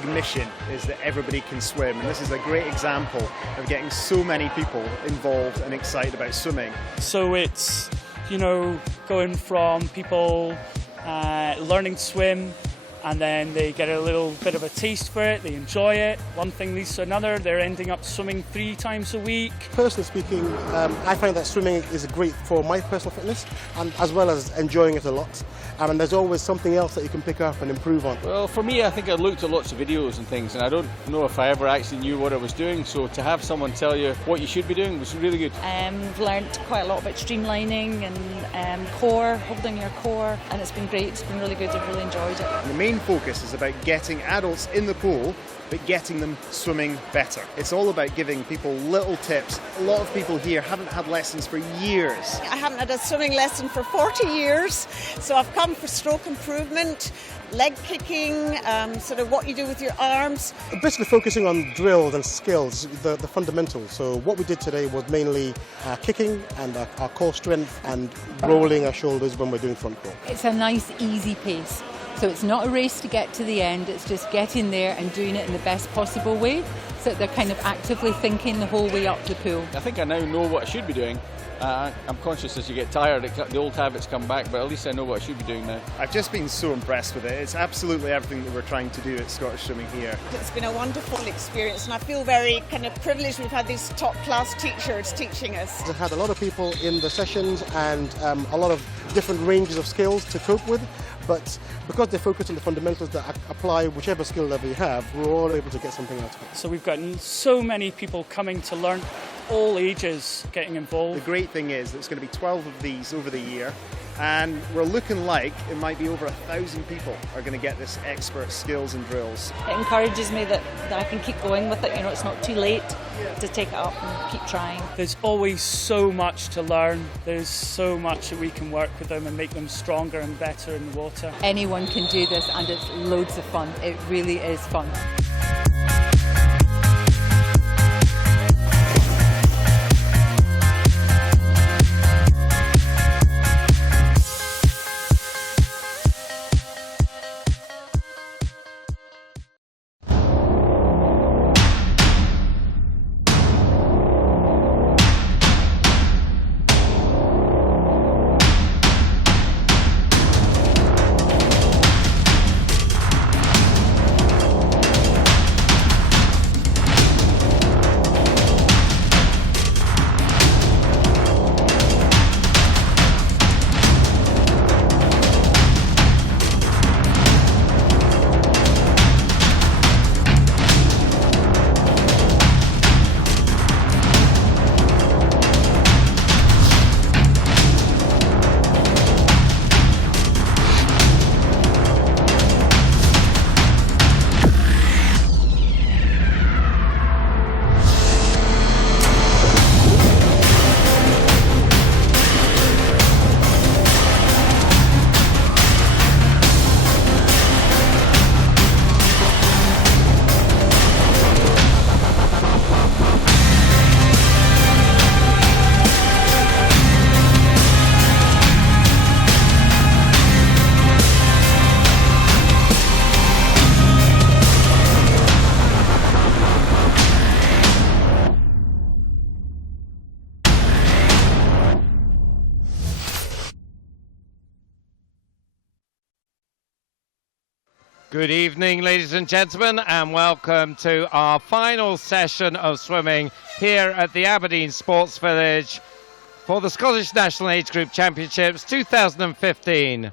big mission is that everybody can swim, and this is a great example of getting so many people involved and excited about swimming. So it's, going from people learning to swim, and then they get a little bit of a taste for it, they enjoy it, one thing leads to another, they're ending up swimming 3 times a week. Personally speaking, I find that swimming is great for my personal fitness, and as well as enjoying it a lot. And there's always something else that you can pick up and improve on. Well, for me, I think I looked at lots of videos and things, and I don't know if I ever actually knew what I was doing, so to have someone tell you what you should be doing was really good. I've learnt quite a lot about streamlining and core, holding your core, and it's been great, it's been really good, I've really enjoyed it. The main focus is about getting adults in the pool, but getting them swimming better. It's all about giving people little tips. A lot of people here haven't had lessons for years. I haven't had a swimming lesson for 40 years, so I've come for stroke improvement, leg kicking, sort of what you do with your arms. Basically focusing on drills and skills, the fundamentals. So what we did today was mainly kicking and our core strength and rolling our shoulders when we're doing front crawl. It's a nice, easy pace. So it's not a race to get to the end, it's just getting there and doing it in the best possible way, so that they're kind of actively thinking the whole way up the pool. I think I now know what I should be doing. I'm conscious as you get tired, the old habits come back, but at least I know what I should be doing now. I've just been so impressed with it. It's absolutely everything that we're trying to do at Scottish Swimming here. It's been a wonderful experience, and I feel very kind of privileged we've had these top-class teachers teaching us. We've had a lot of people in the sessions and a lot of different ranges of skills to cope with, but because they focus on the fundamentals that apply whichever skill level you have, we're all able to get something out of it. So we've gotten so many people coming to learn, all ages getting involved. The great thing is that it's going to be 12 of these over the year, and we're looking like it might be over 1,000 people are going to get this expert skills and drills. It encourages me that I can keep going with it, it's not too late to take it up and keep trying. There's always so much to learn, there's so much that we can work with them and make them stronger and better in the water. Anyone can do this and it's loads of fun, it really is fun. Good evening, ladies and gentlemen, and welcome to our final session of swimming here at the Aberdeen Sports Village for the Scottish National Age Group Championships 2015.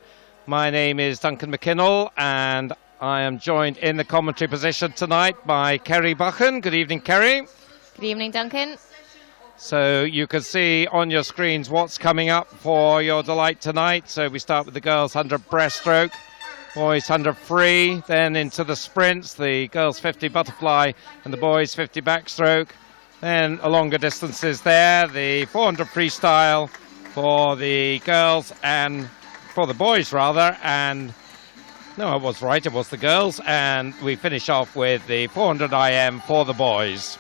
My name is Duncan McKinnell, and I am joined in the commentary position tonight by Kerry Buchan. Good evening, Kerry. Good evening, Duncan. So you can see on your screens what's coming up for your delight tonight. So we start with the girls 100 breaststroke, boys 100 free, then into the sprints, the girls 50 butterfly and the boys 50 backstroke. Then a longer distances there, the 400 freestyle for the girls and for the boys rather, and no, I was right, it was the girls, and we finish off with the 400 IM for the boys.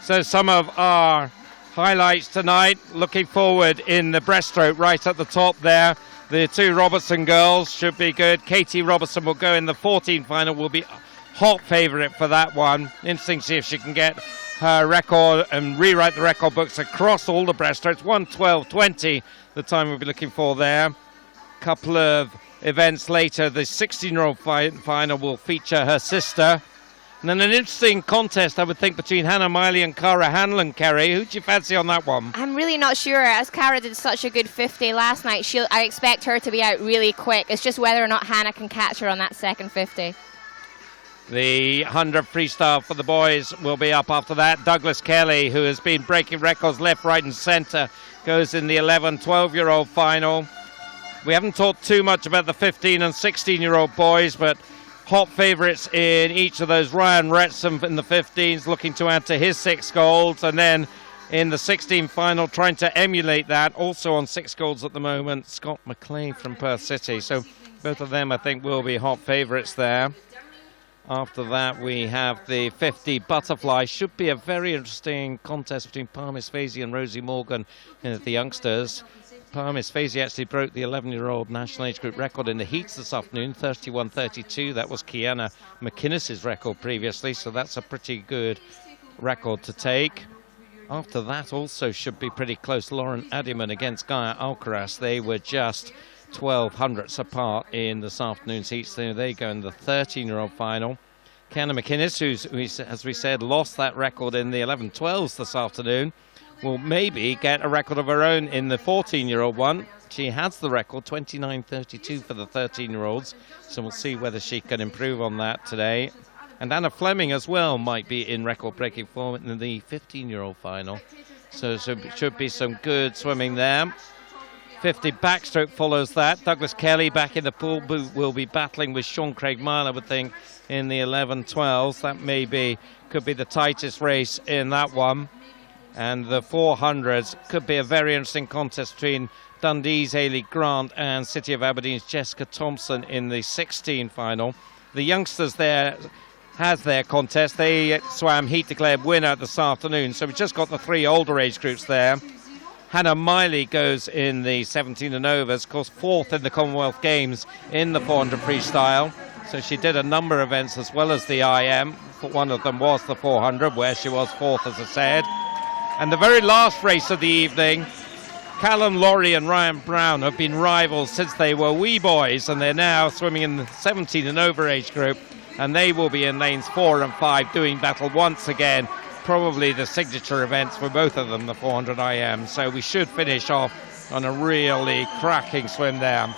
So some of our highlights tonight, looking forward in the breaststroke right at the top there. The two Robertson girls should be good. Katie Robertson will go in the 14 final, will be hot favourite for that one. Interesting to see if she can get her record and rewrite the record books across all the breaststrokes. 1:12.20, the time we'll be looking for there. Couple of events later, the 16-year-old final will feature her sister. And then an interesting contest, I would think, between Hannah Miley and Cara Hanlon. Kerry, who do you fancy on that one? I'm really not sure. As Cara did such a good 50 last night, I expect her to be out really quick. It's just whether or not Hannah can catch her on that second 50. The 100 freestyle for the boys will be up after that. Douglas Kelly, who has been breaking records left, right and centre, goes in the 11, 12-year-old final. We haven't talked too much about the 15 and 16-year-old boys, but hot favourites in each of those. Ryan Wrexham in the 15s looking to add to his 6 golds, and then in the 16 final trying to emulate that, also on 6 golds at the moment, Scott McLean from Perth City. So both of them I think will be hot favourites there. After that we have the 50 butterfly. Should be a very interesting contest between Parmis Fazy and Rosie Morgan, the youngsters. Parmis Fazy actually broke the 11-year-old national age group record in the heats this afternoon, 31.32. That was Kiana McInnes's record previously, so that's a pretty good record to take. After that also should be pretty close. Lauren Adiman against Gaia Alcaraz. They were just 12 hundredths apart in this afternoon's heats. They go in the 13-year-old final. Kiana McInnes, who, as we said, lost that record in the 11-12s this afternoon, will maybe get a record of her own in the 14-year-old one. She has the record, 29.32 for the 13-year-olds, so we'll see whether she can improve on that today. And Anna Fleming as well might be in record-breaking form in the 15-year-old final, so should be some good swimming there. 50 backstroke follows that. Douglas Kelly back in the pool will be battling with Sean Craig Mile, I would think, in the 11-12s. That could be the tightest race in that one. And the 400s could be a very interesting contest between Dundee's Hayley Grant and City of Aberdeen's Jessica Thompson in the 16 final. The youngsters there has their contest. They swam heat declared winner this afternoon, so we've just got the 3 older age groups there. Hannah Miley goes in the 17 and overs, of course 4th in the Commonwealth Games in the 400 freestyle. So she did a number of events as well as the IM. One of them was the 400, where she was 4th, as I said. And the very last race of the evening, Callum Laurie and Ryan Brown have been rivals since they were wee boys, and they're now swimming in the 17 and over age group, and they will be in lanes 4 and 5 doing battle once again. Probably the signature events for both of them, the 400 IM. So we should finish off on a really cracking swim there.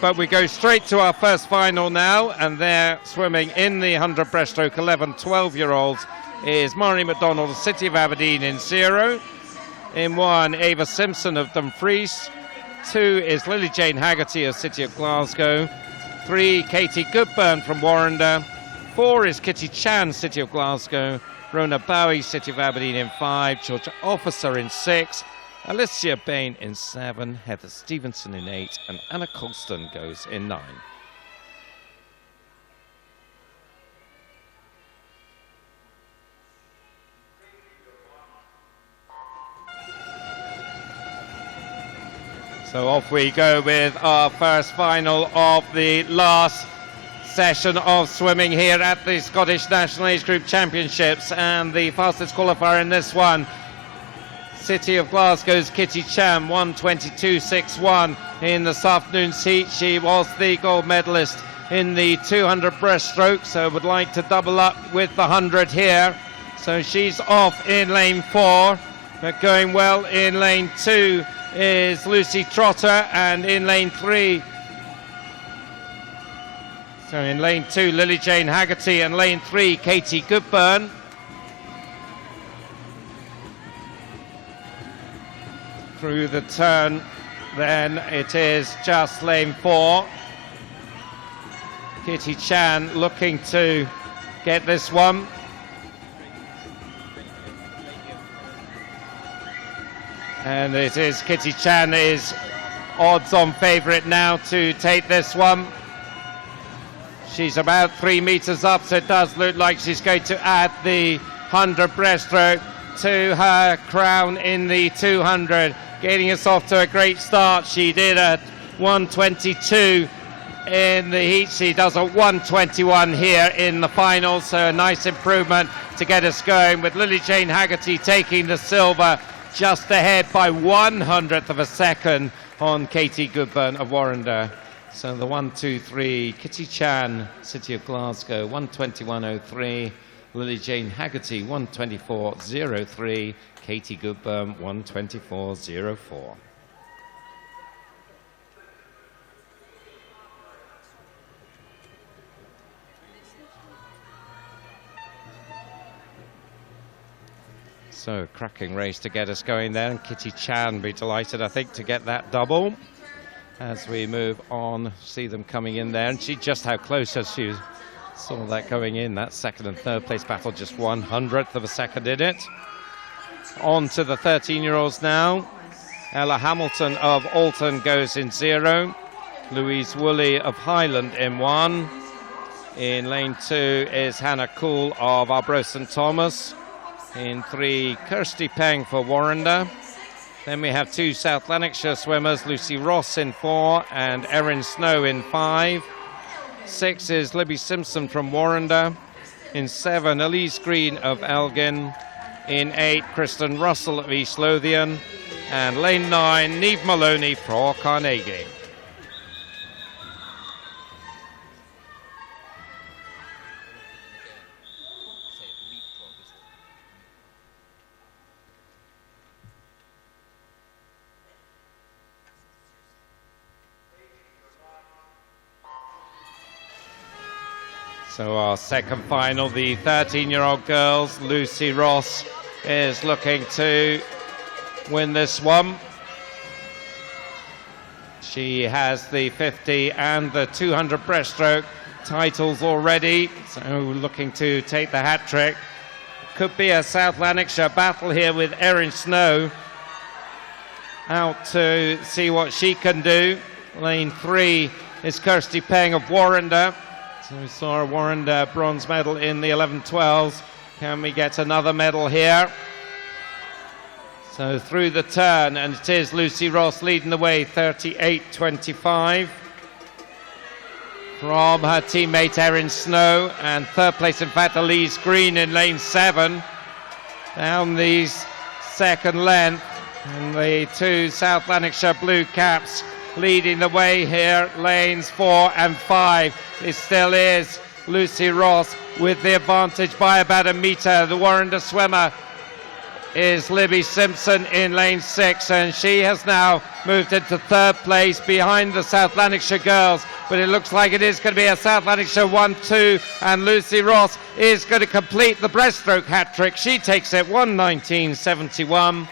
But we go straight to our first final now, and they're swimming in the 100 breaststroke 11, 12-year-olds. Is Mari McDonald of City of Aberdeen in 0. In 1, Ava Simpson of Dumfries. 2 is Lily Jane Haggerty of City of Glasgow. 3, Katie Goodburn from Warrender. 4 is Kitty Chan, City of Glasgow. Rona Bowie, City of Aberdeen in 5. Georgia Officer in 6. Alicia Bain in 7. Heather Stevenson in 8. And Anna Colston goes in 9. So off we go with our first final of the last session of swimming here at the Scottish National Age Group Championships, and the fastest qualifier in this one, City of Glasgow's Kitty Chan, 1:22.61 in this afternoon's heat. She was the gold medalist in the 200 breaststroke, so would like to double up with the 100 here. So she's off in lane 4, but going well in lane 2 is Lucy Trotter, and in lane 3, so in lane 2 Lily Jane Haggerty, and lane 3 Katie Goodburn. Through the turn then it is just lane 4. Kitty Chan looking to get this one. And it is Kitty Chan is odds-on favourite now to take this one. She's about 3 metres up, so it does look like she's going to add the 100 breaststroke to her crown in the 200. Getting us off to a great start. She did at 1:22 in the heat. She does a 1:21 here in the final, so a nice improvement to get us going, with Lily Jane Haggerty taking the silver, just ahead by 1/100th of a second on Katie Goodburn of Warrender. So the 1-2-3, Kitty Chan, City of Glasgow, 1:21.03. Lily Jane Haggerty, 1:24.03. Katie Goodburn, 1:24.04. So, cracking race to get us going there, and Kitty Chan be delighted, I think, to get that double. As we move on, see them coming in there, and see just how close as she saw that going in. That second and third place battle, just 1/100th of a second in it. On to the 13-year-olds now. Ella Hamilton of Alton goes in 0. Louise Woolley of Highland in 1. In lane 2 is Hannah Cool of Arbroath St Thomas. In 3, Kirsty Peng for Warrender. Then we have 2 South Lanarkshire swimmers, Lucy Ross in 4 and Erin Snow in 5. 6 is Libby Simpson from Warrender. In 7, Elise Green of Elgin. In 8, Kristen Russell of East Lothian. And lane 9, Niamh Maloney for Carnegie. So our second final, the 13-year-old girls, Lucy Ross is looking to win this one. She has the 50 and the 200 breaststroke titles already, so looking to take the hat trick. Could be a South Lanarkshire battle here with Erin Snow out to see what she can do. Lane 3 is Kirsty Peng of Warrender. So we saw a Warrender bronze medal in the 11-12s. Can we get another medal here? So through the turn, and it is Lucy Ross leading the way, 38.25. From her teammate Erin Snow, and third place, in fact, Elise Green in lane 7. Down the second length, and the 2 South Lanarkshire blue caps leading the way here, lanes 4 and 5. It still is Lucy Ross with the advantage by about a metre. The Warrender swimmer is Libby Simpson in lane 6, and she has now moved into third place behind the South Lanarkshire girls, but it looks like it is going to be a South Lanarkshire 1-2, and Lucy Ross is going to complete the breaststroke hat trick. She takes it 1:19.71.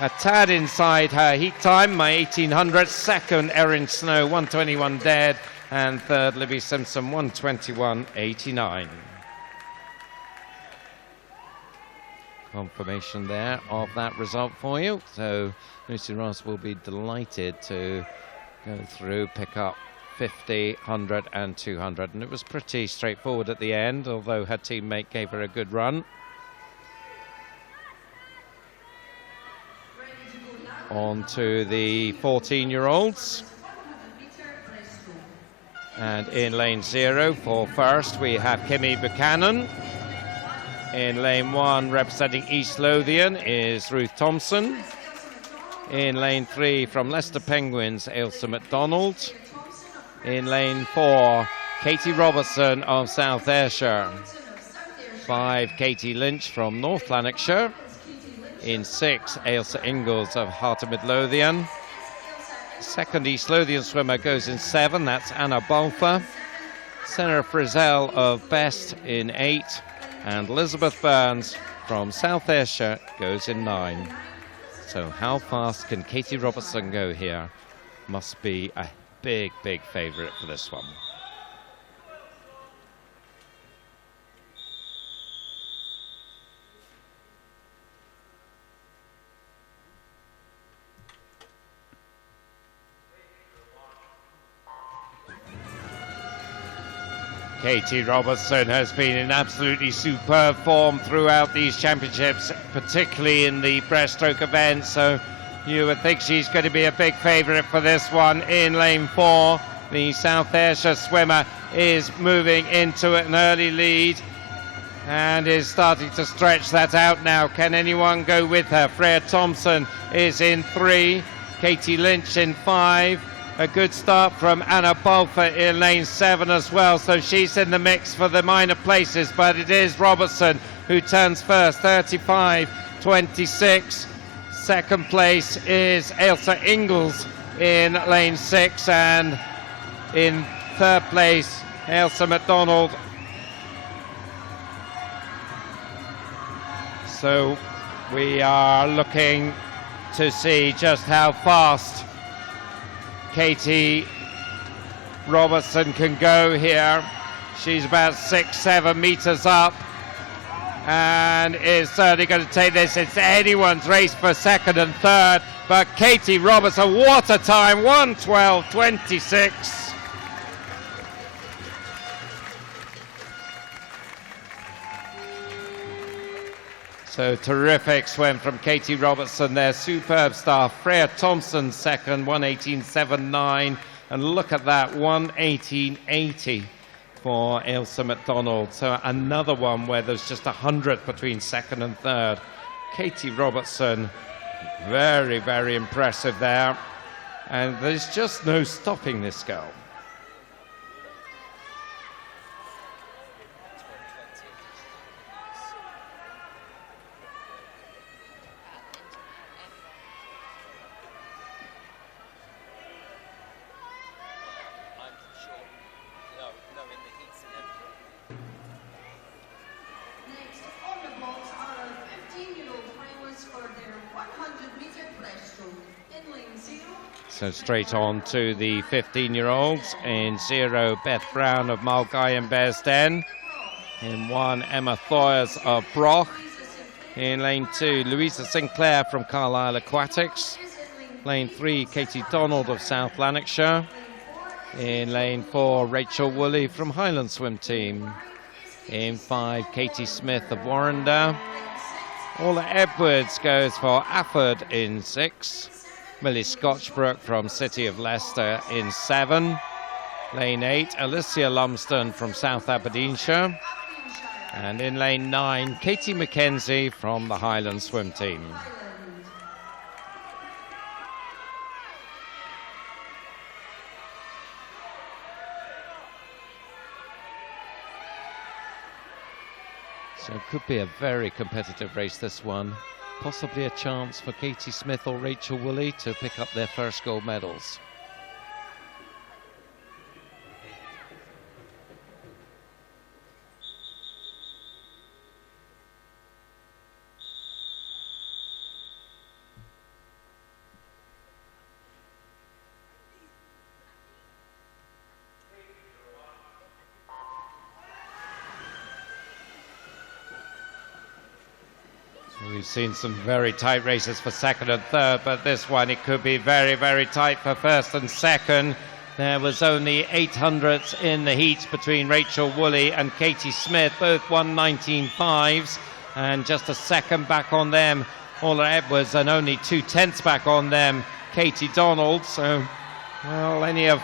A tad inside her heat time, my 1800. Second, Erin Snow, 1:21 dead. And third, Libby Simpson, 1:21.89. Confirmation there of that result for you. So Lucy Ross will be delighted to go through, pick up 50, 100 and 200. And it was pretty straightforward at the end, although her teammate gave her a good run. On to the 14-year-olds. And in lane 0 for first, we have Kimmy Buchanan. In lane 1, representing East Lothian, is Ruth Thompson. In lane 3, from Leicester Penguins, Ailsa MacDonald. In lane 4, Katie Robertson of South Ayrshire. 5, Katie Lynch from North Lanarkshire. In 6, Ailsa Ingalls of Heart of Midlothian. Second East Lothian swimmer goes in 7, that's Anna Balfour. Sarah Frizzell of Best in 8, and Elizabeth Burns from South Ayrshire goes in 9. So how fast can Katie Robertson go here? Must be a big, big favourite for this one. Katie Robertson has been in absolutely superb form throughout these championships, particularly in the breaststroke event, so you would think she's going to be a big favourite for this one. In lane 4, The South Ayrshire swimmer is moving into an early lead and is starting to stretch that out now. Can anyone go with her? Freya Thompson is in 3, Katie Lynch in 5. A good start from Anna Balfour in lane 7 as well, so she's in the mix for the minor places, but it is Robertson who turns first, 35.26. Second place is Ailsa Ingalls in lane 6, and in third place, Ailsa MacDonald. So we are looking to see just how fast Katie Robertson can go here. She's about 6-7 meters up and is certainly going to take this. It's anyone's race for second and third, but Katie Robertson, what a time, 1:12.26. So terrific swim from Katie Robertson there. Superb start. Freya Thompson second, 1:18.79. And look at that, 1:18.80 for Ailsa MacDonald. So another one where there's just 100 between second and third. Katie Robertson, very, very impressive there. And there's just no stopping this girl. So straight on to the 15-year-olds. In 0, Beth Brown of Mulgai and Bearsden. In 1, Emma Thoyers of Broch. In lane 2, Louisa Sinclair from Carlisle Aquatics. Lane 3, Katie Donald of South Lanarkshire. In lane 4, Rachel Woolley from Highland Swim Team. In 5, Katie Smith of Warrender. Orla Edwards goes for Afford in 6. Millie Scotchbrook from City of Leicester in 7. Lane 8, Alicia Lumsden from South Aberdeenshire. And in lane 9, Katie McKenzie from the Highland Swim Team. So it could be a very competitive race, this one. Possibly a chance for Katie Smith or Rachel Woolley to pick up their first gold medals. We've seen some very tight races for second and third, but this one, it could be very, very tight for first and second. There was only 800ths in the heats between Rachel Woolley and Katie Smith, both 1:19.5s, and just a second back on them, Orla Edwards, and only 2/10ths back on them, Katie Donald. So, well, any of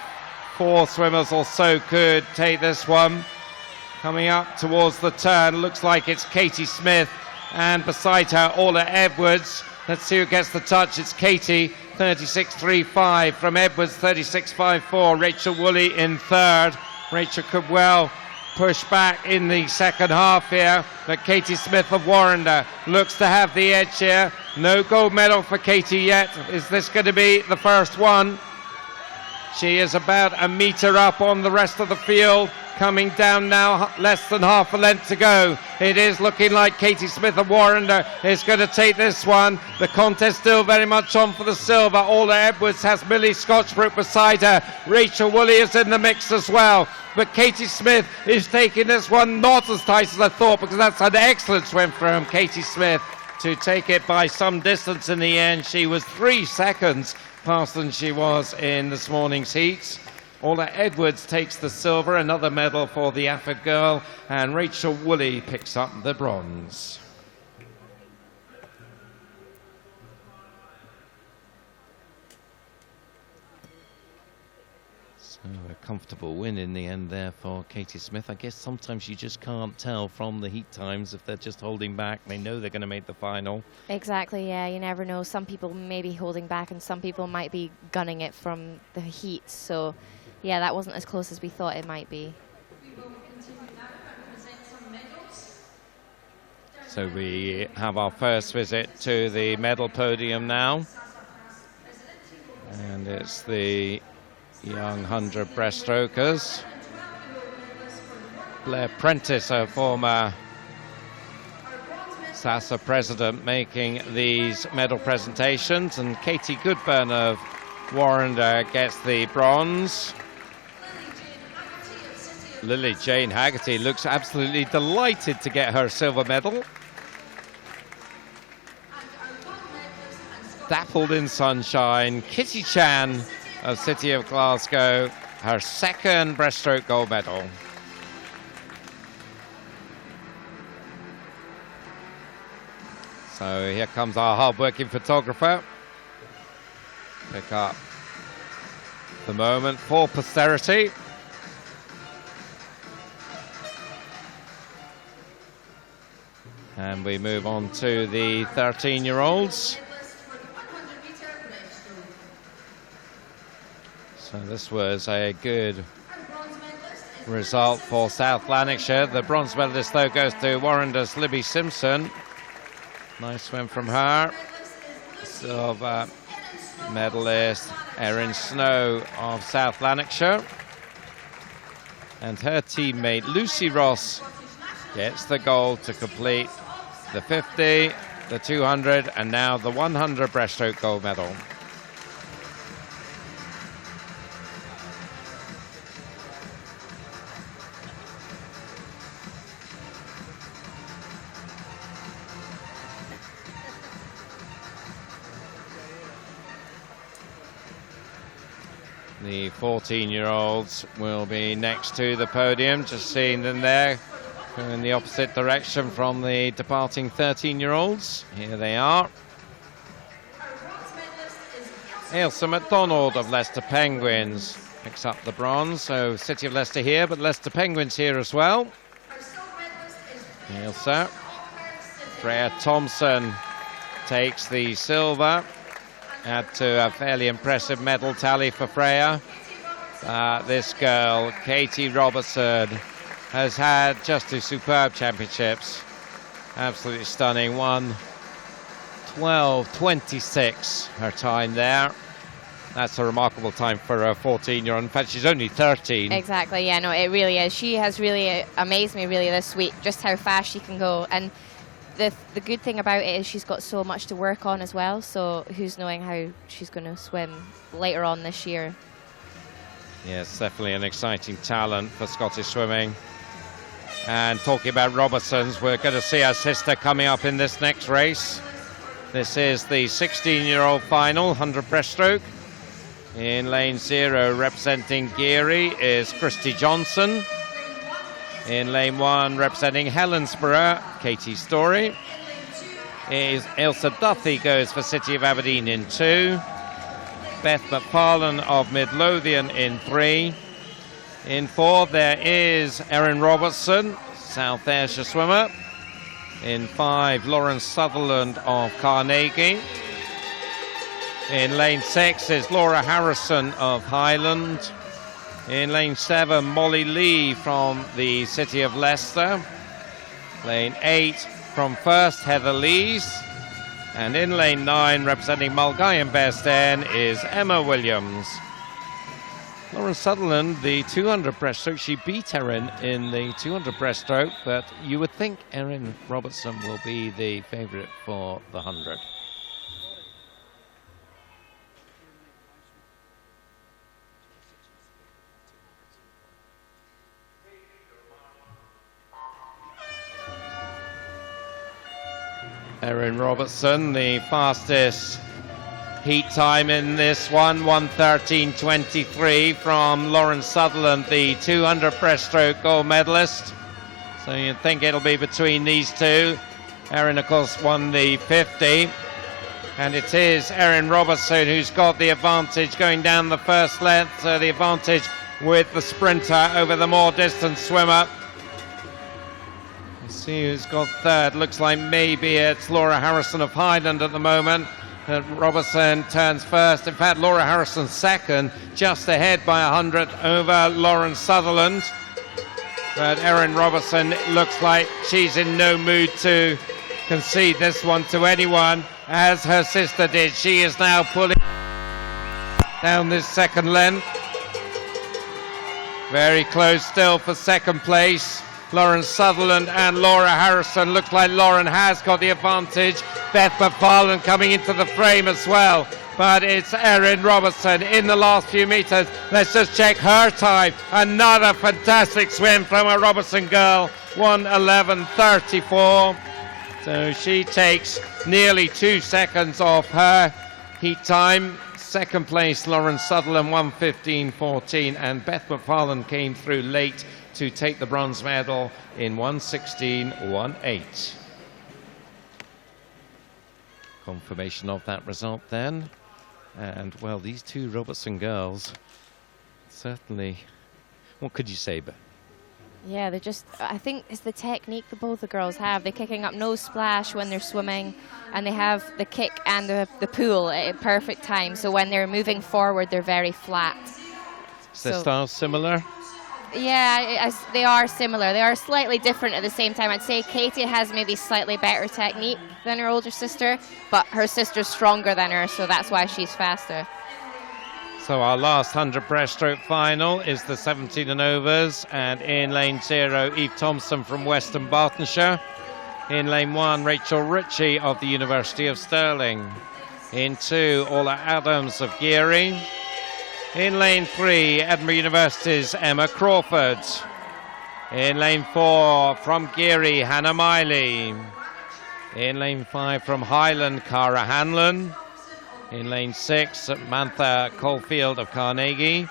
4 swimmers or so could take this one. Coming up towards the turn, looks like it's Katie Smith, and beside her, Orla Edwards. Let's see who gets the touch. It's Katie, 36.35. From Edwards, 36.54. Rachel Woolley in third. Rachel could well push back in the second half here, but Katie Smith of Warrender looks to have the edge here. No gold medal for Katie yet. Is this going to be the first one? She is about a metre up on the rest of the field. Coming down now, less than half a length to go. It is looking like Katie Smith of Warrender is going to take this one. The contest still very much on for the silver. Orla Edwards has Millie Scotchbrook beside her. Rachel Woolley is in the mix as well. But Katie Smith is taking this one not as tight as I thought, because that's an excellent swim from Katie Smith to take it by some distance in the end. She was 3 seconds faster than she was in this morning's heats. Orla Edwards takes the silver, another medal for the Afford girl, and Rachel Woolley picks up the bronze. A comfortable win in the end there for Katie Smith. I guess sometimes you just can't tell from the heat times if they're just holding back. They know they're going to make the final. Exactly, yeah, you never know. Some people may be holding back and some people might be gunning it from the heat. So, yeah, that wasn't as close as we thought it might be. So we have our first visit to the medal podium now. And it's the young 100 breaststrokers. Blair Prentice, a former SASA president, making these medal presentations, and Katie Goodburn of Warrender gets the bronze. Lily Jane Haggerty looks absolutely delighted to get her silver medal. Dappled in sunshine, Kitty Chan of City of Glasgow, her second breaststroke gold medal. So here comes our hard-working photographer. Pick up the moment for posterity. And we move on to the 13-year-olds. So this was a good result for South Lanarkshire. The bronze medalist, though, goes to Warrender's Libby Simpson. Nice swim from her. Silver medalist Erin Snow of South Lanarkshire. And her teammate Lucy Ross gets the gold to complete the 50, the 200, and now the 100 breaststroke gold medal. The 14-year-olds will be next to the podium, just seeing them there in the opposite direction from the departing 13-year-olds. Here they are. Ailsa MacDonald of Leicester Penguins picks up the bronze. So City of Leicester here, but Leicester Penguins here as well. Ailsa. Freya Thompson takes the silver. Add to a fairly impressive medal tally for Freya. This girl, Katie Robertson, has had just two superb championships. Absolutely stunning. 1:12.26 her time there. That's a remarkable time for a 14-year-old. In fact, she's only 13. Exactly, yeah, no, it really is. She has really amazed me really this week, just how fast she can go. And the good thing about it is she's got so much to work on as well, so who's knowing how she's going to swim later on this year. Yes, definitely an exciting talent for Scottish swimming. And talking about Robertsons, we're going to see our sister coming up in this next race. This is the 16-year-old final, 100 breaststroke. In lane 0, representing Geary, is Christy Johnson. In lane 1, representing Helensburgh, Katie Story. Is Ailsa Duthie goes for City of Aberdeen in 2. Beth McFarlane of Midlothian in 3. In 4, there is Erin Robertson, South Ayrshire swimmer. In 5, Lauren Sutherland of Carnegie. In lane 6 is Laura Harrison of Highland. In lane 7, Molly Lee from the City of Leicester. Lane 8 from First, Heather Lees. And in lane 9, representing Mulgai and Bearstone, is Emma Williams. Lauren Sutherland, the 200 breaststroke, she beat Erin in the 200 breaststroke, but you would think Erin Robertson will be the favourite for the 100. Erin Robertson, the fastest heat time in this one, 1:13.23 from Lauren Sutherland, the 200 breaststroke gold medalist. So you'd think it'll be between these two. Erin, of course, won the 50. And it is Erin Robertson who's got the advantage going down the first length. So the advantage with the sprinter over the more distant swimmer. Let's see who's got third. Looks like maybe it's Laura Harrison of Highland at the moment. Robertson turns first. In fact, Laura Harrison second, just ahead by 100 over Lauren Sutherland. But Erin Robertson looks like she's in no mood to concede this one to anyone, as her sister did. She is now pulling down this second length. Very close still for second place. Lauren Sutherland and Laura Harrison. Looks like Lauren has got the advantage. Beth McFarlane coming into the frame as well. But it's Erin Robertson in the last few meters. Let's just check her time. Another fantastic swim from a Robertson girl. 1:11.34. So she takes nearly 2 seconds off her heat time. Second place, Lauren Sutherland, 1:15.14. And Beth McFarlane came through late to take the bronze medal in 1:16.18. Confirmation of that result then. And, well, these two Robertson girls, certainly, what could you say, Beth? Yeah, they're just, I think it's the technique that both the girls have. They're kicking up no splash when they're swimming, and they have the kick and the pull at a perfect time. So when they're moving forward, they're very flat. Is their style similar? Yeah, they are similar. They are slightly different at the same time. I'd say Katie has maybe slightly better technique than her older sister, but her sister's stronger than her, so that's why she's faster. So our last 100 breaststroke final is the 17 and overs, and in lane 0, Eve Thompson from Western Bartonshire. In lane 1, Rachel Ritchie of the University of Stirling. In 2, Orla Adams of Geary. In lane 3, Edinburgh University's Emma Crawford. In lane 4, from Geary, Hannah Miley. In lane 5, from Highland, Cara Hanlon. In lane 6, Samantha Caulfield of Carnegie.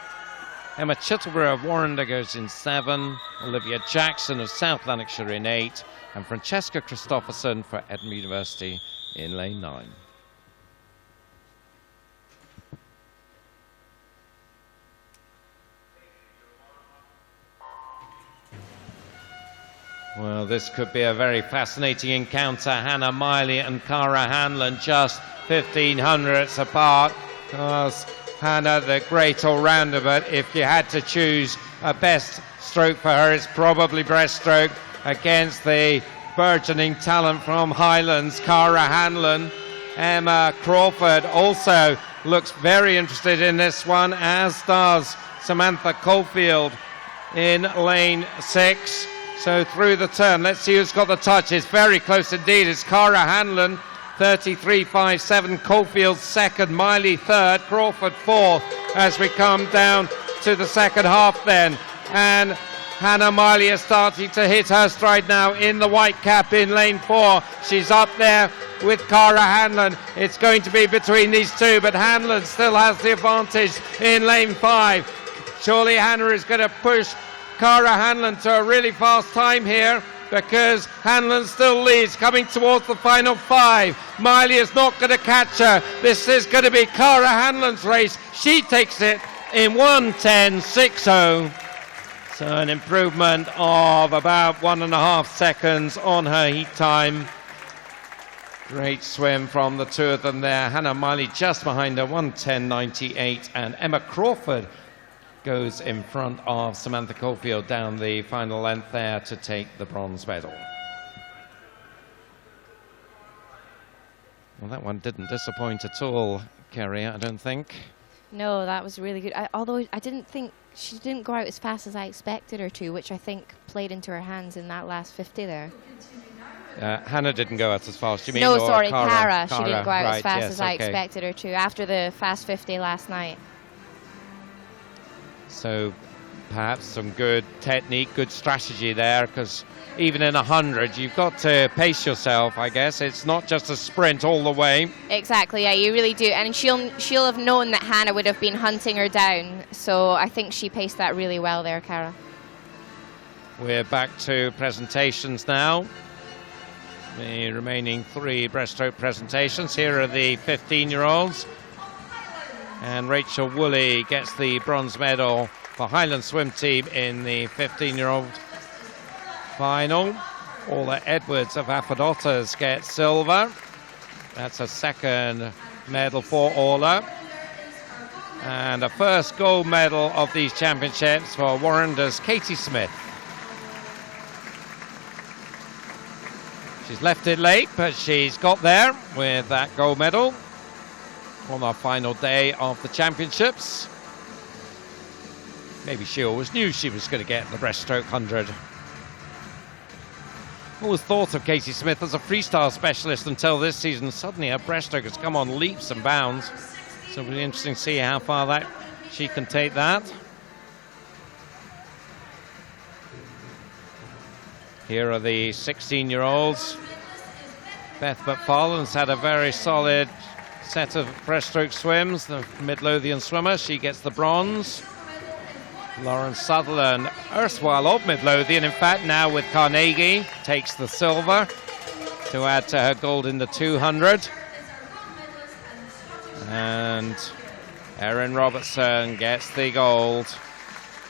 Emma Chittleborough of Warrender goes in 7. Olivia Jackson of South Lanarkshire in 8. And Francesca Christopherson for Edinburgh University in lane 9. Well, this could be a very fascinating encounter. Hannah Miley and Cara Hanlon just 1,500ths apart. Because Hannah, the great all-rounder, but if you had to choose a best stroke for her, it's probably breaststroke against the burgeoning talent from Highlands, Cara Hanlon. Emma Crawford also looks very interested in this one, as does Samantha Caulfield in lane 6. So through the turn, let's see who's got the touch. It's very close indeed. It's Cara Hanlon, 33.57. Caulfield second, Miley third, Crawford fourth as we come down to the second half then. And Hannah Miley is starting to hit her stride now in the white cap in lane 4. She's up there with Cara Hanlon. It's going to be between these two, but Hanlon still has the advantage in lane 5. Surely Hannah is going to push Cara Hanlon to a really fast time here, because Hanlon still leads, coming towards the final 5. Miley is not going to catch her. This is going to be Cara Hanlon's race. She takes it in 1:10.60. So an improvement of about 1.5 seconds on her heat time. Great swim from the two of them there. Hannah Miley just behind her, 1:10.98, and Emma Crawford goes in front of Samantha Caulfield down the final length there to take the bronze medal. Well, that one didn't disappoint at all, Kerry, I don't think. No, that was really good. Although I didn't think she didn't go out as fast as I expected her to, which I think played into her hands in that last 50 there. Hannah didn't go out as fast, you mean? No, sorry, Cara. She didn't go out right, as fast yes, as I expected her to after the fast 50 last night. So perhaps some good technique, good strategy there, because even in 100, you've got to pace yourself, I guess. It's not just a sprint all the way. Exactly, yeah, you really do. And she'll have known that Hannah would have been hunting her down. So I think she paced that really well there, Cara. We're back to presentations now. The remaining 3 breaststroke presentations. Here are the 15-year-olds. And Rachel Woolley gets the bronze medal the Highland swim team in the 15-year-old final. Orla Edwards of Appodotas gets silver. That's a second medal for Orla. And a first gold medal of these championships for Warrender's Katie Smith. She's left it late, but she's got there with that gold medal on our final day of the championships. Maybe she always knew she was going to get the breaststroke 100. Always thought of Katie Smith as a freestyle specialist until this season. Suddenly her breaststroke has come on leaps and bounds. So it'll be interesting to see how far that she can take that. Here are the 16-year-olds. Beth McFarlane's had a very solid set of breaststroke swims. The Midlothian swimmer, she gets the bronze. Lauren Sutherland, erstwhile of Midlothian, in fact now with Carnegie, takes the silver to add to her gold in the 200. And Erin Robertson gets the gold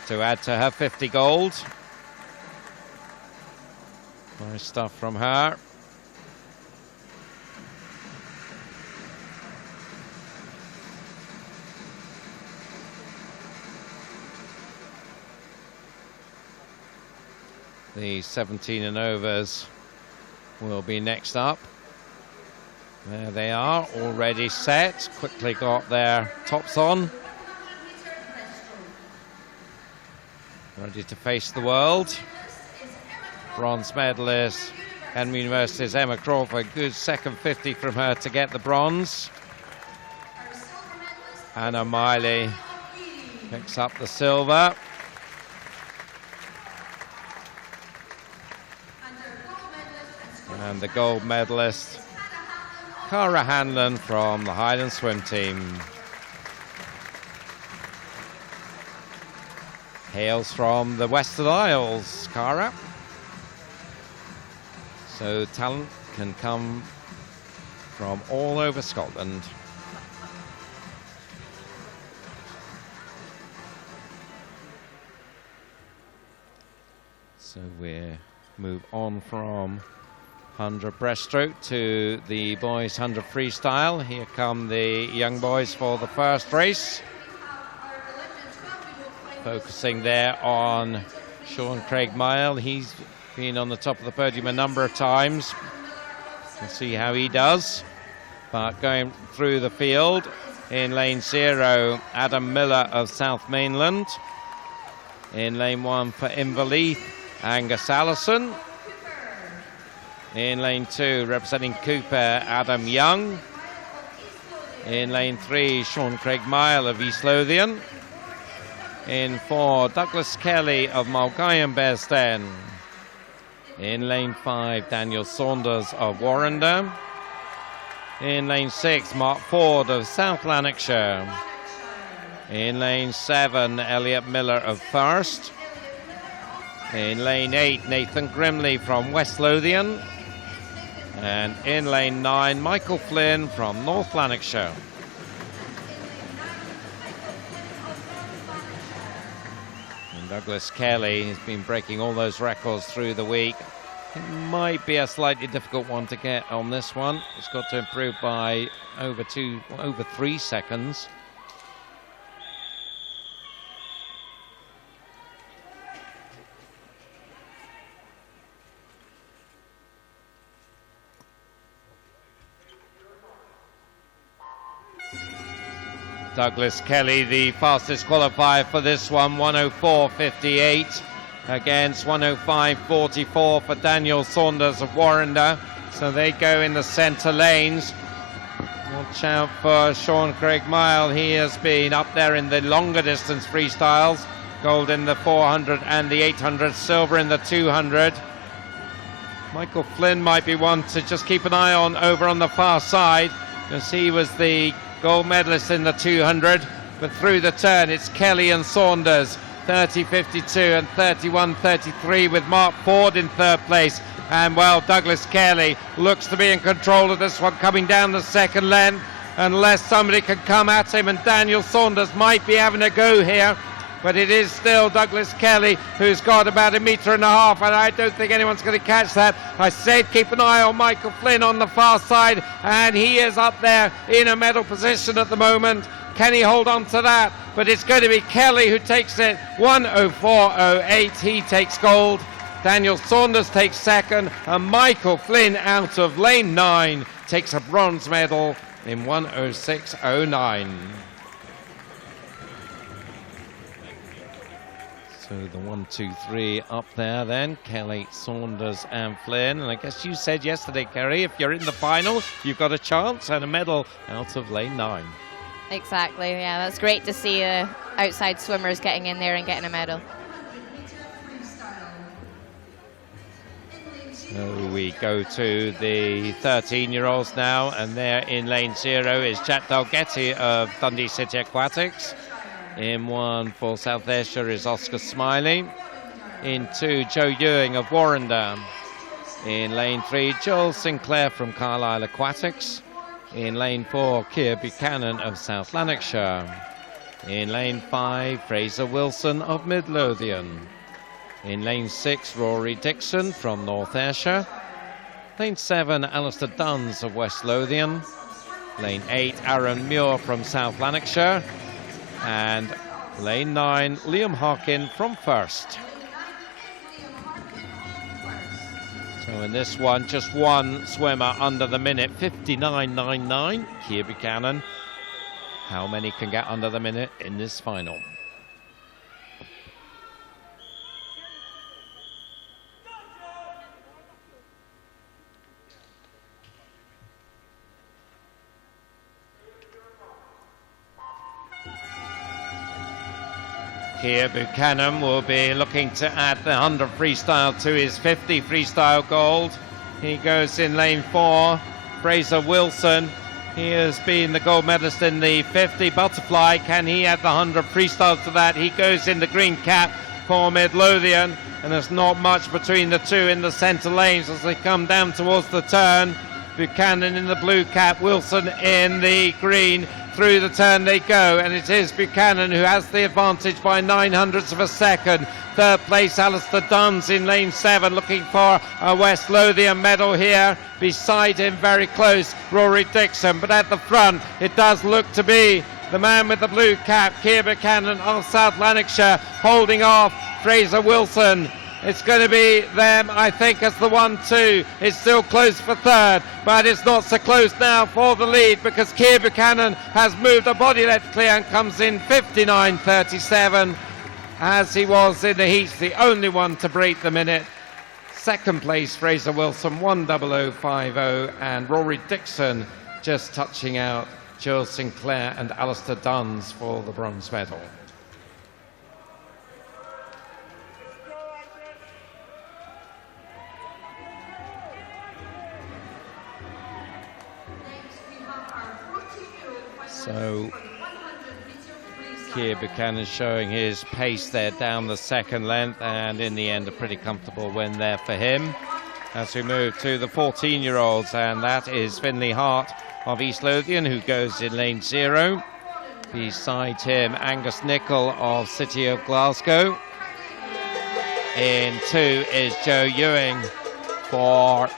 to add to her 50 gold. Nice stuff from her. The 17 and overs will be next up. There they are, already set. Quickly got their tops on. Ready to face the world. Bronze medalist, Henry University's Emma Crawford. Good second 50 from her to get the bronze. Anna Miley picks up the silver. And the gold medalist, Cara Hanlon from the Highland swim team. Hails from the Western Isles, Cara. So talent can come from all over Scotland. So we move on from 100 breaststroke to the boys 100 freestyle. Here come the young boys for the first race. Focusing there on Sean Craig Mile. He's been on the top of the podium a number of times. We'll see how he does. But going through the field, in lane 0, Adam Miller of South Mainland. In lane 1 for Inverleith, Angus Allison. In lane 2, representing Cooper, Adam Young. In lane 3, Sean Craig Mile of East Lothian. In 4, Douglas Kelly of Mulgine Bearsden. In lane 5, Daniel Saunders of Warrender. In lane 6, Mark Ford of South Lanarkshire. In lane 7, Elliot Miller of Thirst. In lane 8, Nathan Grimley from West Lothian. And in lane 9, Michael Flynn from North Lanarkshire. And Douglas Kelly has been breaking all those records through the week. It might be a slightly difficult one to get on this one. It's got to improve by over 3 seconds. Douglas Kelly, the fastest qualifier for this one, 104.58 against 105.44 for Daniel Saunders of Warrender. So they go in the centre lanes. Watch out for Sean Craig Mile. He has been up there in the longer distance freestyles. Gold in the 400 and the 800, silver in the 200. Michael Flynn might be one to just keep an eye on over on the far side, because he was the gold medalist in the 200, but through the turn it's Kelly and Saunders, 30.52 and 31.33, with Mark Ford in third place. And well, Douglas Kelly looks to be in control of this one, coming down the second length, unless somebody can come at him, and Daniel Saunders might be having a go here. but it is still Douglas Kelly who's got about 1.5 meters, and I don't think anyone's going to catch that. I said keep an eye on Michael Flynn on the far side, and he is up there in a medal position at the moment. Can he hold on to that? But it's going to be Kelly who takes it. 1:04.08. He takes gold. Daniel Saunders takes second. And Michael Flynn out of lane 9 takes a bronze medal in 1:06.09. So the 1, 2, 3 up there then. Kelly, Saunders and Flynn. And I guess you said yesterday, Kerry, if you're in the final, you've got a chance and a medal out of lane 9. Exactly, yeah, that's great to see outside swimmers getting in there and getting a medal. So we go to the 13-year-olds now, and there in lane 0 is Jack Dalgetty of Dundee City Aquatics. In 1 for South Ayrshire is Oscar Smiley. In 2, Joe Ewing of Warrender. In lane 3, Joel Sinclair from Carlisle Aquatics. In lane 4, Keir Buchanan of South Lanarkshire. In lane 5, Fraser Wilson of Midlothian. In lane 6, Rory Dixon from North Ayrshire. Lane 7, Alistair Duns of West Lothian. Lane 8, Aaron Muir from South Lanarkshire. And lane 9, Liam Harkin from First. So in this one, just one swimmer under the minute, 59.99, Keir Buchanan. How many can get under the minute in this final? Keir Buchanan will be looking to add the 100 freestyle to his 50 freestyle gold. He goes in lane 4. Fraser Wilson, he has been the gold medalist in the 50 butterfly. Can he add the 100 freestyle to that? He goes in the green cap for Midlothian, and there's not much between the two in the centre lanes as they come down towards the turn. Buchanan in the blue cap, Wilson in the green. Through the turn they go, and it is Buchanan who has the advantage by 0.09 of a second. Third place, Alistair Duns in lane 7, looking for a West Lothian medal here. Beside him, very close, Rory Dixon, but at the front, it does look to be the man with the blue cap, Keir Buchanan of South Lanarkshire, holding off Fraser Wilson. It's going to be them, I think, as the 1-2. It's still close for third, but it's not so close now for the lead because Keir Buchanan has moved a body left clear and comes in 59.37 as he was in the heats, the only one to break the minute. Second place, Fraser Wilson, 1:00.50, and Rory Dixon just touching out Joel Sinclair and Alistair Duns for the bronze medal. So Keir Buchanan showing his pace there down the second length, and in the end a pretty comfortable win there for him. As we move to the 14-year-olds, and that is Finlay Hart of East Lothian who goes in lane 0. Beside him Angus Nichol of City of Glasgow. In 2 is Joe Ewing for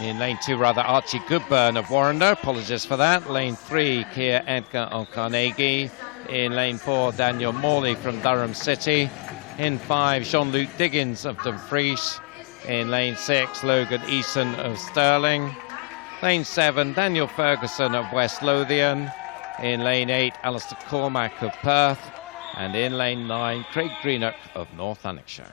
in lane 2, Archie Goodburn of Warrender, apologies for that. Lane 3, Keir Edgar of Carnegie. In lane 4, Daniel Morley from Durham City. In 5, Jean-Luc Diggins of Dumfries. In lane 6, Logan Eason of Stirling. Lane 7, Daniel Ferguson of West Lothian. In lane 8, Alistair Cormack of Perth. And in lane 9, Craig Greenock of North Lanarkshire.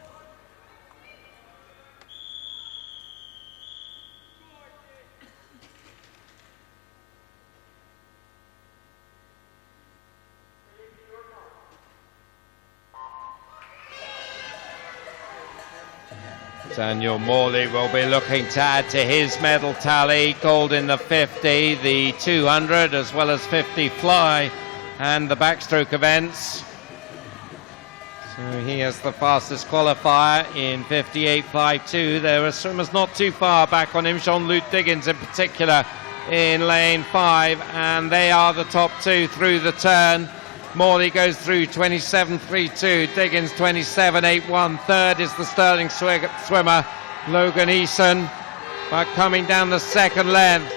Daniel Morley will be looking to add to his medal tally. Gold in the 50, the 200, as well as 50 fly and the backstroke events. So he is the fastest qualifier in 58.52. There are swimmers not too far back on him. Jean-Luc Diggins in particular in lane 5, and they are the top two through the turn. Morley goes through 27.32, Diggins 27.81. Third is the Sterling swimmer, Logan Eason. But coming down the second length,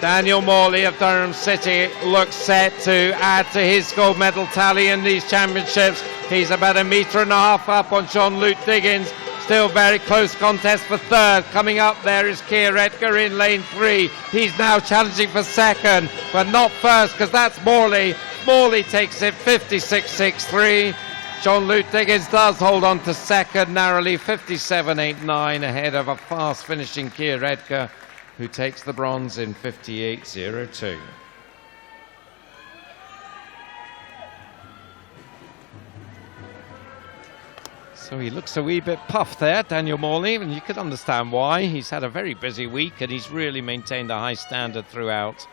Daniel Morley of Durham City looks set to add to his gold medal tally in these championships. He's about 1.5 meters up on Jean-Luc Diggins. Still very close contest for third. Coming up there is Keir Edgar in lane 3. He's now challenging for second, but not first, because that's Morley. Morley takes it 56.63. Jean-Luc Diggins does hold on to second narrowly, 57.89, ahead of a fast finishing Keir Edgar, who takes the bronze in 58.02. So he looks a wee bit puffed there, Daniel Morley, and you could understand why. He's had a very busy week and he's really maintained a high standard throughout.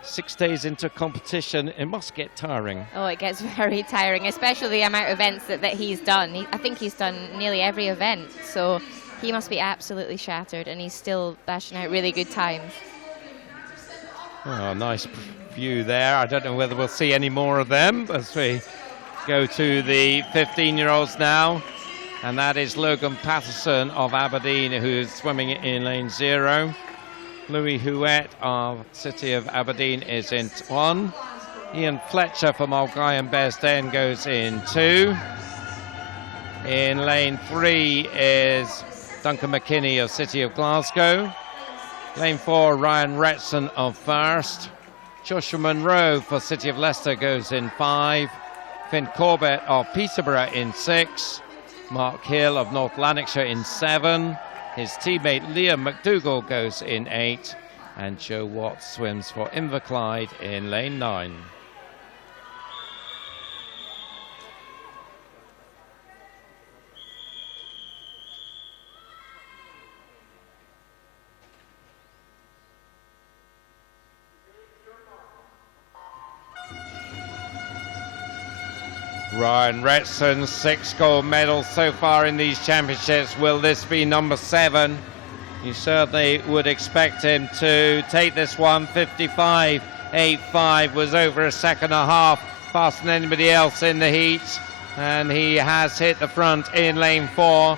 6 days into competition, it must get tiring. Oh, it gets very tiring, especially the amount of events that he's done. I think he's done nearly every event, so he must be absolutely shattered, and he's still bashing out really good times. Oh, nice view there. I don't know whether we'll see any more of them as we go to the 15-year-olds now, and that is Logan Patterson of Aberdeen, who's swimming in lane 0. Louis Huet of City of Aberdeen is in 1. Ian Fletcher from Mulgryan Bearsden goes in 2. In lane 3 is Duncan McKinney of City of Glasgow. Lane 4, Ryan Retson of First. Joshua Munro for City of Leicester goes in 5. Finn Corbett of Peterborough in 6. Mark Hill of North Lanarkshire in 7. His teammate Liam McDougall goes in 8. And Joe Watts swims for Inverclyde in lane 9. Ryan Retson, 6 gold medals so far in these championships. Will this be number 7? You certainly would expect him to take this one. 55.85 was over a second and a half faster than anybody else in the heat. And he has hit the front in lane 4.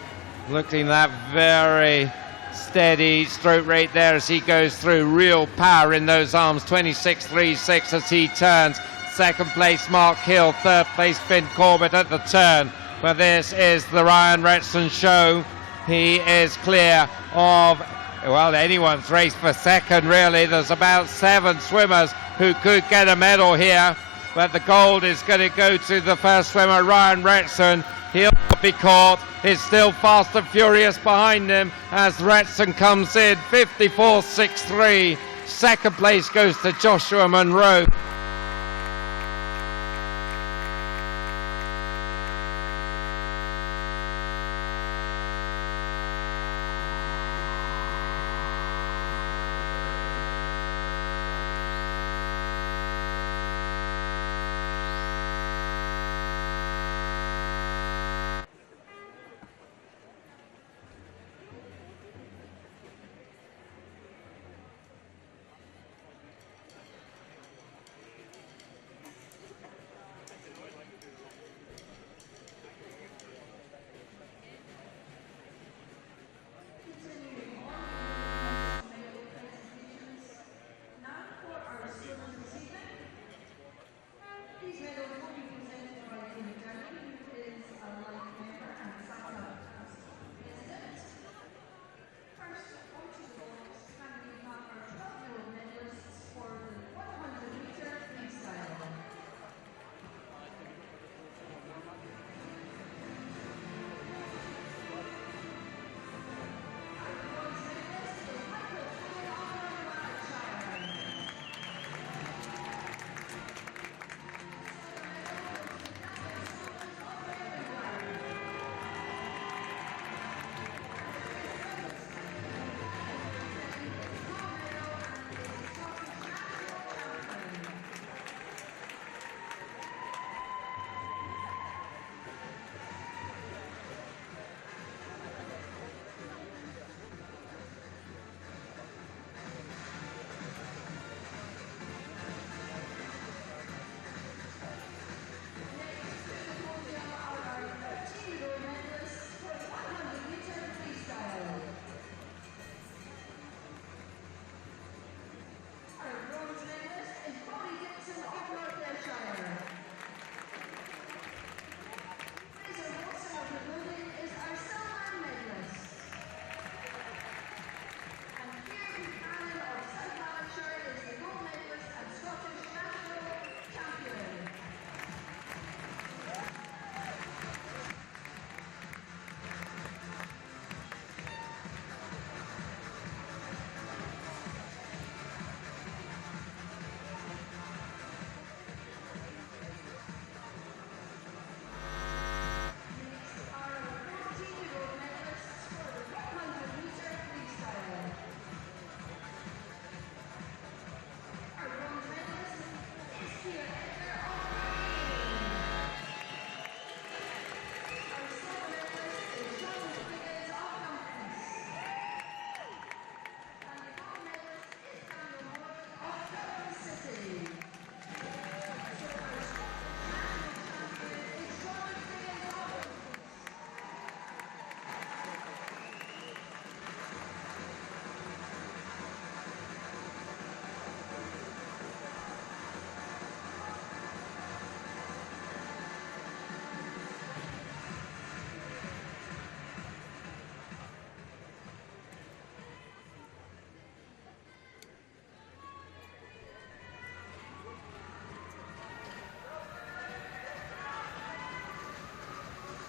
Looking at that very steady stroke rate there as he goes through. Real power in those arms. 26.36 as he turns. Second place, Mark Hill. Third place, Finn Corbett at the turn. But this is the Ryan Retson show. He is clear of, well, anyone's race for second, really. There's about 7 swimmers who could get a medal here. But the gold is going to go to the first swimmer, Ryan Retson. He'll not be caught. It's still fast and furious behind him as Retson comes in, 54.63. Second place goes to Joshua Munro.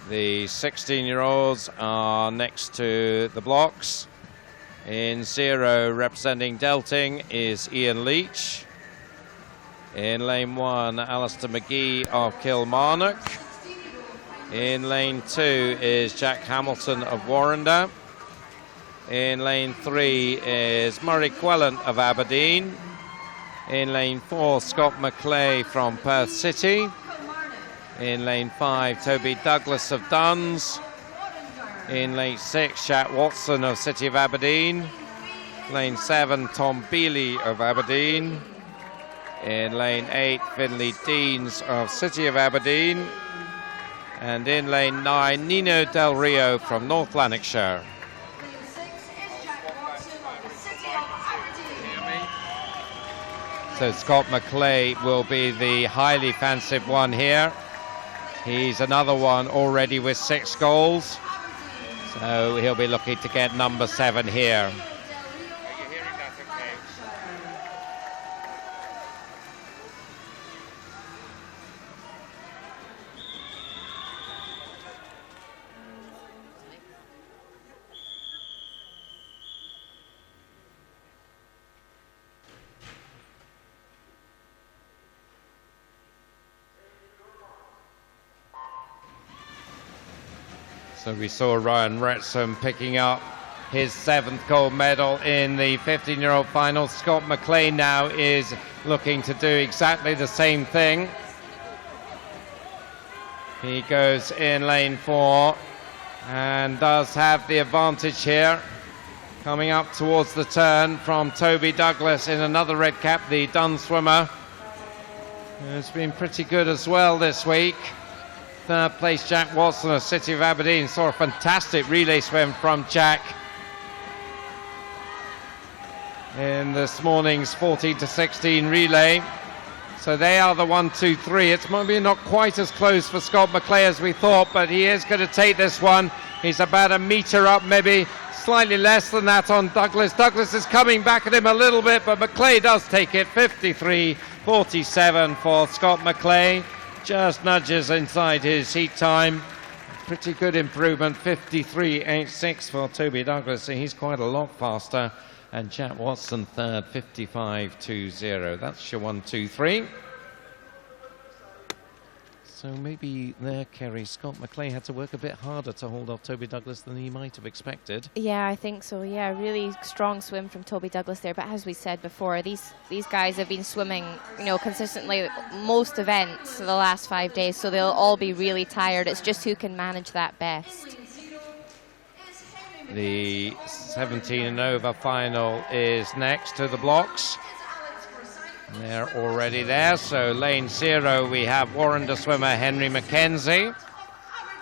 The 16-year-olds are next to the blocks. In 0, representing Delting, is Ian Leach. In lane 1, Alistair McGee of Kilmarnock. In lane 2 is Jack Hamilton of Warrender. In lane 3 is Murray Quellant of Aberdeen. In lane 4, Scott McClay from Perth City. In lane 5, Toby Douglas of Duns. In lane 6, Jack Watson of City of Aberdeen. Lane 7, Tom Bealey of Aberdeen. In lane 8, Finlay Deans of City of Aberdeen. And in lane 9, Nino Del Rio from North Lanarkshire. So Scott McClay will be the highly fancied one here. He's another one already with 6 goals. So he'll be looking to get number 7 here. So we saw Ryan Wrexham picking up his 7th gold medal in the 15-year-old final. Scott McClay now is looking to do exactly the same thing. He goes in lane 4 and does have the advantage here. Coming up towards the turn from Toby Douglas in another red cap, the Dun swimmer, who's been pretty good as well this week. Third place, Jack Watson of City of Aberdeen. Saw a fantastic relay swim from Jack in this morning's 14 to 16 relay. So they are the 1, 2, 3. It's maybe not quite as close for Scott McClay as we thought, but he is going to take this one. He's about a metre up, maybe slightly less than that on Douglas. Douglas is coming back at him a little bit, but McClay does take it. 53.47 for Scott McClay. Just nudges inside his heat time. Pretty good improvement, 53.86 for Toby Douglas. So he's quite a lot faster. And Jack Watson third, 55.20. That's your 1, 2, 3. So maybe there, Kerry, Scott McClay had to work a bit harder to hold off Toby Douglas than he might have expected. Yeah, I think so. Yeah, really strong swim from Toby Douglas there. But as we said before, these guys have been swimming, you know, consistently most events for the last 5 days, so they'll all be really tired. It's just who can manage that best. The 17 and over final is next to the blocks. They're already there. So lane 0, we have Warrender swimmer Henry Mackenzie.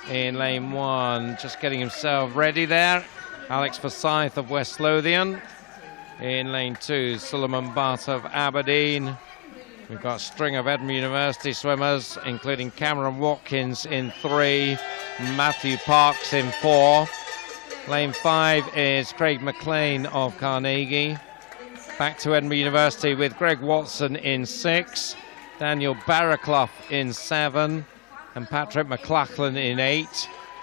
In lane 1, just getting himself ready there, Alex Forsyth of West Lothian. In lane 2, Suleiman Butt of Aberdeen. We've got a string of Edinburgh University swimmers, including Cameron Watkins in 3, Matthew Parks in 4. Lane 5 is Craig McLean of Carnegie. Back to Edinburgh University with Greg Watson in 6, Daniel Barraclough in 7, and Patrick McLachlan in 8.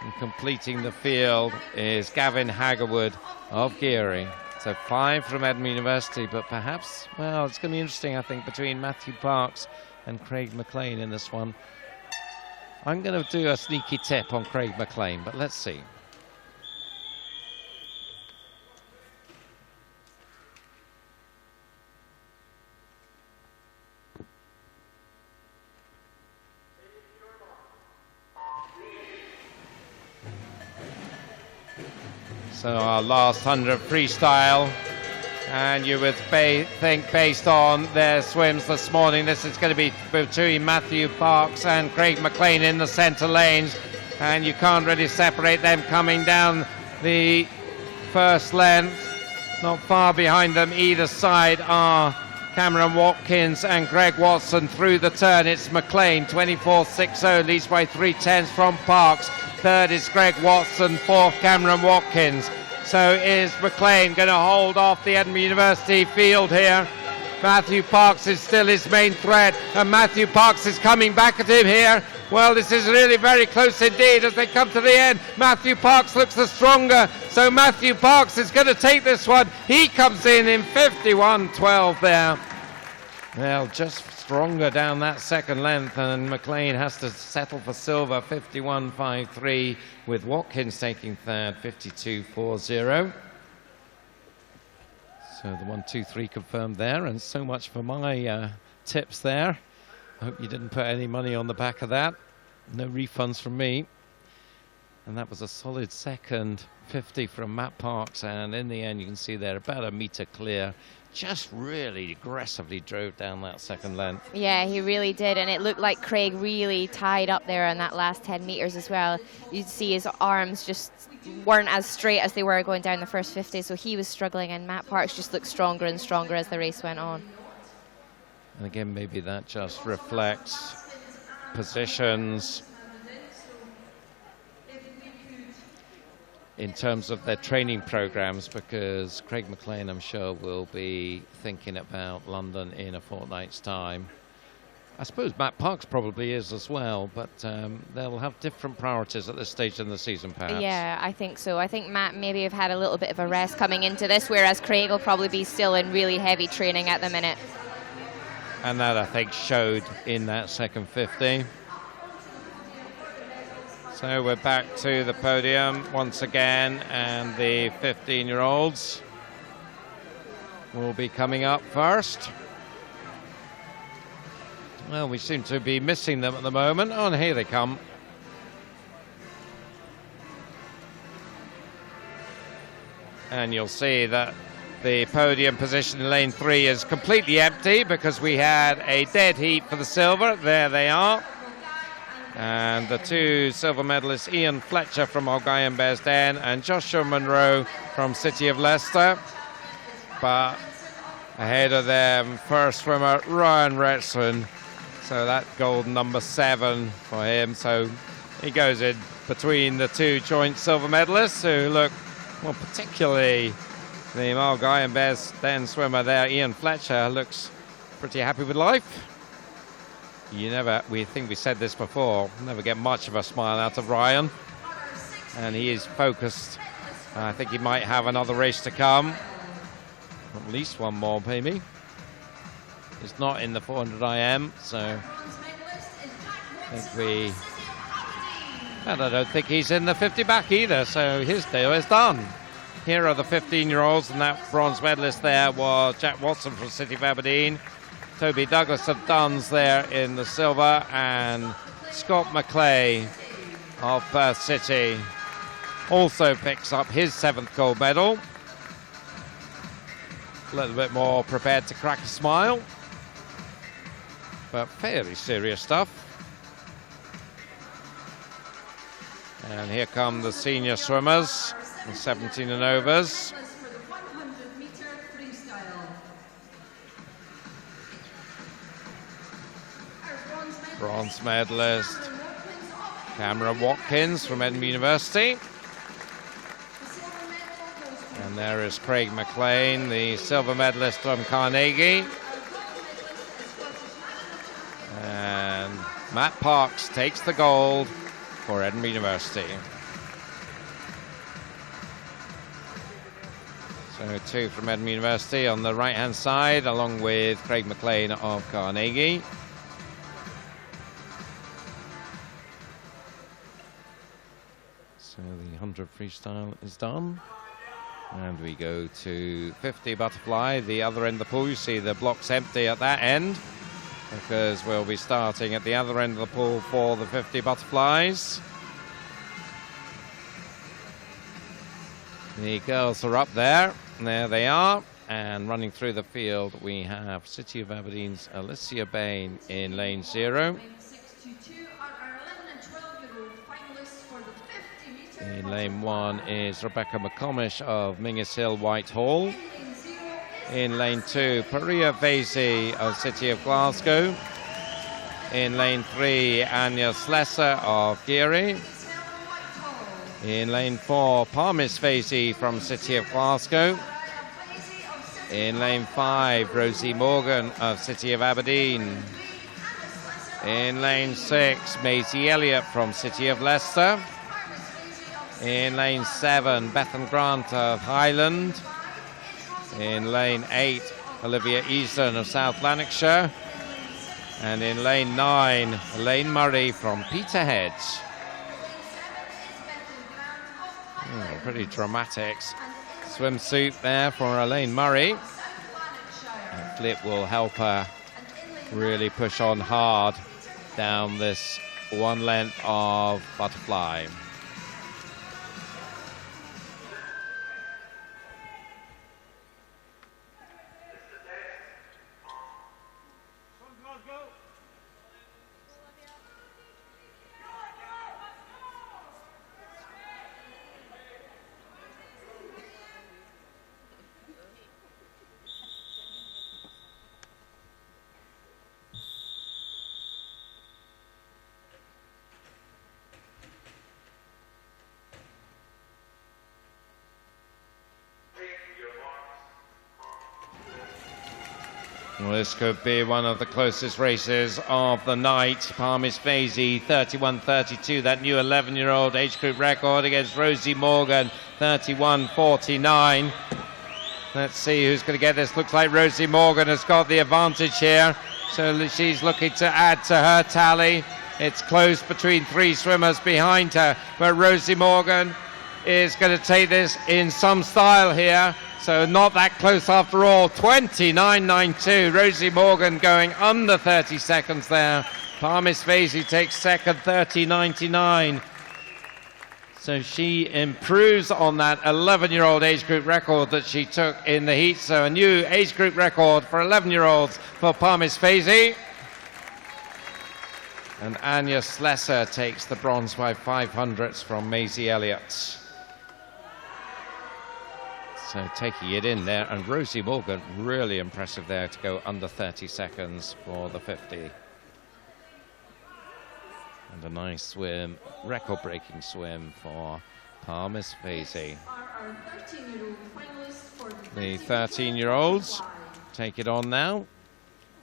And completing the field is Gavin Haggerwood of Geary. So 5 from Edinburgh University, but perhaps, well, it's going to be interesting, I think, between Matthew Parks and Craig McLean in this one. I'm going to do a sneaky tip on Craig McLean, but let's see. So our last 100 freestyle, and you would think based on their swims this morning, this is going to be between Matthew Parks and Craig McLean in the centre lanes, and you can't really separate them coming down the first length. Not far behind them either side are Cameron Watkins and Greg Watson through the turn. It's McLean, 24.60, leads by 3/10 from Parks. Third is Greg Watson, fourth Cameron Watkins. So is McLean going to hold off the Edinburgh University field here? Matthew Parks is still his main threat, and Matthew Parks is coming back at him here. Well, this is really very close indeed as they come to the end. Matthew Parks looks the stronger, so Matthew Parks is going to take this one. He comes in 51.12 there. Well, just stronger down that second length, and McLean has to settle for silver, 51.53, with Watkins taking third, 52.40. So the 1, 2, 3 confirmed there, and so much for my tips there. I hope you didn't put any money on the back of that. No refunds from me. And that was a solid second 50 from Matt Parks, and in the end you can see there about a metre clear. Just really aggressively drove down that second length. Yeah, he really did, and it looked like Craig really tied up there on that last 10 metres as well. You'd see his arms just weren't as straight as they were going down the first 50, so he was struggling, and Matt Parks just looked stronger and stronger as the race went on. And again, maybe that just reflects positions in terms of their training programs, because Craig McLean, I'm sure, will be thinking about London in a fortnight's time. I suppose Matt Parks probably is as well, but they'll have different priorities at this stage in the season, perhaps. Yeah, I think so. I think Matt maybe have had a little bit of a rest coming into this, whereas Craig will probably be still in really heavy training at the minute. And that, I think, showed in that second 50. So we're back to the podium once again, and the 15-year-olds will be coming up first. Well, we seem to be missing them at the moment. Oh, and here they come. And you'll see that the podium position in lane 3 is completely empty because we had a dead heat for the silver. There they are. And the two silver medalists, Ian Fletcher from Algayan Bearsden and Joshua Monroe from City of Leicester. But ahead of them, first swimmer, Ryan Retzland. So that gold number 7 for him. So he goes in between the two joint silver medalists who look, well, particularly the Algayan Bearsden swimmer there, Ian Fletcher, looks pretty happy with life. We think we said this before, never get much of a smile out of Ryan. And he is focused. I think he might have another race to come. At least one more, maybe. He's not in the 400 IM, so and I don't think he's in the 50 back either, so his deal is done. Here are the 15-year-olds, and that bronze medalist there was Jack Watson from City of Aberdeen. Toby Douglas of Duns there in the silver, and Scott McClay of Perth City also picks up his 7th gold medal. A little bit more prepared to crack a smile, but fairly serious stuff. And here come the senior swimmers, the 17 and overs. Bronze medalist Cameron Watkins from Edinburgh University. And there is Craig McLean, the silver medalist from Carnegie. And Matt Parks takes the gold for Edinburgh University. So 2 from Edinburgh University on the right-hand side, along with Craig McLean of Carnegie. So the 100 freestyle is done. And we go to 50 butterfly, the other end of the pool. You see the blocks empty at that end, because we'll be starting at the other end of the pool for the 50 butterflies. The girls are up there, and there they are. And running through the field, we have City of Aberdeen's Alicia Bain in lane 0. In lane 1 is Rebecca McComish of Mingus Hill Whitehall. In lane 2, Paria Vasey of City of Glasgow. In lane 3, Anya Slesser of Geary. In lane 4, Parmis Vasey from City of Glasgow. In lane 5, Rosie Morgan of City of Aberdeen. In lane 6, Maisie Elliott from City of Leicester. In lane 7, Bethan Grant of Highland. In lane 8, Olivia Easton of South Lanarkshire. And in lane 9, Elaine Murray from Peterhead. Pretty dramatic swimsuit there for Elaine Murray. And Flip will help her really push on hard down this one length of butterfly. Well, this could be one of the closest races of the night. Parmis Fazy, 31.32, that new 11-year-old age group record against Rosie Morgan, 31.49. Let's see who's going to get this. Looks like Rosie Morgan has got the advantage here, so she's looking to add to her tally. It's close between 3 swimmers behind her, but Rosie Morgan is going to take this in some style here. So not that close after all. 29.92. Rosie Morgan going under 30 seconds there. Parmis Fazy takes second, 30.99. So she improves on that 11-year-old age group record that she took in the heat. So a new age group record for 11-year-olds for Parmis Fazy. And Anya Slesser takes the bronze by 500ths from Maisie Elliott. So taking it in there, and Rosie Morgan really impressive there to go under 30 seconds for the 50. And a nice swim, record-breaking swim for Parmis Fazy. The 13-year-olds take it on now.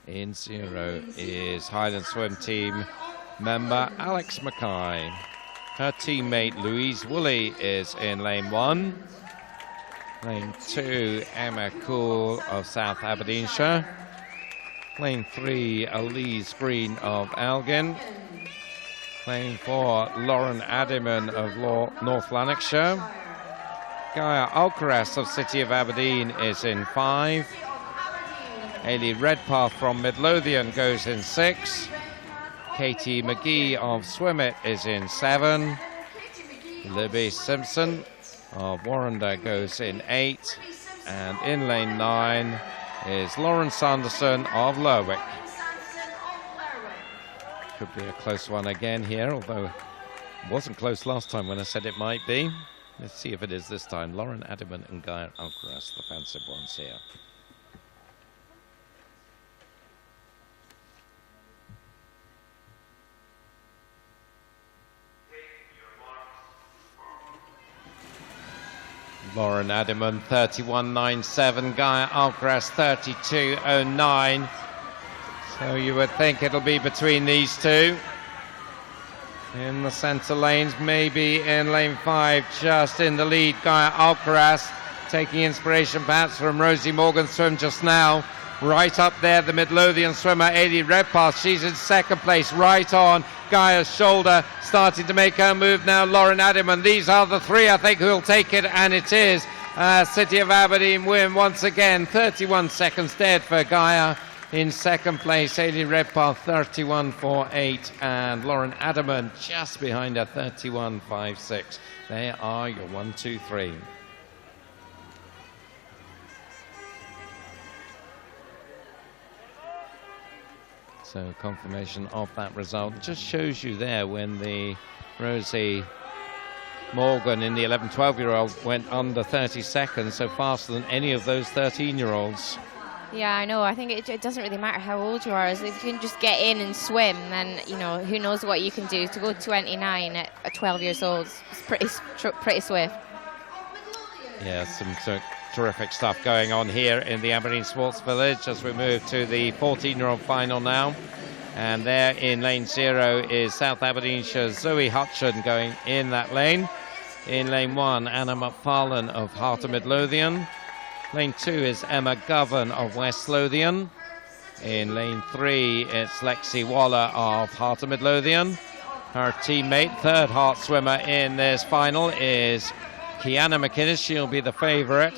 In 0 is Highland Swim Team member Alex Mackay. Her teammate Louise Woolley is in lane 1. Lane 2, Emma Cool of South Aberdeenshire. Lane 3, Elise Green of Elgin. Lane 4, Lauren Adiman of North Lanarkshire. Gaia Alcaraz of City of Aberdeen is in 5. Ailey Redpath from Midlothian goes in 6. Katie McGee of Swimit is in 7. Libby Simpson of Warrender goes in 8, and in lane 9 is Lauren Sanderson of Lerwick. Could be a close one again here, although it wasn't close last time when I said it might be. Let's see if it is this time. Lauren Adiman and Gaia Alcaraz, the fancied ones here. Lauren Adiman, 31.97. Gaia Alcaraz, 32.09. So you would think it'll be between these two. In the centre lanes, maybe in lane 5, just in the lead, Gaia Alcaraz, taking inspiration perhaps from Rosie Morgan's swim just now. Right up there, the Midlothian swimmer, Ailey Redpath. She's in second place, right on Gaia's shoulder, starting to make her move now. Lauren Adiman. These are the 3, I think, who will take it, and it is City of Aberdeen win once again. 31 seconds dead for Gaia. In second place, Ailey Redpath, 31.48, and Lauren Adiman just behind her, 31.56. They are your 1, 2, 3. So confirmation of that result just shows you there when the Rosie Morgan in the 11, 12-year-old went under 30 seconds, so faster than any of those 13-year-olds. Yeah, I know. I think it doesn't really matter how old you are. As if you can just get in and swim, then, you know, who knows what you can do. To go 29 at 12 years old is pretty swift. Yeah, some terrific stuff going on here in the Aberdeen Sports Village as we move to the 14-year-old final now. And there in lane 0 is South Aberdeenshire's Zoe Hutchin going in that lane. In lane 1, Anna McFarlane of Heart of Midlothian. Lane 2 is Emma Govan of West Lothian. In lane 3, it's Lexi Waller of Heart of Midlothian. Her teammate, third Heart swimmer in this final, is Kiana McInnes. She'll be the favourite.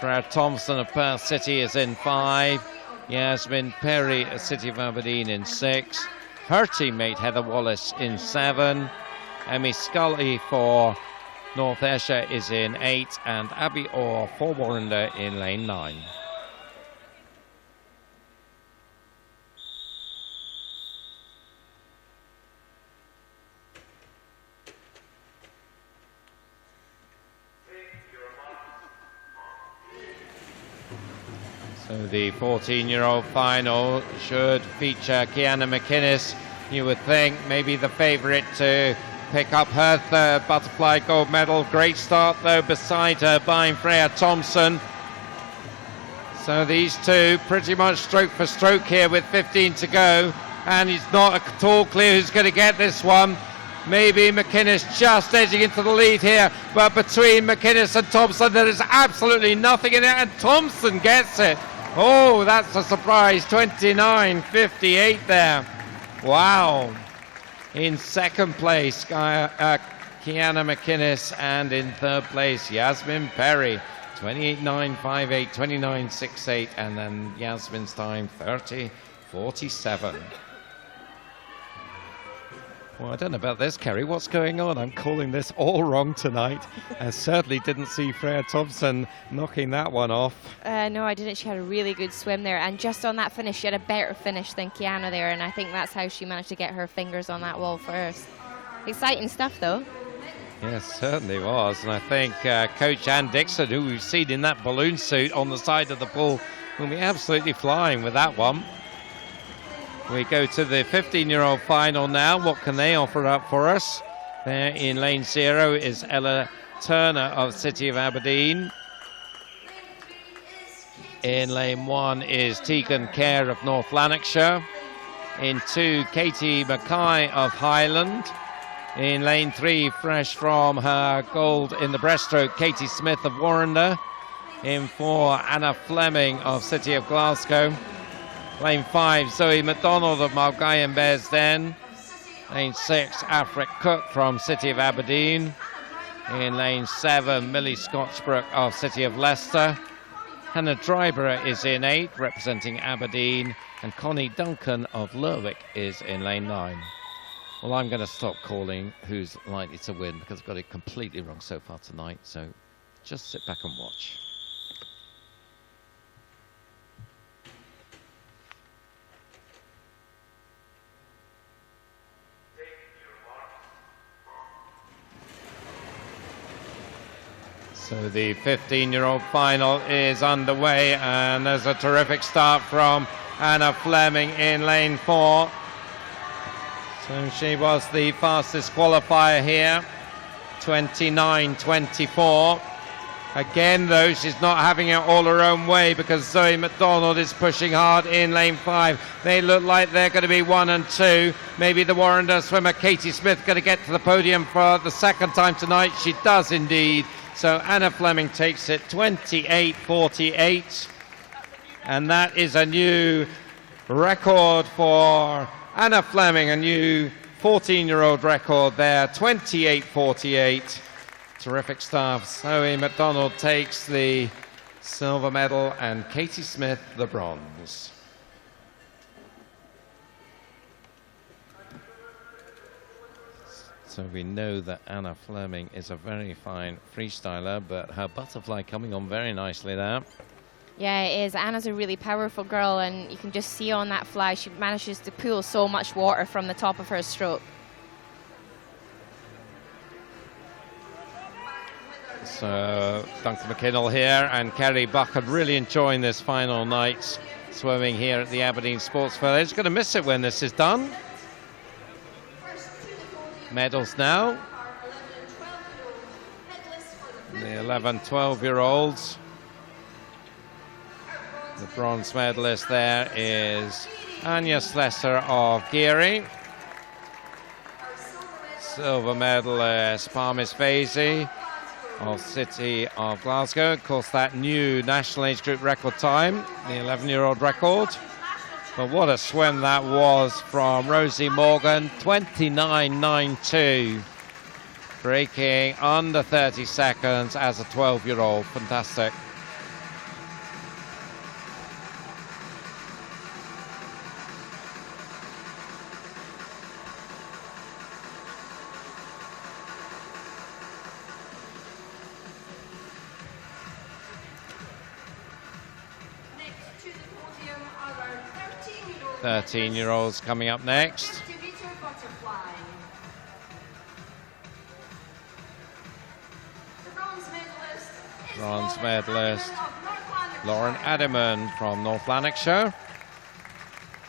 Freya Thompson of Perth City is in 5. Yasmin Perry of City of Aberdeen in 6. Her teammate, Heather Wallace, in 7. Emmy Scully for North Ayrshire is in 8. And Abby Orr for Warrender in lane 9. So the 14-year-old final should feature Kiana McInnes. You would think maybe the favourite to pick up her third butterfly gold medal. Great start though beside her by Freya Thompson. So these two pretty much stroke for stroke here with 15 to go. And it's not at all clear who's going to get this one. Maybe McInnes just edging into the lead here, but between McInnes and Thompson there is absolutely nothing in it, and Thompson gets it. Oh, that's a surprise. 29.58 there. Wow. In second place, Kiana McInnes, and in third place, Yasmin Perry. 28.958, 29.68, and then Yasmin's time 30.47. Well, I don't know about this, Kerry. What's going on? I'm calling this all wrong tonight. I certainly didn't see Freya Thompson knocking that one off. No, I didn't. She had a really good swim there. And just on that finish, she had a better finish than Kiana there. And I think that's how she managed to get her fingers on that wall first. Exciting stuff, though. Yes, certainly was. And I think Coach Ann Dixon, who we've seen in that balloon suit on the side of the pool, will be absolutely flying with that one. We go to the 15-year-old final now. What can they offer up for us? There in lane 0 is Ella Turner of City of Aberdeen. In lane 1 is Tegan Kerr of North Lanarkshire. In 2, Katie Mackay of Highland. In lane 3, fresh from her gold in the breaststroke, Katie Smith of Warrender. In 4, Anna Fleming of City of Glasgow. Lane 5, Zoe McDonald of Malgai and Bearsden. Lane 6, Afric Cook from City of Aberdeen. In lane 7, Millie Scotchbrook of City of Leicester. Hannah Dryborough is in 8, representing Aberdeen. And Connie Duncan of Lerwick is in lane 9. Well, I'm going to stop calling who's likely to win because I've got it completely wrong so far tonight. So just sit back and watch. So the 15-year-old final is underway, and there's a terrific start from Anna Fleming in lane 4. So she was the fastest qualifier here, 29.24. Again, though, she's not having it all her own way because Zoe McDonald is pushing hard in lane 5. They look like they're going to be 1 and 2. Maybe the Warrender swimmer Katie Smith going to get to the podium for the second time tonight. She does indeed. So Anna Fleming takes it 28.48. And that is a new record for Anna Fleming, a new 14-year-old record there, 28.48. Terrific stuff. Zoe McDonald takes the silver medal and Katie Smith the bronze. So we know that Anna Fleming is a very fine freestyler, but her butterfly coming on very nicely there. Yeah, it is. Anna's a really powerful girl, and you can just see on that fly she manages to pull so much water from the top of her stroke. So Duncan McKinnell here and Kerry Buckard really enjoying this final night swimming here at the Aberdeen Sports Fair. They're just going to miss it when this is done. Medals now. The 11-12-year-olds. The bronze medalist there is Anja Slesser of Geary. Silver medalist Parmis Vasey of City of Glasgow. Of course, that new national age group record time, the 11-year-old record. But what a swim that was from Rosie Morgan, 29.92. Breaking under 30 seconds as a 12-year-old. Fantastic. Next to the podium are our 13-year-old 13-year-olds coming up next. 50-meter butterfly. The bronze medalist is Bronze medalist Lauren Adderman from North Lanarkshire.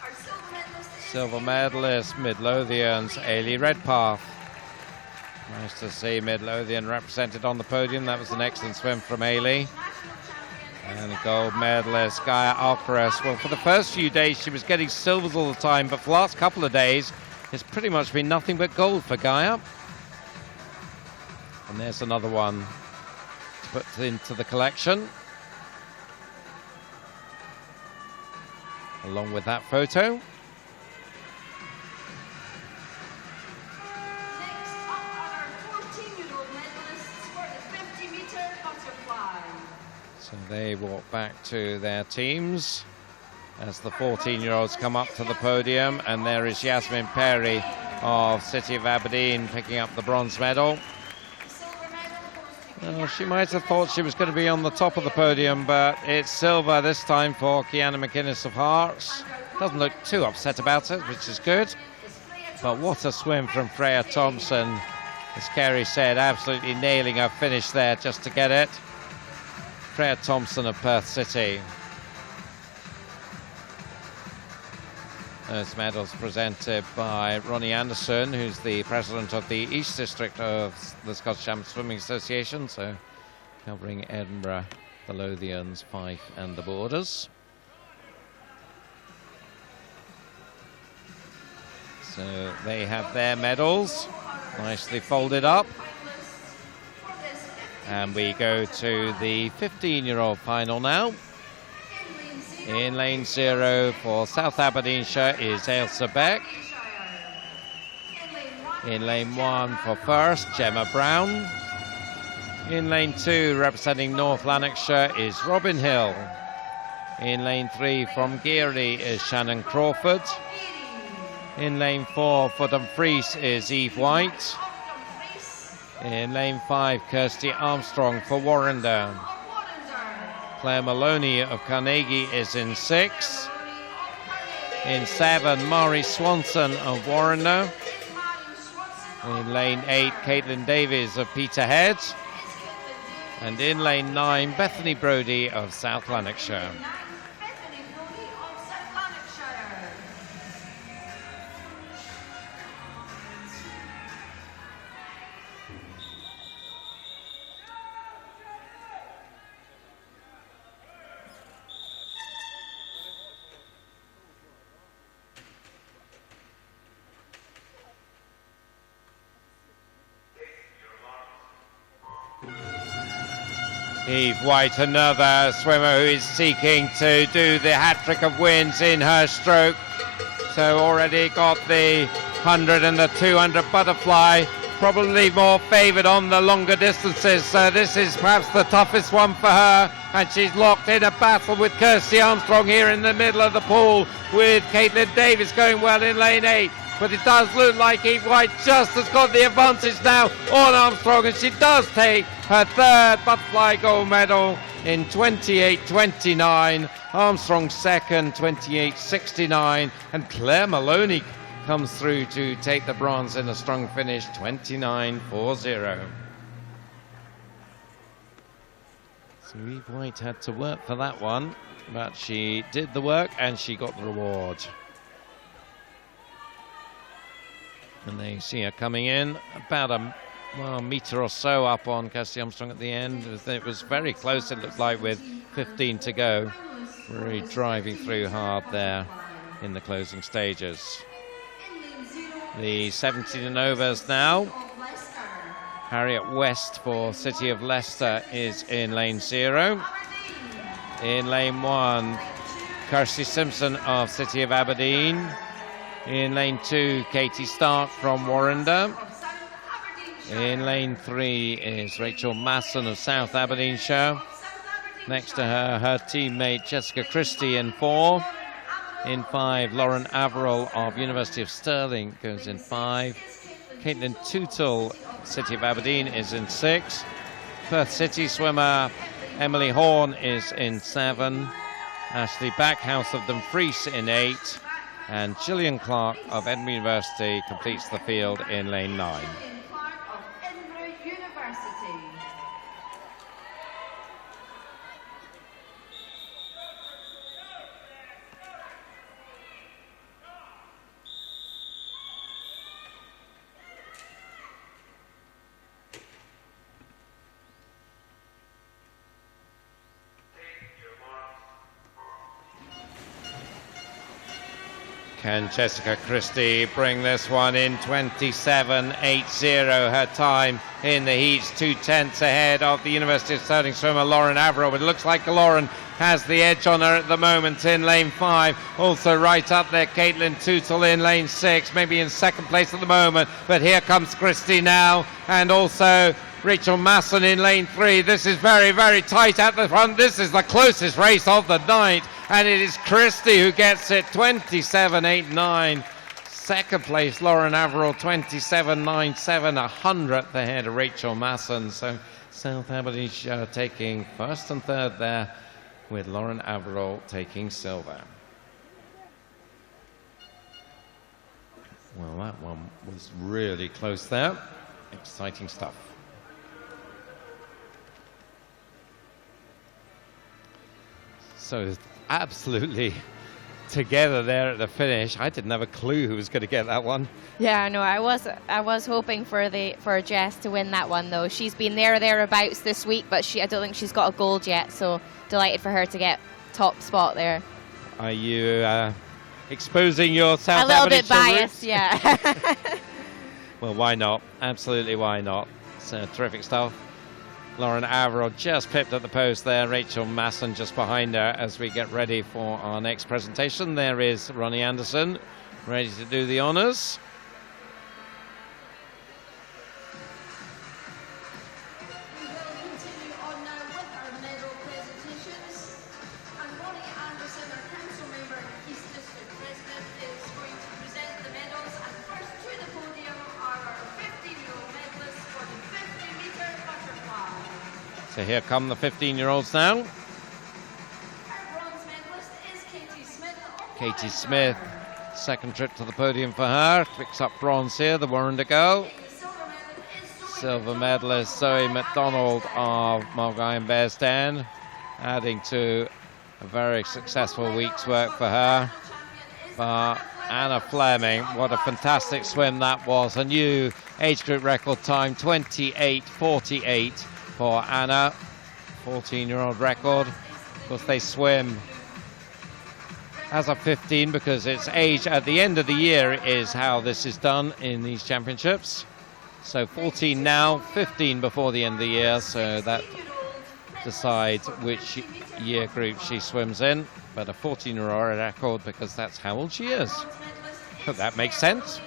Our Silver medalist Midlothian's Ailey Redpath. Nice to see Midlothian represented on the podium. That was an excellent swim from Ailey. And the gold medalist Gaia Alcaraz. Well, for the first few days she was getting silvers all the time, but for the last couple of days it's pretty much been nothing but gold for Gaia. And there's another one to put into the collection, along with that photo. Next up are our 14-year-old medalists for the 50-meter butterfly. So they walk back to their teams as the 14-year-olds come up to the podium, and there is Yasmin Perry of City of Aberdeen picking up the bronze medal. Well, she might have thought she was going to be on the top of the podium, but it's silver this time for Kiana McInnes of Hearts. Doesn't look too upset about it, which is good. But what a swim from Freya Thompson. As Kerry said, absolutely nailing her finish there just to get it. Freya Thompson of Perth City. Those medals presented by Ronnie Anderson, who's the president of the East District of the Scottish Amateur Swimming Association, so covering Edinburgh, the Lothians, Fife and the Borders. So they have their medals nicely folded up. And we go to the 15-year-old final now. In lane 0 for South Aberdeenshire is Ailsa Beck. In lane 1 for First, Gemma Brown. In lane 2, representing North Lanarkshire, is Robin Hill. In lane 3 from Geary is Shannon Crawford. In lane 4 for Dumfries is Eve White. In lane 5, Kirsty Armstrong for Warrender. Claire Maloney of Carnegie is in 6. In 7, Mari Swanson of Warrender. In lane 8, Caitlin Davies of Peterhead. And in lane 9, Bethany Brodie of South Lanarkshire. Eve White, another swimmer who is seeking to do the hat-trick of wins in her stroke. So already got the 100 and the 200 butterfly, probably more favoured on the longer distances. So this is perhaps the toughest one for her. And she's locked in a battle with Kirsty Armstrong here in the middle of the pool, with Caitlin Davis going well in lane 8. But it does look like Eve White just has got the advantage now on Armstrong, and she does take her third butterfly gold medal in 28.29. Armstrong second, 28.69, and Claire Maloney comes through to take the bronze in a strong finish, 29.40. So Eve White had to work for that one, but she did the work and she got the reward. And they see her coming in about a metre or so up on Kirsty Armstrong at the end. It was very close, it looked like, with 15 to go. really driving through hard there in the closing stages. The 17 and overs now. Harriet West for City of Leicester is in lane 0. In lane 1, Kirsty Simpson of City of Aberdeen. In lane 2, Katie Stark from Warrender. In lane 3 is Rachel Masson of South Aberdeenshire. Next to her, her teammate Jessica Christie in 4. In 5, Lauren Averill of University of Stirling goes in 5. Caitlin Tootle, City of Aberdeen, is in 6. Perth City swimmer Emily Horn is in 7. Ashley Backhouse of Dumfries in 8. And Gillian Clark of Edinburgh University completes the field in lane 9. Can Jessica Christie bring this one in? 27.80 her time in the heats, 2/10 ahead of the University of Stirling swimmer Lauren Averill, but it looks like Lauren has the edge on her at the moment in lane 5. Also right up there, Caitlin Tootle in lane 6, maybe in second place at the moment, but here comes Christie now, and also Rachel Masson in lane 3. This is very, very tight at the front. This is the closest race of the night, and it is Christie who gets it, 27.89. Second place, Lauren Averill, 27.97, 100th ahead of Rachel Masson. So South Aberdeenshire taking first and third there, with Lauren Averill taking silver. Well, that one was really close there. Exciting stuff. So absolutely together there at the finish. I didn't have a clue who was going to get that one. Yeah, I know. I was hoping for Jess to win that one, though. She's been thereabouts this week, but I don't think she's got a gold yet. So delighted for her to get top spot there. Are you exposing your South a little bit Aberdeenshire biased, roots? yeah. Well, why not? Absolutely, why not? So terrific stuff. Lauren Averill just pipped at the post there. Rachel Masson just behind her as we get ready for our next presentation. There is Ronnie Anderson ready to do the honours. We will continue on now with our medal presentations. And Ronnie Anderson, our council member and East District President, is going to present the medals. And first to the podium are our 15-year-old medalists for the 50-metre butterfly. So here come the 15-year-olds now. Our bronze medalist is Katie Smith. Katie Smith, second trip to the podium for her. Picks up bronze here, the Warrender girl. Silver medalist Zoe McDonald of Mulgai and Bearsden, adding to a very successful week's work for her. But Anna Fleming, what a fantastic swim that was. A new age group record time, 28.48 for Anna, 14-year-old record. Of course, they swim as a 15 because it's age at the end of the year is how this is done in these championships. So 14 now, 15 before the end of the year, so that decides which year group she swims in. But a 14-year-old record because that's how old she is. Hope that makes sense.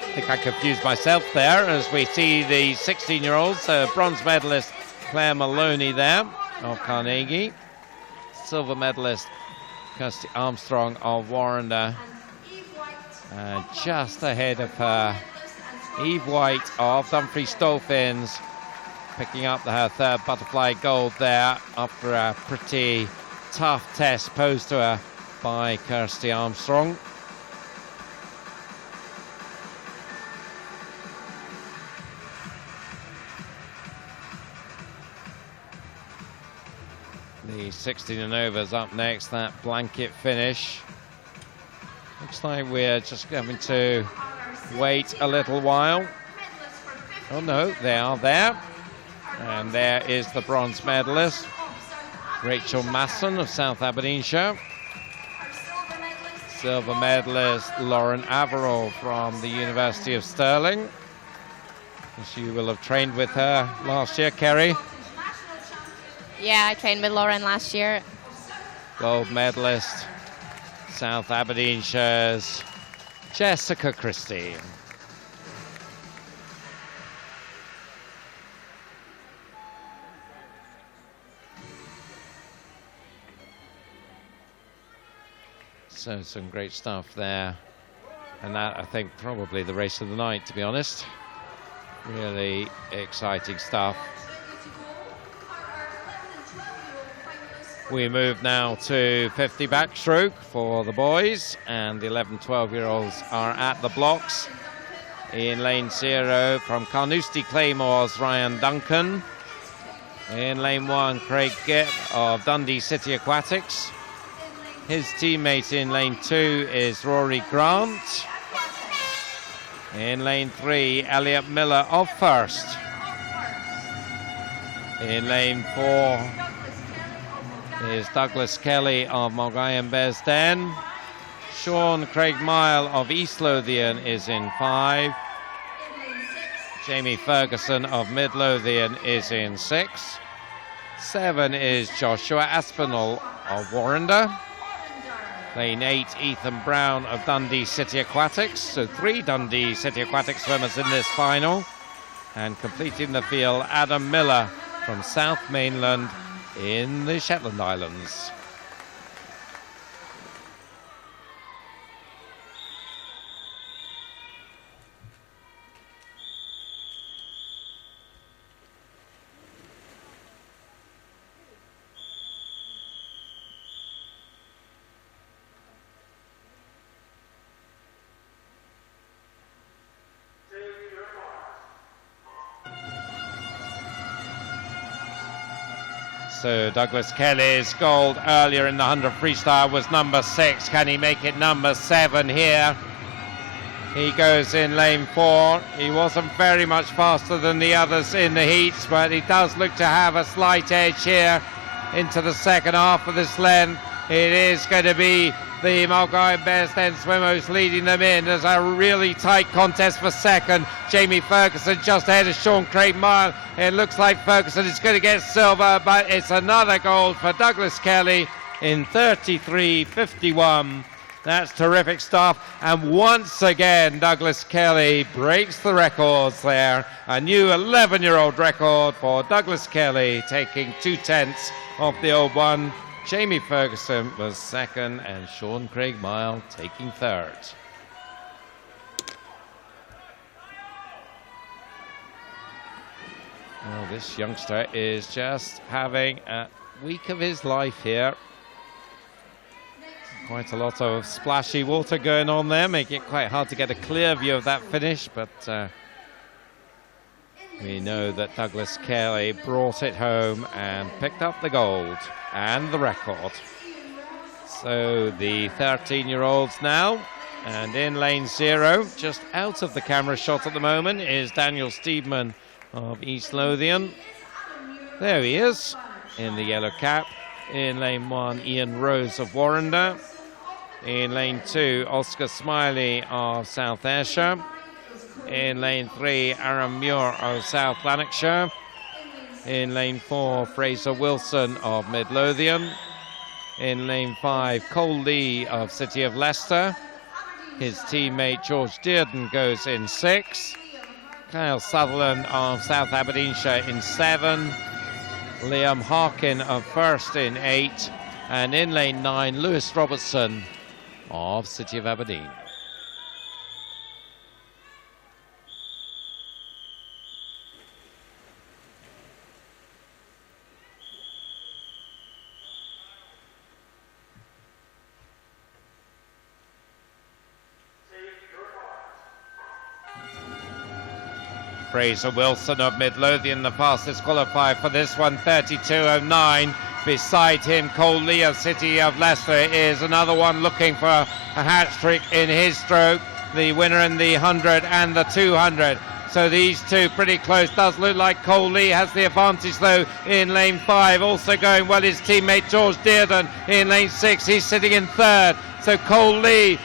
I think I confused myself there as we see the 16-year-olds. Bronze medalist Claire Maloney there of Carnegie. Silver medalist Kirsty Armstrong of Warrender. And just ahead of her, Eve White of Dumfries Dolphins, picking up her third butterfly gold there after a pretty tough test posed to her by Kirsty Armstrong. The 16 and overs up next, that blanket finish. Looks like we're just having to wait a little while. Oh no, they are there. And there is the bronze medalist. Rachel Masson of South Aberdeenshire. Silver medalist Lauren Averill from the University of Stirling. You will have trained with her last year, Kerry. Yeah, I trained with Lauren last year. Gold medalist, South Aberdeenshire's Jessica Christie. So some great stuff there. And that, I think, probably the race of the night, to be honest. Really exciting stuff. We move now to 50 backstroke for the boys, and the 11-12-year-olds are at the blocks. In lane 0 from Carnoustie Claymores, Ryan Duncan. In lane 1, Craig Gitt of Dundee City Aquatics. His teammate in lane 2 is Rory Grant. In lane 3, Elliot Miller of First. In lane 4 is Douglas Kelly of Mulgine Bearsden. Sean Craigmile of East Lothian is in 5. Jamie Ferguson of Mid Lothian is in 6. 7 is Joshua Aspinall of Warrender. Lane 8, Ethan Brown of Dundee City Aquatics. So 3 Dundee City Aquatics swimmers in this final. And completing the field, Adam Miller from South Mainland in the Shetland Islands. So Douglas Kelly's gold earlier in the 100 freestyle was number 6. Can he make it number 7 here? He goes in lane 4. He wasn't very much faster than the others in the heats, but he does look to have a slight edge here into the second half of this length. It is going to be the Mulgine Bearsden swimmer who's leading them in. There's a really tight contest for second. Jamie Ferguson just ahead of Sean Craigmile. It looks like Ferguson is going to get silver, but it's another gold for Douglas Kelly in 33.51. That's terrific stuff. And once again, Douglas Kelly breaks the records there. A new 11-year-old record for Douglas Kelly, taking 2/10 of the old one. Jamie Ferguson was second, and Sean Craigmile taking third. Well, this youngster is just having a week of his life here. Quite a lot of splashy water going on there, making it quite hard to get a clear view of that finish, but we know that Douglas Kelly brought it home and picked up the gold and the record. So the 13-year-olds now, and in lane 0, just out of the camera shot at the moment, is Daniel Steedman of East Lothian. There he is in the yellow cap. In lane 1, Ian Rose of Warrender. In lane 2, Oscar Smiley of South Ayrshire. In lane 3, Aaron Muir of South Lanarkshire. In lane 4, Fraser Wilson of Mid Lothian. In lane 5, Cole Lee of City of Leicester. His teammate George Dearden goes in 6. Kyle Sutherland of South Aberdeenshire in 7. Liam Harkin of First in 8. And in lane 9, Lewis Robertson of City of Aberdeen. Fraser Wilson of Mid Lothian, the fastest qualifier for this one, 32.09. Beside him, Cole Lee of City of Leicester is another one looking for a hat trick in his stroke. The winner in the 100 and the 200. So these two pretty close. Does look like Cole Lee has the advantage though in lane 5. Also going well his teammate George Dearden in lane 6. He's sitting in 3rd. So Cole Lee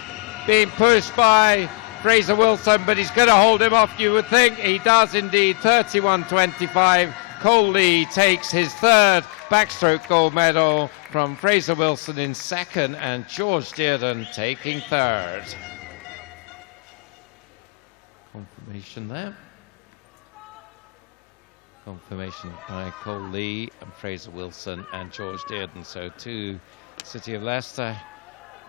being pushed by Fraser Wilson, but he's going to hold him off, you would think. He does indeed. 31.25. Cole Lee takes his 3rd backstroke gold medal from Fraser Wilson in 2nd, and George Dearden taking 3rd. Confirmation there. Confirmation by Cole Lee and Fraser Wilson and George Dearden. So 2 City of Leicester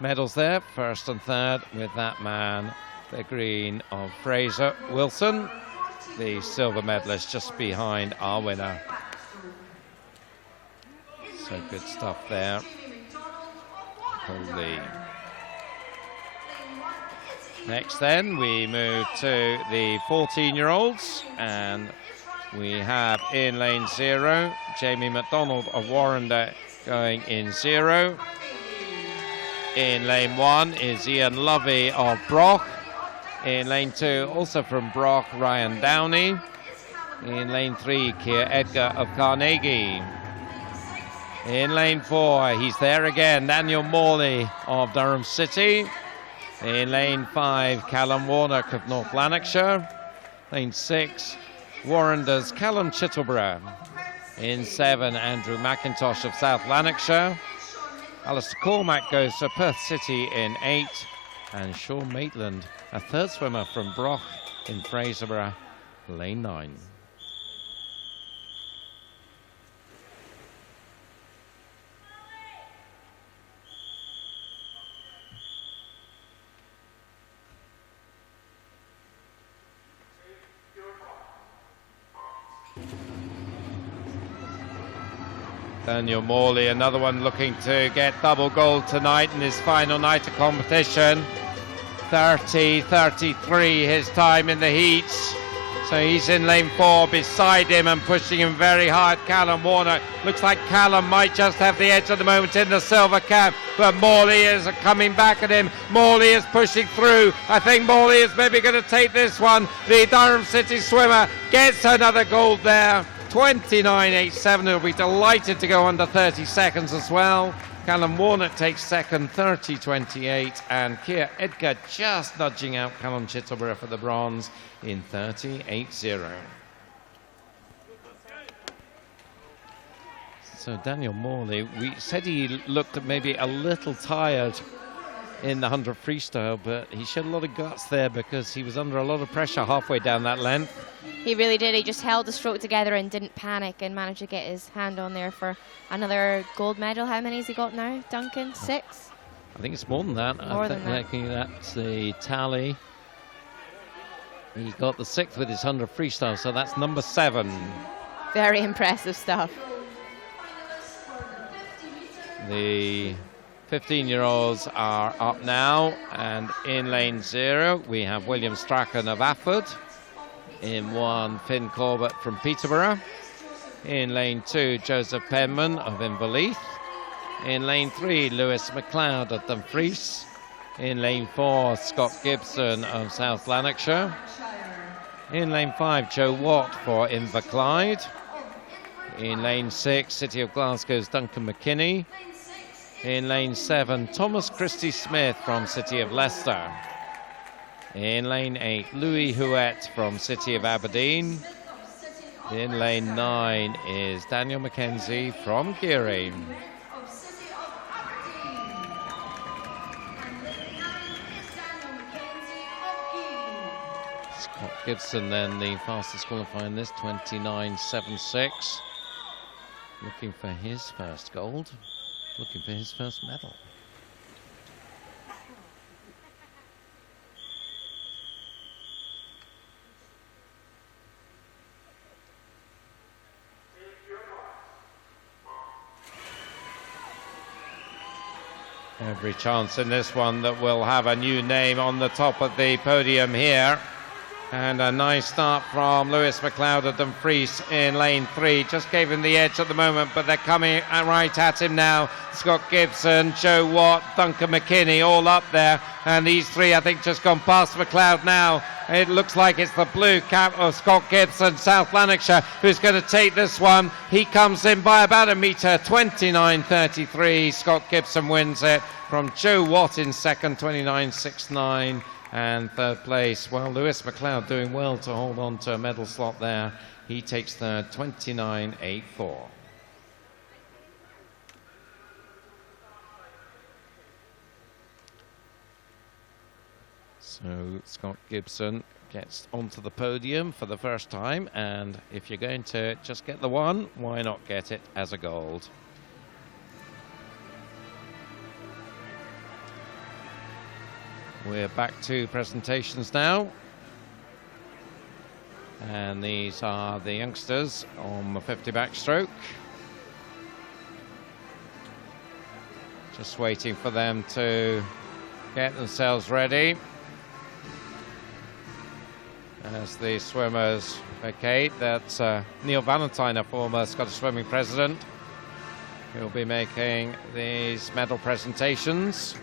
medals there, 1st and 3rd, with that man, the green of Fraser Wilson, the silver medalist just behind our winner. So good stuff there. Cole Lee. Next then we move to the 14-year-olds, and we have in lane 0 Jamie McDonald of Warrender going in 0. In lane 1 is Ian Lovey of Brock. In lane 2 also from Brock, Ryan Downey. In lane 3 Keir Edgar of Carnegie. In lane 4 he's there again, Daniel Morley of Durham City. In lane 5, Callum Warnock of North Lanarkshire. Lane 6, Warrender's Callum Chittleborough. In 7, Andrew McIntosh of South Lanarkshire. Alistair Cormack goes to Perth City in 8. And Sean Maitland, a 3rd swimmer from Broch in Fraserburgh, lane 9. Daniel Morley, another one looking to get double gold tonight in his final night of competition. 30.33 his time in the heats. So he's in lane 4 beside him and pushing him very hard. Callum Warner. Looks like Callum might just have the edge at the moment in the silver cap, but Morley is coming back at him. Morley is pushing through. I think Morley is maybe going to take this one. The Durham City swimmer gets another gold there. 29.87. He'll be delighted to go under 30 seconds as well. Callum Warnock takes 2nd, 30.28, and Keir Edgar just nudging out Callum Chittleborough for the bronze in 30.80. So Daniel Morley, we said he looked maybe a little tired in the 100 freestyle, but he showed a lot of guts there because he was under a lot of pressure halfway down that length. He really did. He just held the stroke together and didn't panic and managed to get his hand on there for another gold medal. How many has he got now, Duncan? 6? I think it's more than that. More than that. That's the tally. He got the 6th with his 100 freestyle, so that's number 7. Very impressive stuff. The 15-year-olds are up now, and in lane 0 we have William Strachan of Afford. In 1, Finn Corbett from Peterborough. In lane 2, Joseph Penman of Inverleith. In lane 3, Lewis McLeod of Dumfries. In lane 4, Scott Gibson of South Lanarkshire. In lane 5, Joe Watt for Inverclyde. In lane 6, City of Glasgow's Duncan McKinney. In lane 7, Thomas Christie Smith from City of Leicester. In lane 8, Louis Huet from City of Aberdeen. In lane 9 is Daniel McKenzie from Geary. Scott Gibson then the fastest qualifying this, 29.76. Looking for his first gold, looking for his first medal. Every chance in this one that we'll have a new name on the top of the podium here. And a nice start from Lewis McLeod of Dumfries in lane 3. Just gave him the edge at the moment, but they're coming right at him now. Scott Gibson, Joe Watt, Duncan McKinney all up there. And these three, I think, just gone past McLeod now. It looks like it's the blue cap of Scott Gibson, South Lanarkshire, who's going to take this one. He comes in by about a metre, 29.33. Scott Gibson wins it from Joe Watt in second, 29.69. And third place, well, Lewis McLeod doing well to hold on to a medal slot there. He takes third, 29.84. So Scott Gibson gets onto the podium for the first time, and if you're going to just get the one, why not get it as a gold? We're back to presentations now, and these are the youngsters on the 50 backstroke. Just waiting for them to get themselves ready as the swimmers vacate. That's Neil Valentine, a former Scottish swimming president, who will be making these medal presentations.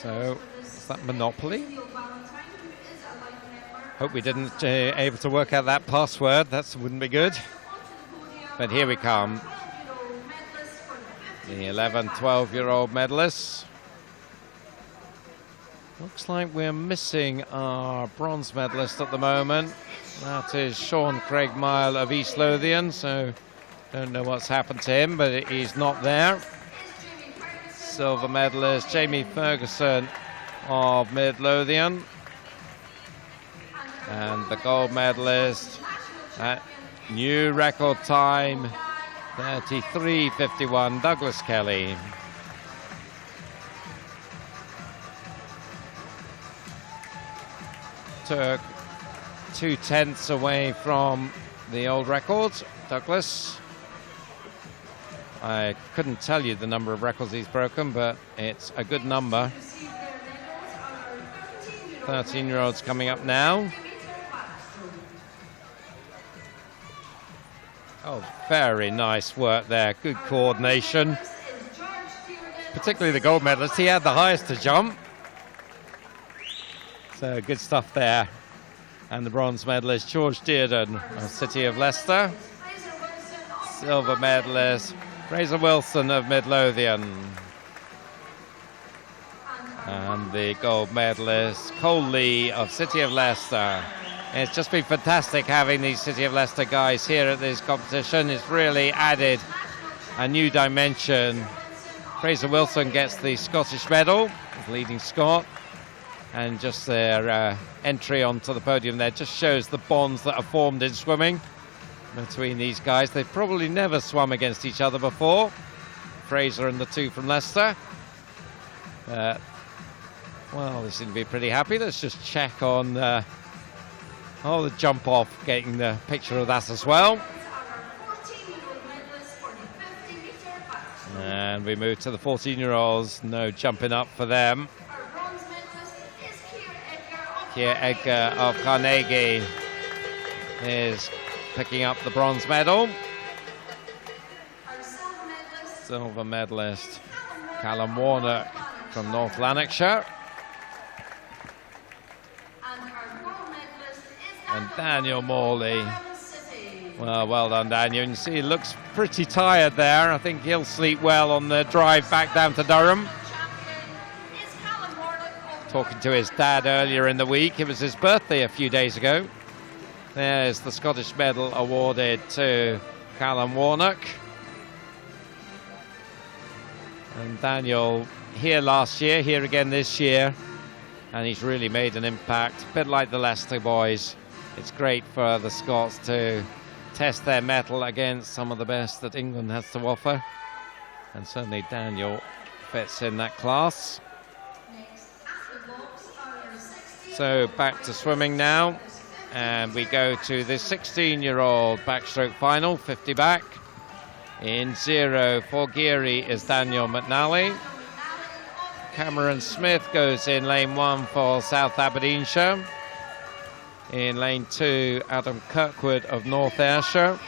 So, is that Monopoly? Hope we didn't able to work out that password. That wouldn't be good. But here we come. The 11, 12-year-old medalists. Looks like we're missing our bronze medalist at the moment. That is Sean Craig Mile of East Lothian. So, don't know what's happened to him, but he's not there. Silver medalist Jamie Ferguson of Midlothian, and the gold medalist at new record time 33.51, Douglas Kelly. Took 2/10 away from the old record, Douglas. I couldn't tell you the number of records he's broken, but it's a good number. 13-year-olds coming up now. Oh, very nice work there. Good coordination. Particularly the gold medalist. He had the highest to jump. So good stuff there. And the bronze medalist, George Dearden of City of Leicester. Silver medalist, Fraser Wilson of Midlothian. And the gold medalist, Cole Lee of City of Leicester. It's just been fantastic having these City of Leicester guys here at this competition. It's really added a new dimension. Fraser Wilson gets the Scottish medal, leading Scot. And just their entry onto the podium there just shows the bonds that are formed in swimming between these guys. They've probably never swum against each other before, Fraser and the two from Leicester. Well, they seem to be pretty happy. Let's just check on the jump off, getting the picture of that as well. And we move to the 14-year-olds. No jumping up for them. Keir Edgar of Carnegie is picking up the bronze medal. Silver medalist Callum Warnock from North Lanarkshire. And Daniel Morley. Well done, Daniel. You see he looks pretty tired there. I think he'll sleep well on the drive back down to Durham. Talking to his dad earlier in the week. It was his birthday a few days ago. There's the Scottish medal awarded to Callum Warnock. And Daniel here last year, here again this year. And he's really made an impact. A bit like the Leicester boys. It's great for the Scots to test their mettle against some of the best that England has to offer. And certainly Daniel fits in that class. So back to swimming now. And we go to the 16-year-old backstroke final, 50 back. In 0 for Geary is Daniel McNally. Cameron Smith goes in lane 1 for South Aberdeenshire. In lane 2, Adam Kirkwood of North Ayrshire.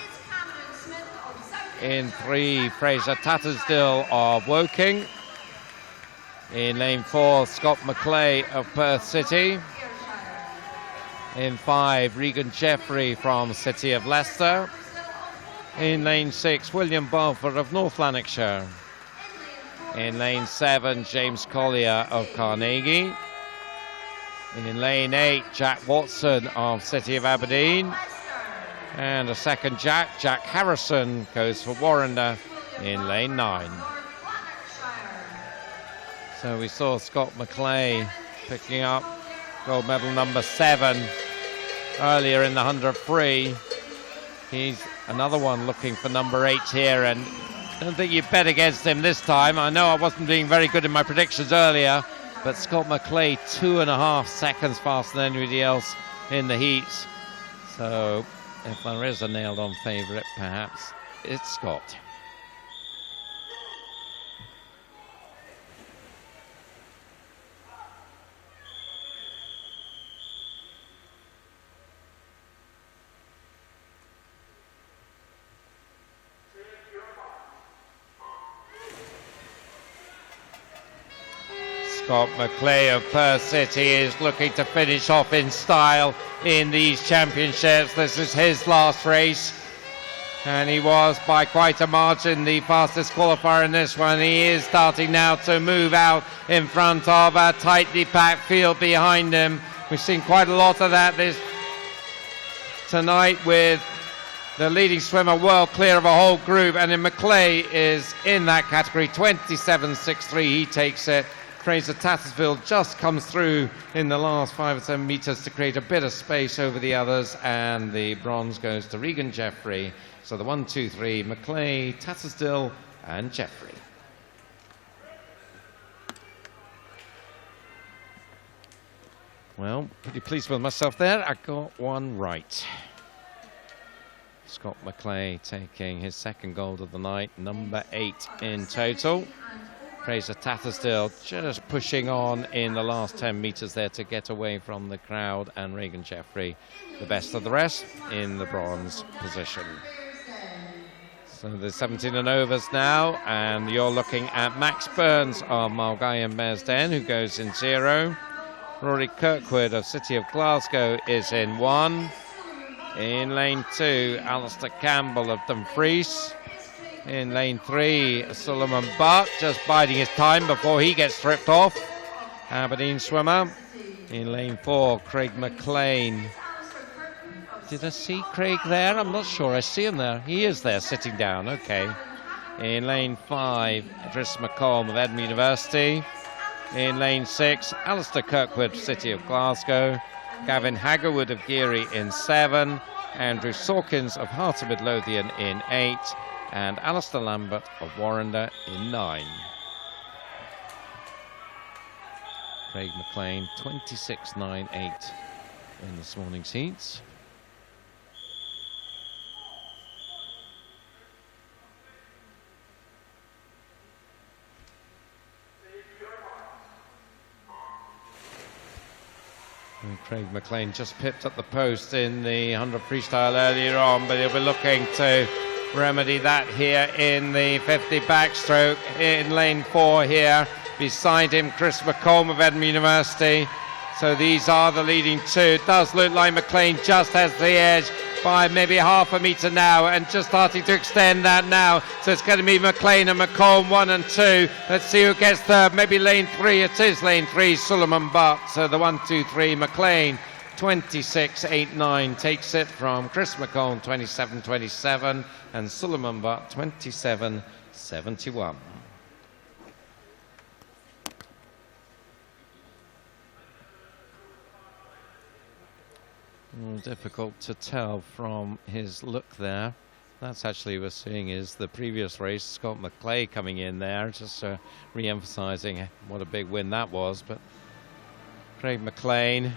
In 3, Fraser Tattersdill of Woking. In lane 4, Scott McClay of Perth City. In 5, Regan Jeffrey from City of Leicester. In lane 6, William Balfour of North Lanarkshire. In lane 7, James Collier of Carnegie. In lane 8, Jack Watson of City of Aberdeen. And a second Jack Harrison, goes for Warrender in lane 9. So we saw Scott McClay picking up gold medal number 7 earlier in the 100 free. He's another one looking for number 8 here, and I don't think you bet against him this time. I know I wasn't being very good in my predictions earlier, but Scott McClay 2.5 seconds faster than anybody else in the heats. So if there is a nailed-on favourite, perhaps it's Scott. Scott McClay of Perth City is looking to finish off in style in these championships. This is his last race, and he was by quite a margin the fastest qualifier in this one. He is starting now to move out in front of a tightly packed field behind him. We've seen quite a lot of that tonight, with the leading swimmer well clear of a whole group, and then McClay is in that category, 27.63, he takes it. Fraser Tattersfield just comes through in the last 5 or 7 meters to create a bit of space over the others, and the bronze goes to Regan Jeffrey. So the 1, 2, 3, McClay, Tattersdill and Jeffrey. Well, pretty pleased with myself there. I got one right. Scott McClay taking his second gold of the night, number 8 in total. Fraser Tattersdill just pushing on in the last 10 meters there to get away from the crowd, and Regan Jeffrey, the best of the rest, in the bronze position. So there's 17 and overs now, and you're looking at Max Burns of Mulgai and Bearsden, who goes in 0. Rory Kirkwood of City of Glasgow is in 1. In lane 2, Alistair Campbell of Dumfries. In lane 3, Suleiman Butt, just biding his time before he gets tripped off. Aberdeen swimmer. In lane 4, Craig McLean. Did I see Craig there? I'm not sure I see him there. He is there, sitting down, okay. In lane 5, Idris McComb of Edinburgh University. In lane 6, Alistair Kirkwood, City of Glasgow. Gavin Haggerwood of Geary in 7. Andrew Sawkins of Heart of Midlothian in 8. And Alistair Lambert of Warrender in 9. Craig McLean, 26.98 in this morning's heats. And Craig McLean just pipped up the post in the 100 freestyle earlier on, but he'll be looking to remedy that here in the 50 backstroke. In lane 4 here, beside him Chris McComb of Edinburgh University. So these are the leading 2. It does look like McLean just has the edge by maybe half a metre now, and just starting to extend that now. So it's going to be McLean and McComb 1 and 2. Let's see who gets third. Maybe lane 3. It is lane 3, Suleiman Butt. So the 1, 2, 3, McLean 26.89 takes it from Chris McComb 27.27 and Suleiman Butt 27.71. Difficult to tell from his look there. That's actually we're seeing is the previous race, Scott McClay coming in there, just re-emphasizing what a big win that was. But Craig McLean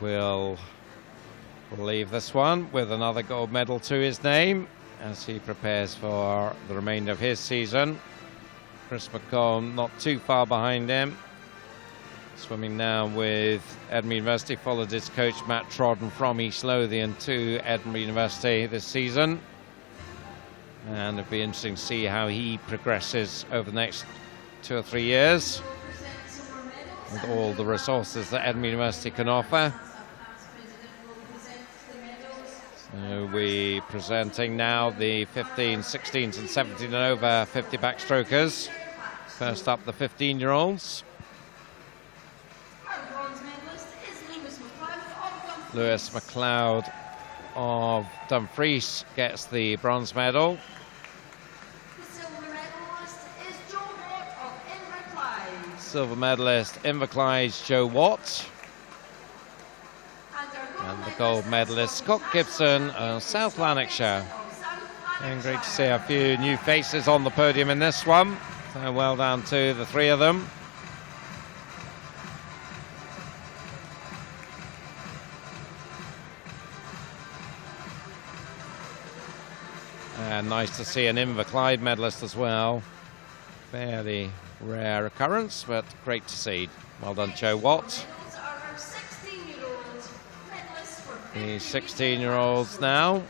We'll leave this one with another gold medal to his name as he prepares for the remainder of his season. Chris McComb not too far behind him. Swimming now with Edinburgh University, followed his coach Matt Trodden from East Lothian to Edinburgh University this season. And it'll be interesting to see how he progresses over the next 2 or 3 years with all the resources that Edinburgh University can offer. So we're presenting now the 15, 16s and 17 and over 50 backstrokers. First up, the 15-year-olds. Lewis McLeod of Dumfries gets the bronze medal. Silver medalist Inverclyde's Joe Watt. And the gold medalist Scott Gibson of South Lanarkshire. And great to see a few new faces on the podium in this one. So well done to the 3 of them. And nice to see an Inverclyde medalist as well. Fairly rare occurrence, but great to see. Well done, Joe Watt. The 16-year-olds now.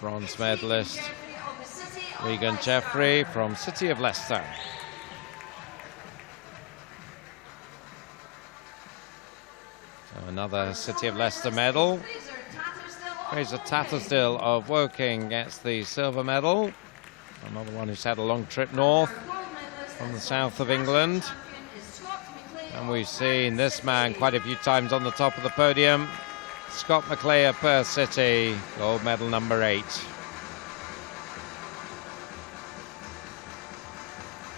Bronze medalist Regan Jeffrey from City of Leicester. So another City of Leicester medal. Fraser Tattersdill of Woking gets the silver medal. Another one who's had a long trip north from the south of England. And we've seen this man quite a few times on the top of the podium. Scott McClay of Perth City, gold medal number 8.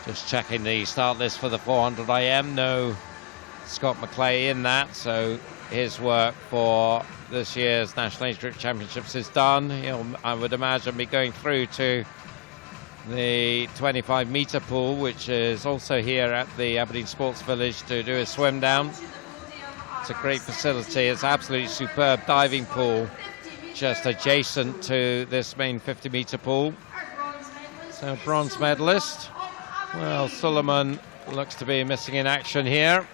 Just checking the start list for the 400 IM. No Scott McClay in that, so his work for this year's National Age Group Championships is done. He'll, I would imagine, be going through to the 25-metre pool, which is also here at the Aberdeen Sports Village, to do a swim down. It's a great facility. It's absolutely superb diving pool just adjacent to this main 50-metre pool. So bronze medalist. Well, Suleiman looks to be missing in action here.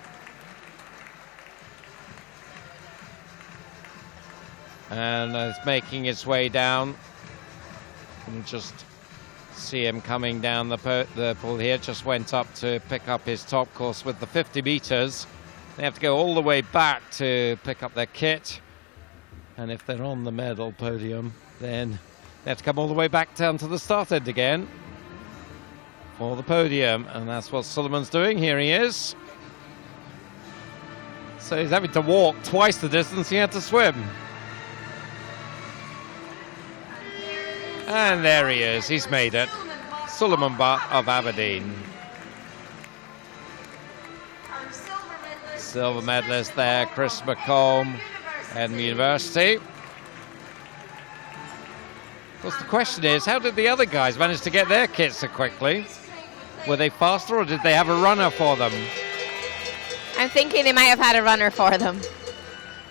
And is making his way down. You can just see him coming down the pool here. Just went up to pick up his top course with the 50 metres. They have to go all the way back to pick up their kit. And if they're on the medal podium, then they have to come all the way back down to the start end again for the podium. And that's what Suleiman's doing. Here he is. So he's having to walk twice the distance he had to swim. And there he is, he's made it. Suleiman Butt of Aberdeen. Silver medalist there, Chris McComb, Edinburgh University. Of course, the question is, how did the other guys manage to get their kits so quickly? Were they faster, or did they have a runner for them? I'm thinking they might have had a runner for them.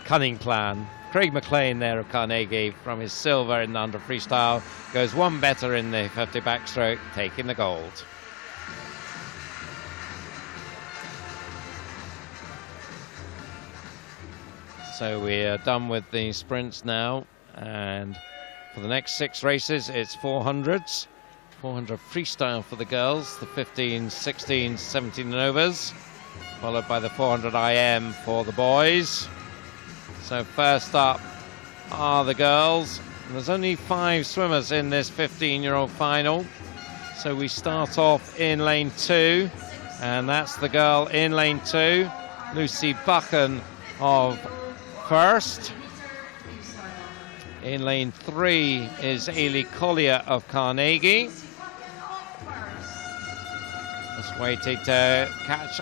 Cunning plan. Craig McLean there of Carnegie from his silver in the under freestyle goes one better in the 50 backstroke, taking the gold. So we're done with the sprints now, and for the next 6 races it's 400s. 400 freestyle for the girls, the 15s, 16s, 17 and overs, followed by the 400 IM for the boys. So first up are the girls. And there's only 5 swimmers in this 15-year-old final. So we start off in lane 2, and that's the girl in lane 2, Lucy Buchan of First. In lane 3 is Ailey Collier of Carnegie. Just waiting to catch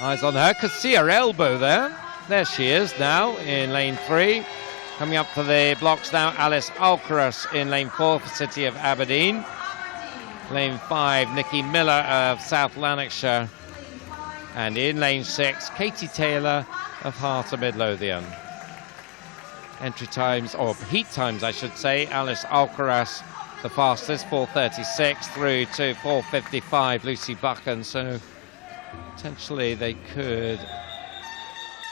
eyes on her. Could see her elbow there. There she is now in lane 3. Coming up to the blocks now, Alice Alcaraz in lane 4 for City of Aberdeen. Lane 5, Nikki Miller of South Lanarkshire. And in lane 6, Katie Taylor of Heart of Midlothian. Entry times, or heat times I should say, Alice Alcaraz the fastest, 4:36 through to 4:55, Lucy Buchan. So potentially they could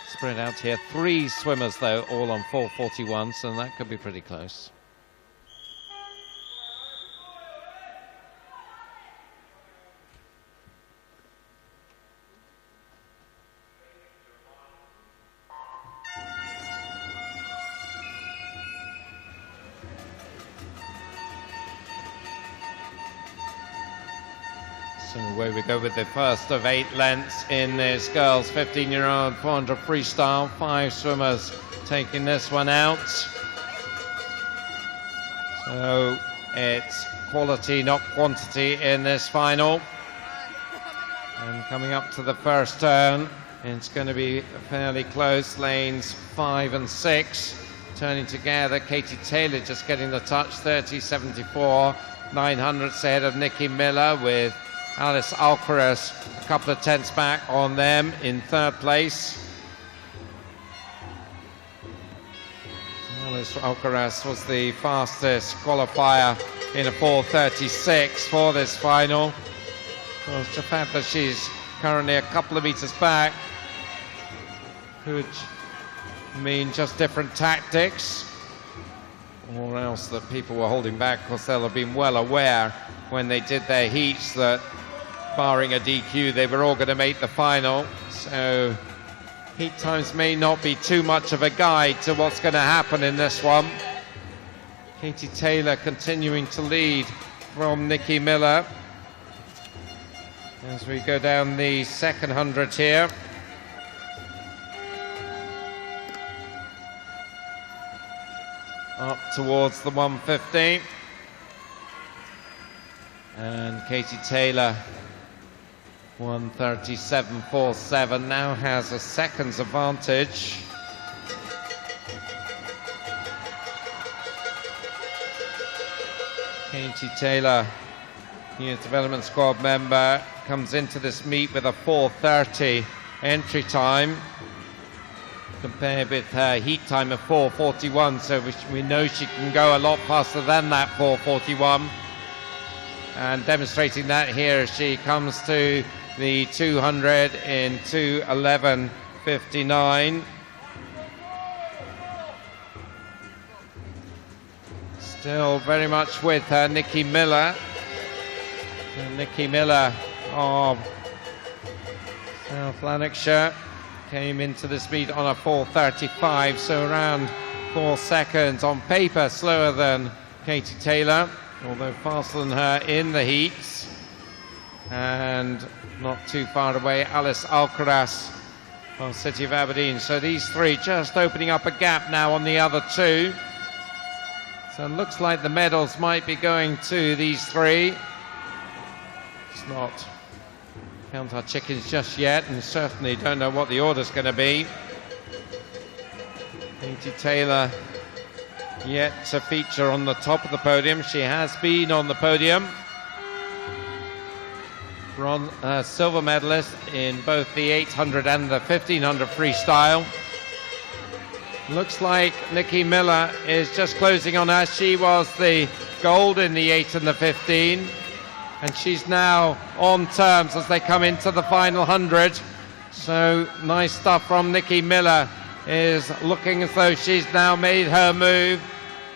spread out here. 3 swimmers though, all on 4:41, so that could be pretty close. So away we go with the first of 8 lengths in this girls 15-year-old 400 freestyle. 5 swimmers taking this one out. So it's quality, not quantity in this final. And coming up to the first turn, it's going to be fairly close. Lanes 5 and 6 turning together. Katie Taylor just getting the touch, 30.74. 900ths ahead of Nikki Miller, with Alice Alcaraz a couple of tenths back on them in 3rd place. Alice Alcaraz was the fastest qualifier in a 4:36 for this final. Well, it's the fact that she's currently a couple of meters back could mean just different tactics, or else that people were holding back because they'll have been well aware when they did their heats that barring a DQ they were all going to make the final. So heat times may not be too much of a guide to what's going to happen in this one. Katie Taylor continuing to lead from Nikki Miller as we go down the second 100 here. Up towards the 150. And Katie Taylor, 1:37.47, now has a seconds advantage. Katie Taylor, Youth Development Squad member, comes into this meet with a 4:30 entry time, compared with her heat time of 4:41, so we know she can go a lot faster than that 4:41. And demonstrating that here as she comes to the 200 in 2:11.59. Still very much with her, Nikki Miller. And Nikki Miller of South Lanarkshire came into this meet on a 4:35, so around 4 seconds on paper slower than Katie Taylor, although faster than her in the heats. And not too far away, Alice Alcaraz from City of Aberdeen. So these 3 just opening up a gap now on the other 2. So it looks like the medals might be going to these 3. It's not count our chickens just yet, and certainly don't know what the order's going to be. Katie Taylor yet to feature on the top of the podium. She has been on the podium. Silver medalist in both the 800 and the 1500 freestyle. Looks like Nikki Miller is just closing on her. She was the gold in the 8 and the 15, and she's now on terms as they come into the final 100. So nice stuff from Nikki Miller, is looking as though she's now made her move.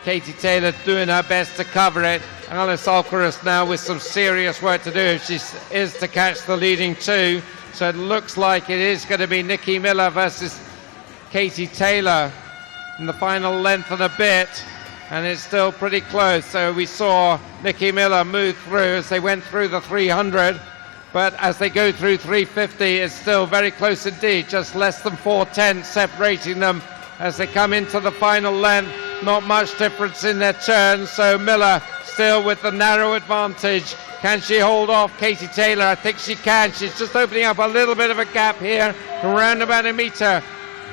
Katie Taylor doing her best to cover it. Alice Alcaraz now with some serious work to do if she is to catch the leading 2. So it looks like it is going to be Nikki Miller versus Katie Taylor in the final length and a bit, and it's still pretty close. So we saw Nikki Miller move through as they went through the 300, but as they go through 350, it's still very close indeed, just less than 4 tenths separating them as they come into the final length. Not much difference in their turns, so Miller still with the narrow advantage. Can she hold off Katie Taylor? I think she can. She's just opening up a little bit of a gap here, around about a metre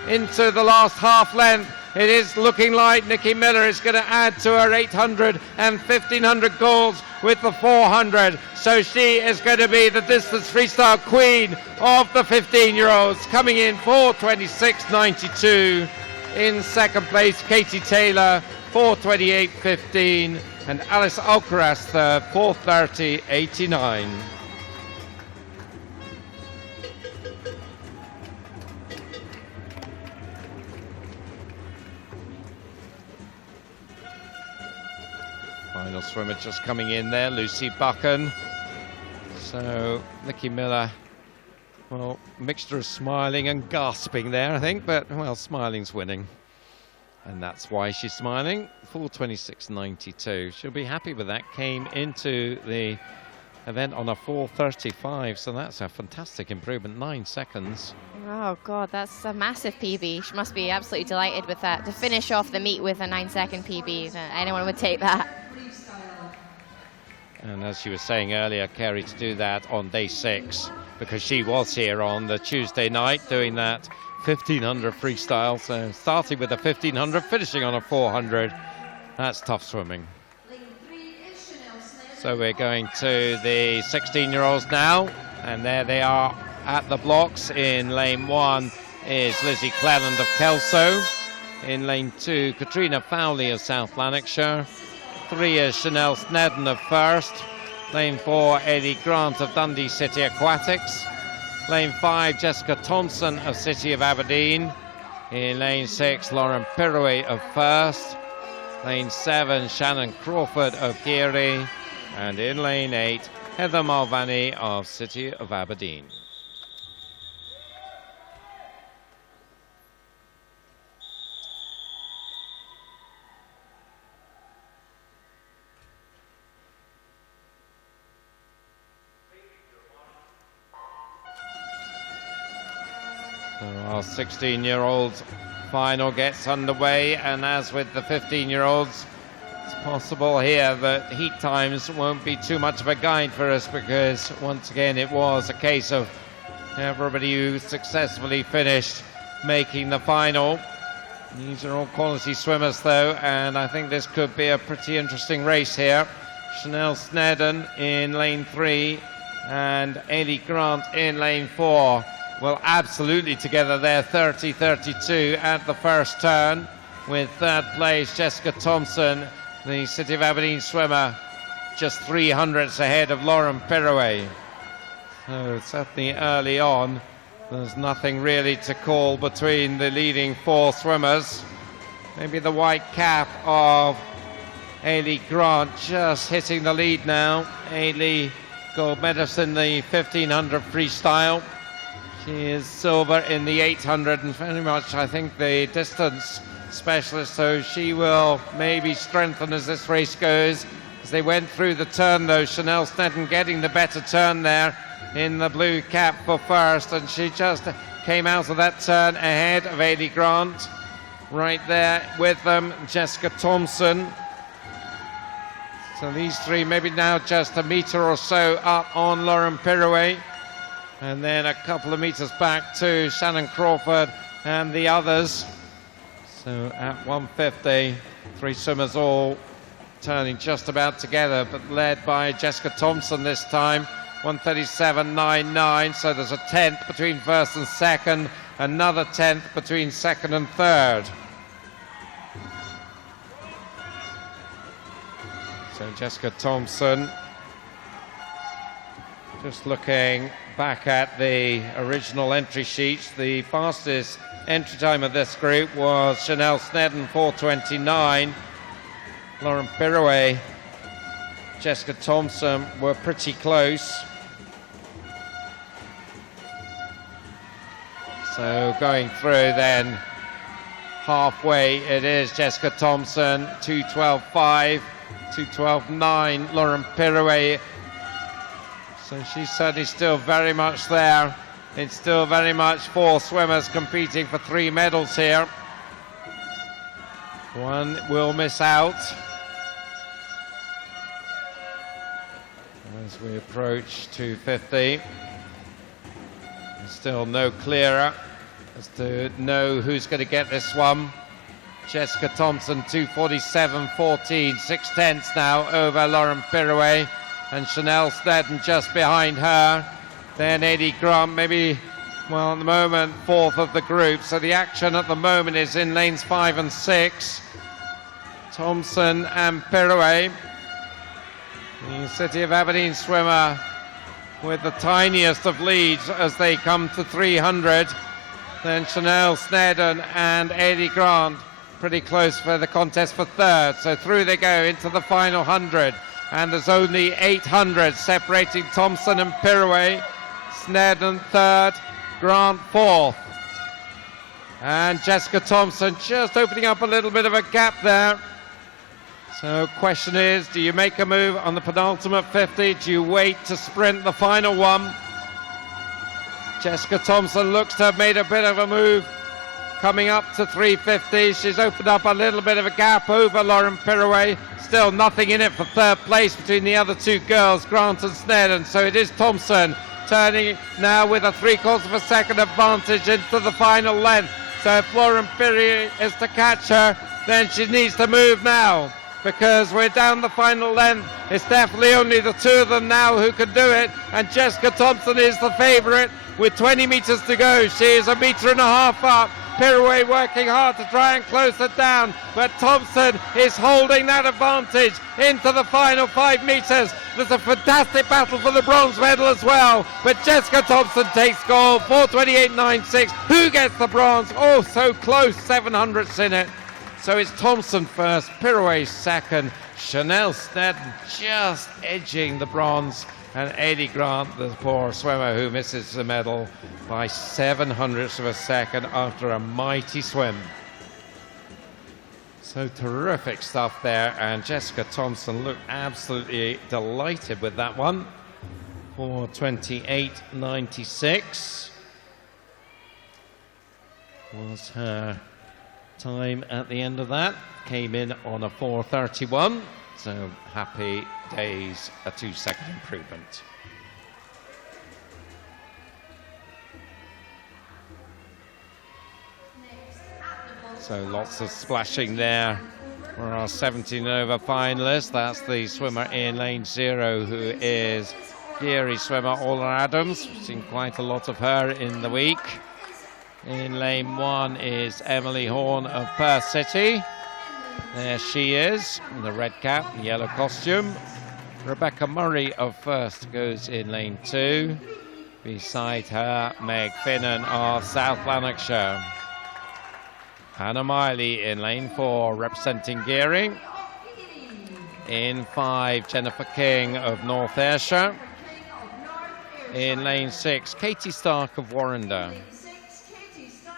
into the last half length. It is looking like Nikki Miller is going to add to her 800 and 1500 goals with the 400. So she is going to be the distance freestyle queen of the 15-year-olds, coming in 4:26.92. In second place, Katie Taylor, 4:28.15, and Alice Alcaraz third, 4:30.89. Final swimmer just coming in there, Lucy Buchan. So Nikki Miller, well, mixture of smiling and gasping there, I think, but, well, smiling's winning. And that's why she's smiling. 4:26.92. She'll be happy with that. Came into the event on a 4:35, so that's a fantastic improvement, 9 seconds. Oh God, that's a massive PB. She must be absolutely delighted with that. To finish off the meet with a 9-second PB, anyone would take that. And as she was saying earlier, Kerry, to do that on day 6, because she was here on the Tuesday night doing that 1500 freestyle. So starting with a 1500, finishing on a 400. That's tough swimming. So we're going to the 16-year-olds now, and there they are at the blocks. In lane 1 is Lizzie Cleland of Kelso. In lane 2, Katrina Fowley of South Lanarkshire. 3 is Chanel Snedden of First. Lane 4, Eddie Grant of Dundee City Aquatics. Lane 5, Jessica Thompson of City of Aberdeen. In lane 6, Lauren Pirouet of First. Lane 7, Shannon Crawford of Geary. And in lane 8, Heather Mulvaney of City of Aberdeen. So our 16-year-olds final gets underway, and as with the 15-year-olds, it's possible here that heat times won't be too much of a guide for us, because once again it was a case of everybody who successfully finished making the final. These are all quality swimmers though, and I think this could be a pretty interesting race here. Chanel Snedden in lane 3 and Eddie Grant in lane 4. Well, absolutely together there, 30-32 at the first turn, with third place Jessica Thompson, the City of Aberdeen swimmer, just 300ths ahead of Lauren Pirouet. So certainly early on, there's nothing really to call between the leading 4 swimmers. Maybe the white cap of Ailey Grant just hitting the lead now. Ailey, gold medalist in the 1500 freestyle. She is silver in the 800 and very much, I think, the distance specialist, so she will maybe strengthen as this race goes. As they went through the turn though, Chanel Snedden getting the better turn there in the blue cap for first, and she just came out of that turn ahead of Ailey Grant. Right there with them, Jessica Thompson. So these three maybe now just a metre or so up on Lauren Pirouet. And then a couple of meters back to Shannon Crawford and the others. So at 150, 3 swimmers all turning just about together, but led by Jessica Thompson this time, 137.99. So there's a 10th between first and second, another 10th between second and third. So Jessica Thompson, just looking back at the original entry sheets, the fastest entry time of this group was Chanel Snedden, 4:29. Lauren Pirouet, Jessica Thompson were pretty close. So going through then, halfway it is Jessica Thompson, 2:12.5, 2:12.9, Lauren Pirouet. So she's certainly still very much there. It's still very much 4 swimmers competing for 3 medals here. One will miss out as we approach 250. There's still no clearer as to know who's going to get this one. Jessica Thompson 2:47.14, 6/10 now over Lauren Pirouet, and Chanel Snedden just behind her. Then Eddie Grant, maybe, well, at the moment, fourth of the group. So the action at the moment is in lanes 5 and 6. Thompson and Pirouet. The City of Aberdeen swimmer with the tiniest of leads as they come to 300. Then Chanel Snedden and Eddie Grant pretty close for the contest for third. So through they go into the final 100. And there's only 800 separating Thompson and Pirouet. Snedden third, Grant fourth. And Jessica Thompson just opening up a little bit of a gap there. So question is, do you make a move on the penultimate 50? Do you wait to sprint the final one? Jessica Thompson looks to have made a bit of a move coming up to 350. She's opened up a little bit of a gap over Lauren Pirouet. Still nothing in it for third place between the other two girls, Grant and Snedden. So it is Thompson turning now with a 3/4 of a second advantage into the final length. So if Lauren Pirouet is to catch her, then she needs to move now, because we're down the final length. It's definitely only the two of them now who can do it, and Jessica Thompson is the favourite with 20 metres to go. She is 1.5 metres up. Pirouet working hard to try and close it down, but Thompson is holding that advantage into the final 5 metres. There's a fantastic battle for the bronze medal as well, but Jessica Thompson takes gold, 4:28.96. Who gets the bronze? Oh, so close, 700ths in it. So it's Thompson first, Pirouet second, Chanel Snedden just edging the bronze, and Eddie Grant, the poor swimmer who misses the medal by 700ths of a second after a mighty swim. So terrific stuff there, and Jessica Thompson looked absolutely delighted with that one. 4:28.96 was her time at the end of that. Came in on a 4:31, so happy days, a 2-second improvement. So lots of splashing there for our 17 over finalists. That's the swimmer in lane 0, who is geary swimmer Ola Adams. We've seen quite a lot of her in the week. In lane 1 is Emily Horn of Perth City. There she is, in the red cap, yellow costume. Rebecca Murray of First goes in lane 2. Beside her, Meg Finnan of South Lanarkshire. Hannah Miley in lane 4, representing Gearing. In 5, Jennifer King of North Ayrshire. In lane 6, Katie Stark of Warrender.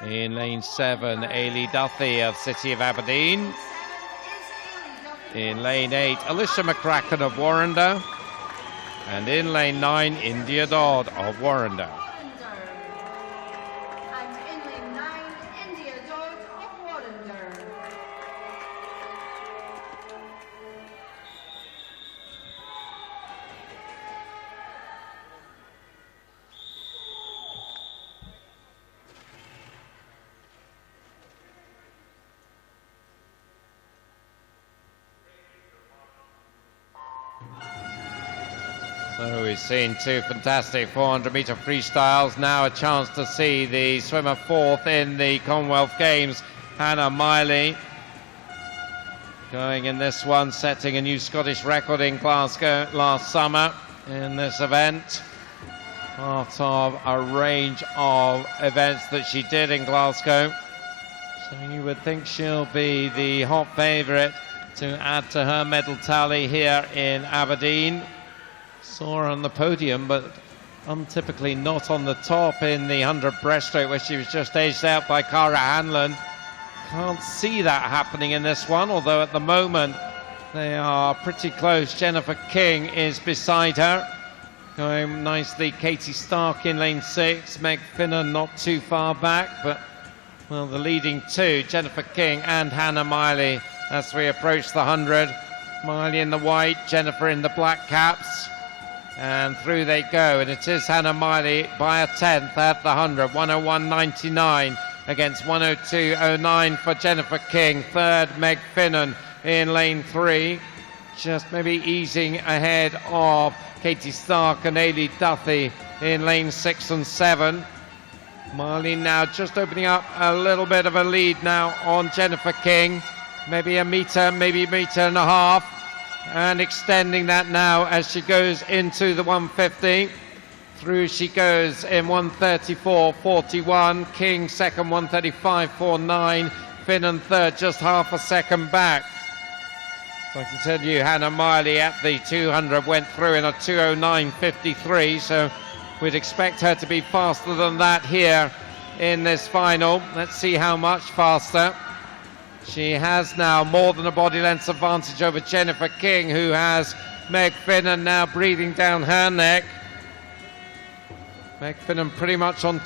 In lane 7, Ailey Duthie of City of Aberdeen. In lane 8, Alicia McCracken of Warrender. And in lane 9, India Dodd of Warrender. So we've seen two fantastic 400-metre freestyles. Now a chance to see the swimmer fourth in the Commonwealth Games, Hannah Miley. Going in this one, setting a new Scottish record in Glasgow last summer in this event. Part of a range of events that she did in Glasgow. So you would think she'll be the hot favourite to add to her medal tally here in Aberdeen. Saw her on the podium, but untypically not on the top in the 100 breaststroke, where she was just edged out by Cara Hanlon. Can't see that happening in this one, although at the moment they are pretty close. Jennifer King is beside her, going nicely. Katie Stark in lane 6, Meg Finnan not too far back, but well, the leading two, Jennifer King and Hannah Miley, as we approach the 100. Miley in the white, Jennifer in the black caps. And through they go, and it is Hannah Miley by a 10th at the 100, 101.99. against 102.09 for Jennifer King. Third, Meg Finnan in lane 3, just maybe easing ahead of Katie Stark and Ailey Duthie in lane 6 and 7. Miley now just opening up a little bit of a lead now on Jennifer King, maybe a metre, maybe a metre and a half, and extending that now as she goes into the 150. Through she goes in 134.41. King second, 135.49. Finnan third, just half a second back. So I can tell you, Hannah Miley at the 200 went through in a 209.53, so we'd expect her to be faster than that here in this final. Let's see how much faster. She has now more than a body length advantage over Jennifer King, who has Meg Finnan now breathing down her neck. Meg Finnan pretty much on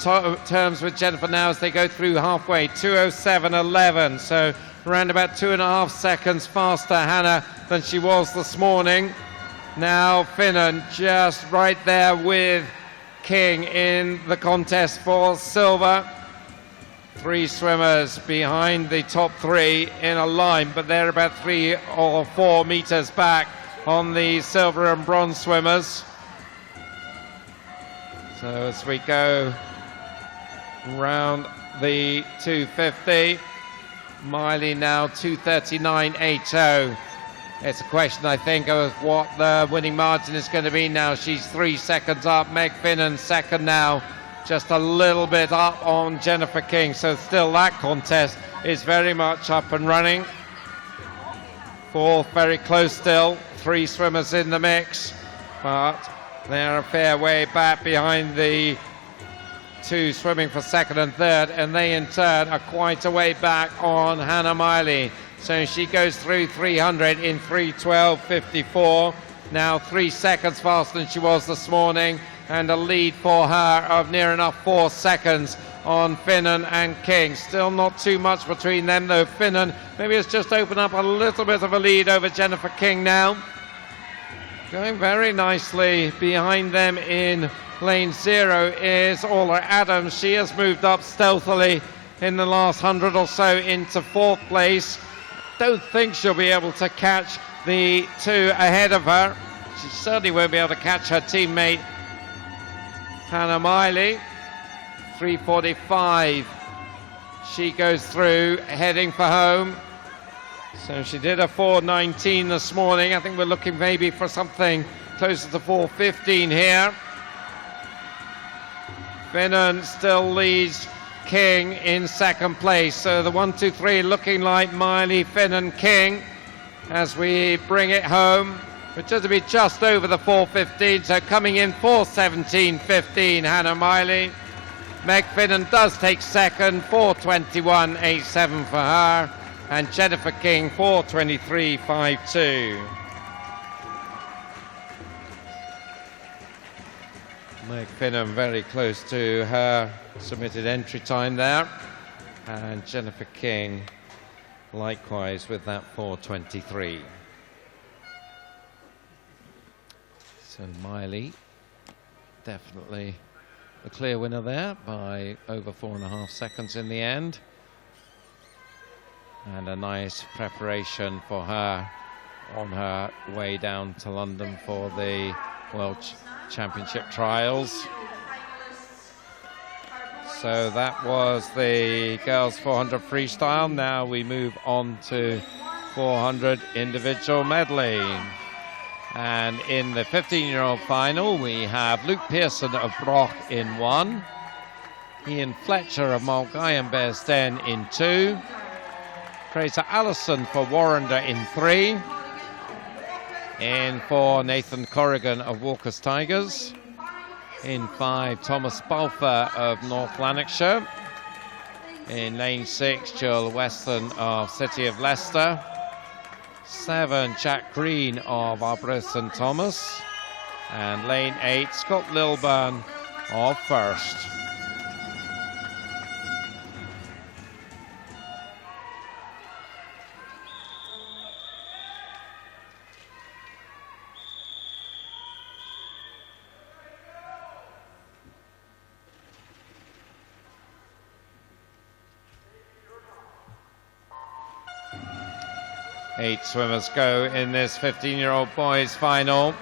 terms with Jennifer now as they go through halfway. 2:07.11, so around about 2.5 seconds faster, Hannah, than she was this morning. Now Finnan just right there with King in the contest for silver. 3 swimmers behind the top 3 in a line, but they're about 3 or 4 meters back on the silver and bronze swimmers. So as we go round the 250, Miley now 2:39.80. It's a question, I think, of what the winning margin is going to be now. She's 3 seconds up. Meg Finnan second now, just a little bit up on Jennifer King. So still that contest is very much up and running. Fourth, very close still. 3 swimmers in the mix, but they're a fair way back behind the 2 swimming for second and third, and they in turn are quite a way back on Hannah Miley. So she goes through 300 in 3:12.54, now 3 seconds faster than she was this morning, and a lead for her of near enough 4 seconds on Finnan and King. Still not too much between them though. Finnan maybe has just opened up a little bit of a lead over Jennifer King now. Going very nicely behind them in lane 0 is Orla Adams. She has moved up stealthily in the last 100 or so into 4th place. Don't think she'll be able to catch the 2 ahead of her. She certainly won't be able to catch her teammate Hannah Miley. 3:45. She goes through, heading for home. So she did a 4:19 this morning. I think we're looking maybe for something closer to 4:15 here. Finnan still leads King in second place. So the 1, 2, 3 looking like Miley, Finnan, King as we bring it home. But just to be just over the 4:15, so coming in 4:17.15, Hannah Miley. Meg Finnan does take second, 4:21.87 for her. And Jennifer King, 4:23.52. Meg Finnan very close to her submitted entry time there. And Jennifer King likewise with that 4:23. So Miley definitely the clear winner there by over 4.5 seconds in the end. And a nice preparation for her on her way down to London for the World Championship trials. So that was the girls 400 freestyle. Now we move on to 400 individual medley. And in the 15-year-old final, we have Luke Pearson of Broch in 1, Ian Fletcher of Mulgai and Bearsden in 2, Fraser Allison for Warrender in 3, in 4 Nathan Corrigan of Walker's Tigers, in 5 Thomas Balfour of North Lanarkshire, in lane 6 Joel Weston of City of Leicester, 7 Jack Green of Arbroath St Thomas, and lane 8 Scott Lilburn of First. 8 swimmers go in this 15-year-old boys final.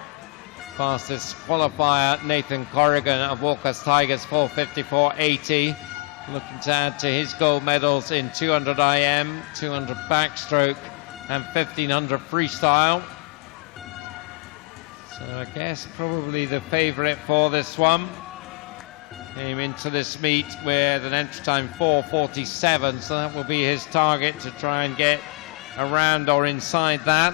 Fastest qualifier, Nathan Corrigan of Walker's Tigers, 4:54.80. Looking to add to his gold medals in 200 IM, 200 backstroke, and 1500 freestyle. So I guess probably the favourite for this one. Came into this meet with an entry time 4:47, so that will be his target, to try and get around or inside that.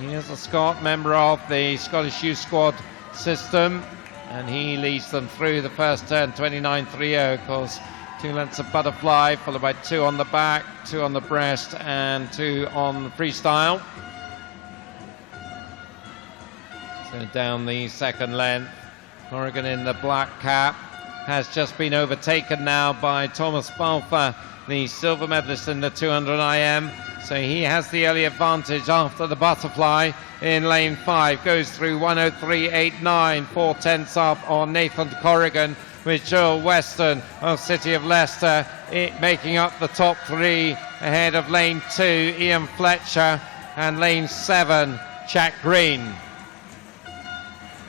He is a Scot, member of the Scottish Youth Squad system, and he leads them through the first turn, 29.30. Of course, 2 lengths of butterfly, followed by 2 on the back, 2 on the breast, and 2 on the freestyle. So down the second length, Corrigan in the black cap has just been overtaken now by Thomas Balfour, the silver medalist in the 200 IM. So he has the early advantage after the butterfly in lane 5. Goes through 1:03.89, 4/10 up on Nathan Corrigan, with Joel Weston of City of Leicester making up the top 3 ahead of lane 2, Ian Fletcher, and lane 7, Jack Green.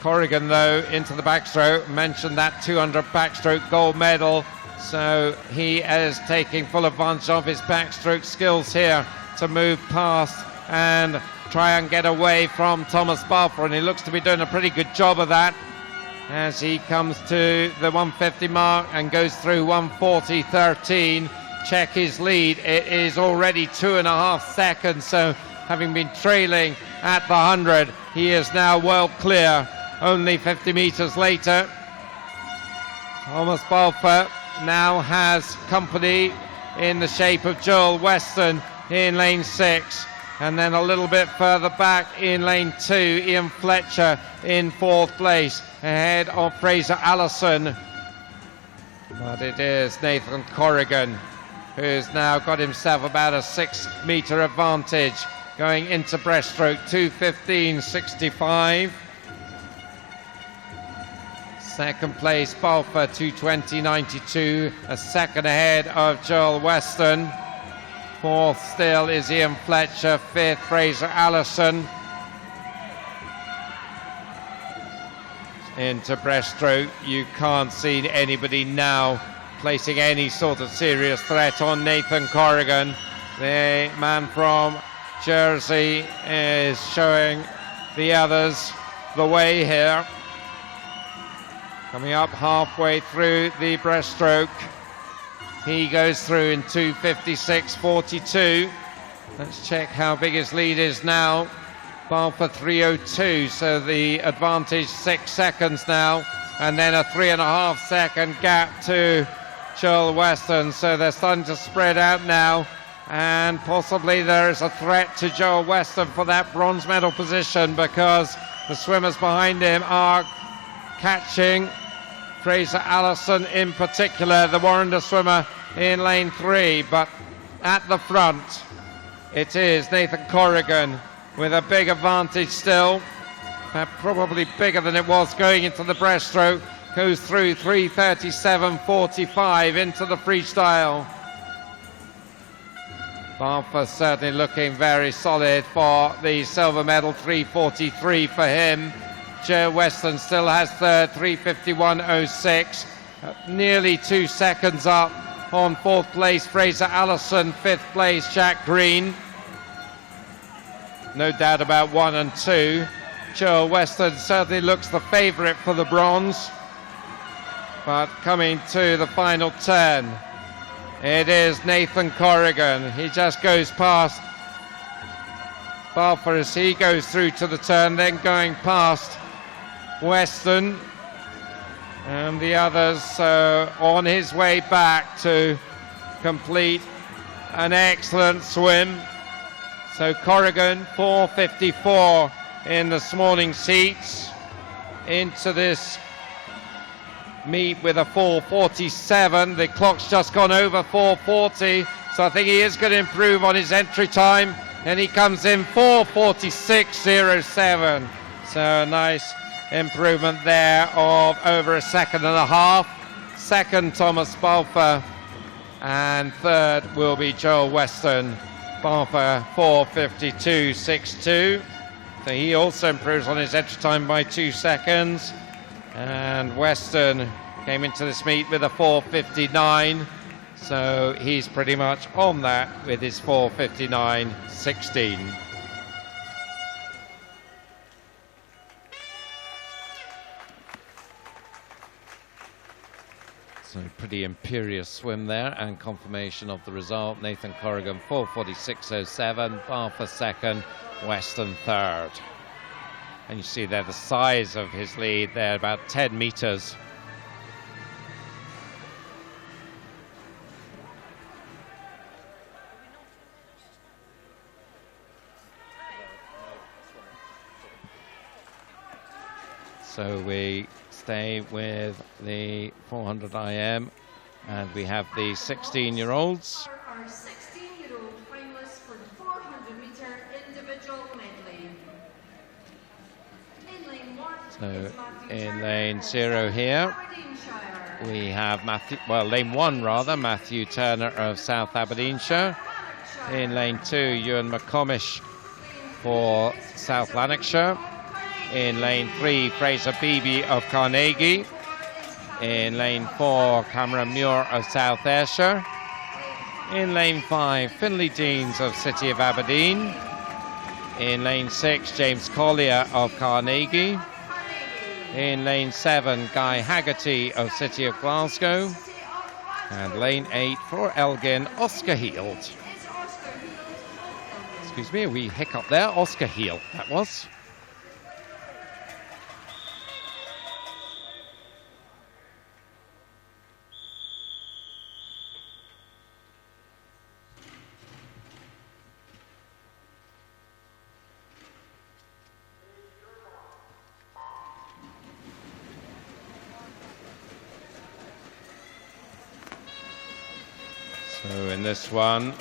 Corrigan, though, into the backstroke. Mentioned that 200 backstroke gold medal. So he is taking full advantage of his backstroke skills here to move past and try and get away from Thomas Balfour. And he looks to be doing a pretty good job of that as he comes to the 150 mark and goes through 1:40.13. Check his lead. It is already 2.5 seconds. So having been trailing at the 100, he is now well clear. Only 50 meters later, Thomas Balfour now has company in the shape of Joel Weston in lane 6, and then a little bit further back in lane 2, Ian Fletcher in 4th place ahead of Fraser Allison. But it is Nathan Corrigan who's now got himself about a 6-meter advantage going into breaststroke, 2:15.65. Second place, Balfour, 2:20.92, a second ahead of Joel Weston. 4th still is Ian Fletcher, 5th Fraser Allison. Into breaststroke, you can't see anybody now placing any sort of serious threat on Nathan Corrigan. The man from Jersey is showing the others the way here. Coming up halfway through the breaststroke, he goes through in 2:56.42. Let's check how big his lead is now. Balfour 3:02, so the advantage 6 seconds now, and then a 3.5 second gap to Joel Weston. So they're starting to spread out now, and possibly there is a threat to Joel Weston for that bronze medal position, because the swimmers behind him are catching. Fraser Allison in particular, the Warrender swimmer in lane 3, but at the front it is Nathan Corrigan with a big advantage still, probably bigger than it was going into the breaststroke. Goes through 3:37.45 into the freestyle. Balfour certainly looking very solid for the silver medal, 3:43 for him. Joe Weston still has third, 3:51.06, nearly 2 seconds up on 4th place Fraser Allison, 5th place Jack Green. No doubt about 1 and 2. Joe Weston certainly looks the favourite for the bronze, but coming to the final turn, it is Nathan Corrigan. He just goes past Balfour as he goes through to the turn, then going past Weston and the others on his way back to complete an excellent swim. So Corrigan 4:54 in this morning's heats, into this meet with a 4:47. The clock's just gone over 4:40, so I think he is going to improve on his entry time, and he comes in 4:46.07. So a nice improvement there of over a second and a half. Second, Thomas Balfour, and third will be Joel Weston. bar for 4:52.62. So he also improves on his entry time by 2 seconds. And Weston came into this meet with a 4:59. So he's pretty much on that with his 4:59.16. So pretty imperious swim there, and confirmation of the result. Nathan Corrigan 4:46.07, bar for second, Weston third. And you see there the size of his lead there, about 10 meters. So we stay with the 400 IM, and we have the 16-year-olds. Our 16-year-old finalists for the 400-meter individual medley. In lane 1 So is Matthew in Turner lane of 0 here, Aberdeenshire. we have lane 1 rather, Matthew Turner of South Aberdeenshire. In lane 2, Ewan McComish for South Lanarkshire. In lane 3, Fraser Beebe of Carnegie. In lane 4, Cameron Muir of South Ayrshire. In lane 5, Finlay Deans of City of Aberdeen. In lane 6, James Collier of Carnegie. In lane 7, Guy Haggerty of City of Glasgow. And lane 8 for Elgin, Oscar Heald. Excuse me, a wee hiccup there, Oscar Heald, that was. So in this one,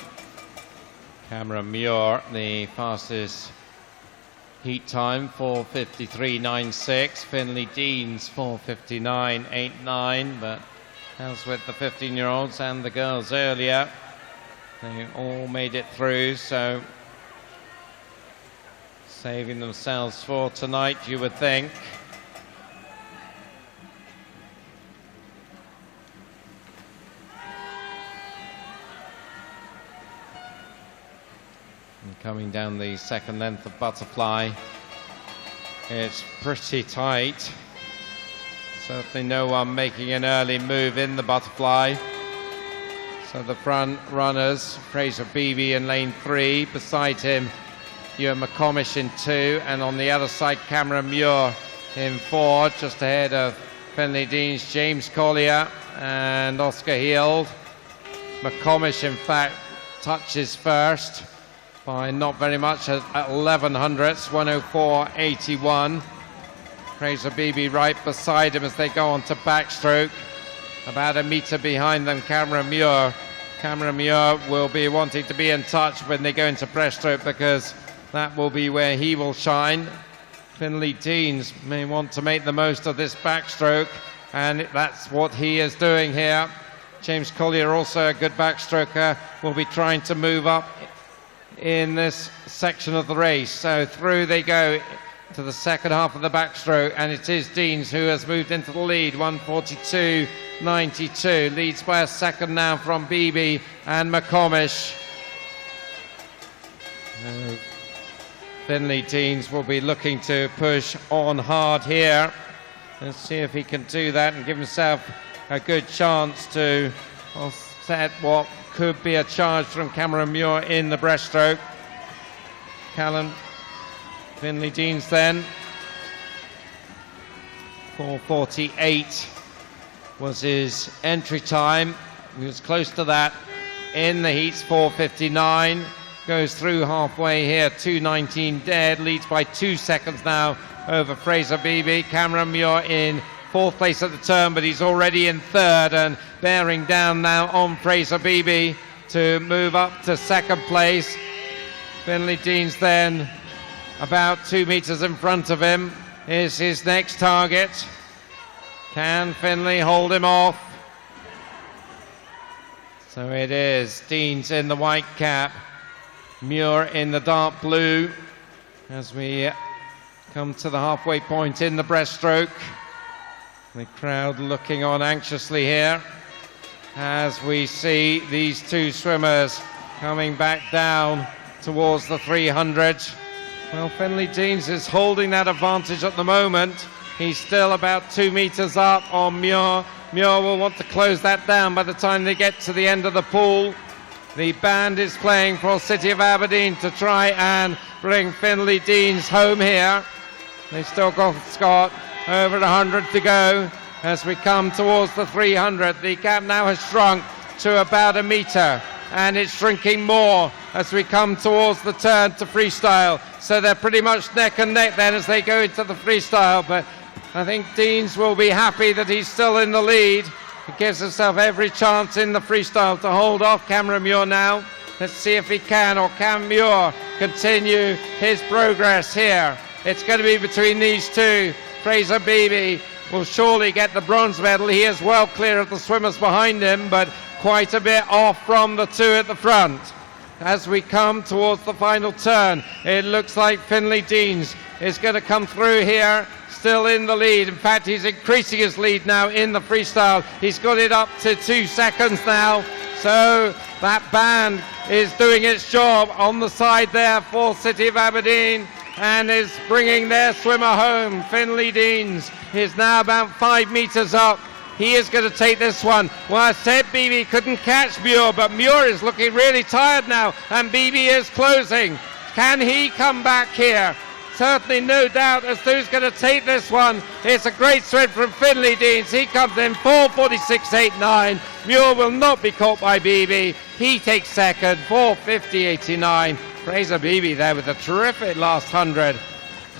Cameron Muir, the fastest heat time, 4:53.96. Finlay Deans, 4:59.89. But as with the 15-year-olds and the girls earlier, they all made it through. So saving themselves for tonight, you would think. Coming down the second length of butterfly, it's pretty tight. Certainly no one making an early move in the butterfly. So the front runners, Fraser Beebe in lane 3, beside him Ewan McComish in 2, and on the other side Cameron Muir in 4, just ahead of Finlay Deans, James Collier and Oscar Heald. McComish in fact touches first by not very much at 11 hundredths, 104.81. Fraser Beebe right beside him as they go on to backstroke. About a metre behind them, Cameron Muir. Cameron Muir will be wanting to be in touch when they go into breaststroke, because that will be where he will shine. Finlay Deans may want to make the most of this backstroke, and that's what he is doing here. James Collier, also a good backstroker, will be trying to move up in this section of the race. So through they go to the second half of the backstroke, and it is Deans who has moved into the lead, 1:42.92, leads by a second now from Beebe and McComish. Finlay Deans will be looking to push on hard here. Let's see if he can do that and give himself a good chance to offset what could be a charge from Cameron Muir in the breaststroke. Finlay Deans then, 4:48 was his entry time. He was close to that in the heats, 4:59. Goes through halfway here, 2:19 dead, leads by 2 seconds now over Fraser Beebe. Cameron Muir in 4th place at the turn, but he's already in 3rd and bearing down now on Fraser Beebe to move up to 2nd place. Finlay Deans then about 2 meters in front of him is his next target. Can Finlay hold him off? So it is Deans in the white cap Muir in the dark blue as we come to the halfway point in the breaststroke. The crowd looking on anxiously here as we see these two swimmers coming back down towards the 300. Well, Finlay Deans is holding that advantage at the moment. He's still about 2 meters up on Muir. Muir will want to close that down by the time they get to the end of the pool. The band is playing for City of Aberdeen to try and bring Finlay Deans home here. They've still got over 100 to go as we come towards the 300. The gap now has shrunk to about a meter, and it's shrinking more as we come towards the turn to freestyle. So they're pretty much neck and neck then as they go into the freestyle, but I think Deans will be happy that he's still in the lead. He gives himself every chance in the freestyle to hold off Cameron Muir now. Let's see if he can, or can Muir continue his progress here. It's going to be between these two. Fraser Beebe will surely get the bronze medal. He is well clear of the swimmers behind him, but quite a bit off from the two at the front. As we come towards the final turn, it looks like Finlay Deans is going to come through here, still in the lead. In fact, he's increasing his lead now in the freestyle. He's got it up to 2 seconds now. So that band is doing its job on the side there for City of Aberdeen and is bringing their swimmer home. Finlay Deans is now about 5 meters up. He is going to take this one. Well, I said Beebe couldn't catch Muir, but Muir is looking really tired now, and Beebe is closing. Can he come back here? Certainly no doubt as to who's going to take this one. It's a great swim from Finlay Deans. He comes in 4:46.89. Muir will not be caught by Beebe. He takes second, 4:50.89. Fraser Beebe there with a terrific last 100.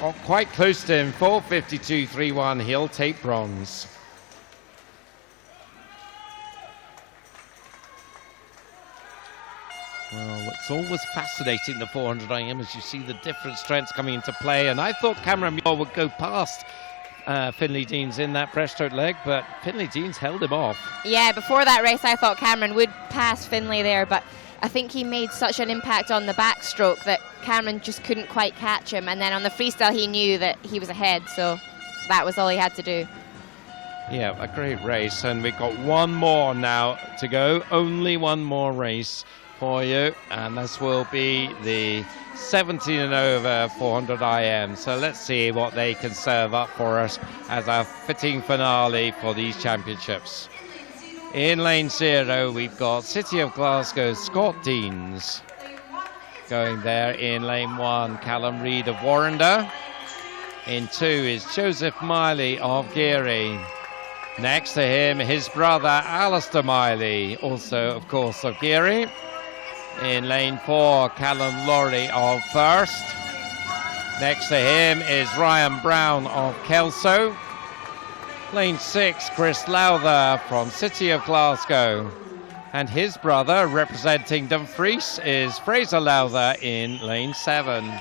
Oh, quite close to him, 4:52.31. He'll take bronze. Well, it's always fascinating, the 400 IM, as you see the different strengths coming into play. And I thought Cameron Muir would go past Finlay Deans in that breaststroke leg, but Finlay Deans held him off. Yeah, before that race, I thought Cameron would pass Finlay there, but I think he made such an impact on the backstroke that Cameron just couldn't quite catch him. And then on the freestyle, he knew that he was ahead, so that was all he had to do. Yeah, a great race. And we've got one more now to go. Only one more race for you, and this will be the 17 and over 400 IM. So let's see what they can serve up for us as our fitting finale for these championships. In lane 0, we've got City of Glasgow, Scott Deans. Going there in lane 1, Callum Reid of Warrender. In 2 is Joseph Miley of Geary. Next to him, his brother Alistair Miley, also of course of Geary. In lane 4, Callum Laurie of First. Next to him is Ryan Brown of Kelso. Lane 6, Chris Lowther from City of Glasgow. And his brother, representing Dumfries, is Fraser Lowther in lane 7.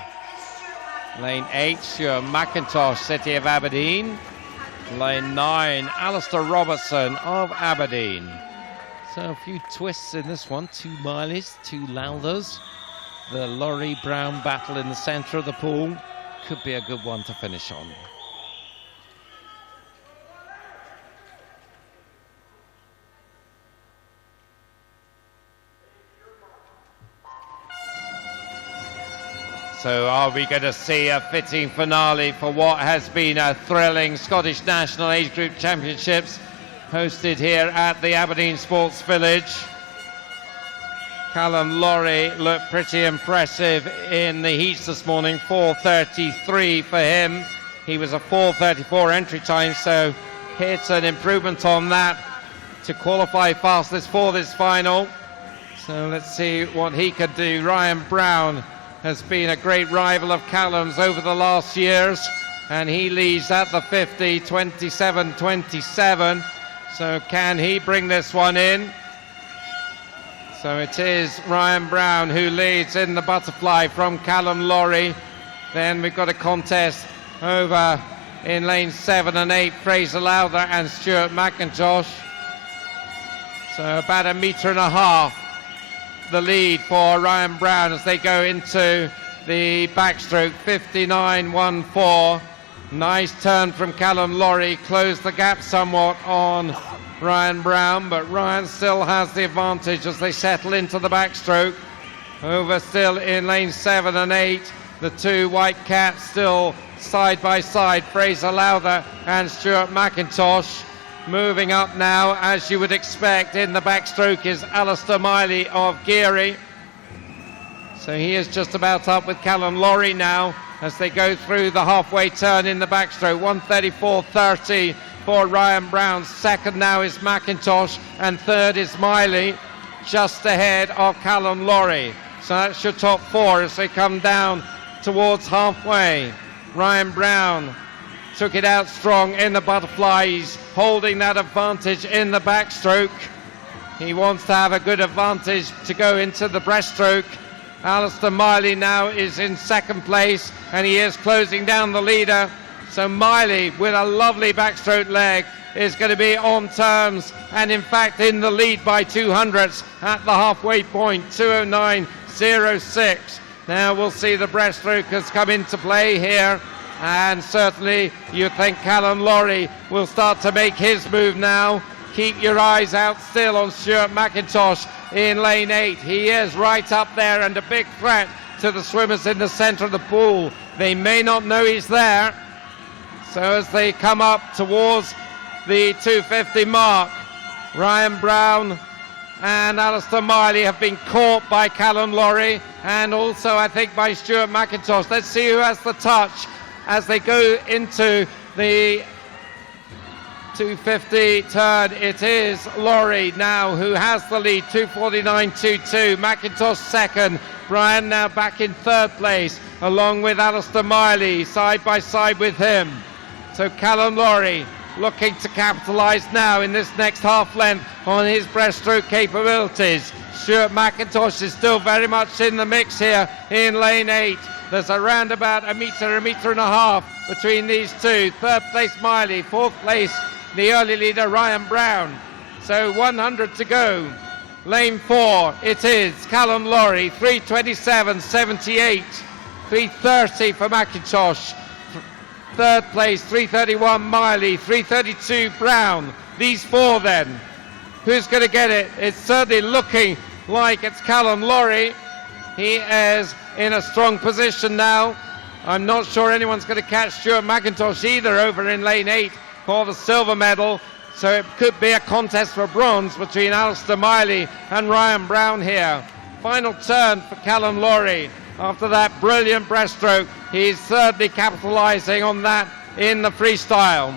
Lane 8, Stuart McIntosh, City of Aberdeen. Lane 9, Alistair Robertson of Aberdeen. So a few twists in this one, 2 Mileys, 2 Lowthers. The Laurie-Brown battle in the centre of the pool could be a good one to finish on. So are we going to see a fitting finale for what has been a thrilling Scottish National Age Group Championships hosted here at the Aberdeen Sports Village? Callum Laurie looked pretty impressive in the heats this morning, 4:33 for him. He was a 4:34 entry time, so it's an improvement on that to qualify fastest for this final. So let's see what he could do. Ryan Brown has been a great rival of Callum's over the last years, and he leads at the 50, 27-27. So can he bring this one in? So it is Ryan Brown who leads in the butterfly from Callum Laurie. Then we've got a contest over in lane 7 and 8, Fraser Lowther and Stuart McIntosh. So about 1.5 meters the lead for Ryan Brown as they go into the backstroke. 59.14. Nice turn from Callum Lawrie, closed the gap somewhat on Ryan Brown, but Ryan still has the advantage as they settle into the backstroke. Over still in lane 7 and 8, the two white cats still side by side, Fraser Lowther and Stuart McIntosh. Moving up now, as you would expect, in the backstroke is Alistair Miley of Geary. So he is just about up with Callum Lawrie now as they go through the halfway turn in the backstroke. 1:34.30 for Ryan Brown. Second now is McIntosh and third is Miley, just ahead of Callum Lawrie. So that's your top four as they come down towards halfway. Ryan Brown took it out strong in the butterfly. He's holding that advantage in the backstroke. He wants to have a good advantage to go into the breaststroke. Alistair Miley now is in second place and he is closing down the leader. So Miley, with a lovely backstroke leg, is going to be on terms and in fact in the lead by 200ths at the halfway point. 2:09.06. Now we'll see the breaststrokers come into play here, and certainly you think Callum Lawrie will start to make his move now. Keep your eyes out still on Stuart McIntosh in lane 8. He is right up there and a big threat to the swimmers in the centre of the pool. They may not know he's there. So as they come up towards the 250 mark, Ryan Brown and Alistair Miley have been caught by Callum Lawrie and also I think by Stuart McIntosh. Let's see who has the touch as they go into the 250 turn. It is Lawrie now who has the lead, 2:49.22. McIntosh second. Brian now back in third place along with Alistair Miley side by side with him. So Callum Lawrie looking to capitalise now in this next half length on his breaststroke capabilities. Stuart McIntosh is still very much in the mix here in lane 8. There's around about a metre and a half between these two. Third place Miley, fourth place the early leader Ryan Brown. So 100 to go. Lane 4, it is Callum Lawrie, 3:27.78. 3:30 for McIntosh. Third place, 3:31 Miley, 3:32 Brown. These four then. Who's going to get it? It's certainly looking like it's Callum Lawrie. He is in a strong position now. I'm not sure anyone's going to catch Stuart McIntosh either over in lane 8 for the silver medal. So it could be a contest for bronze between Alistair Miley and Ryan Brown here. Final turn for Callum Lawrie. After that brilliant breaststroke, he's certainly capitalising on that in the freestyle.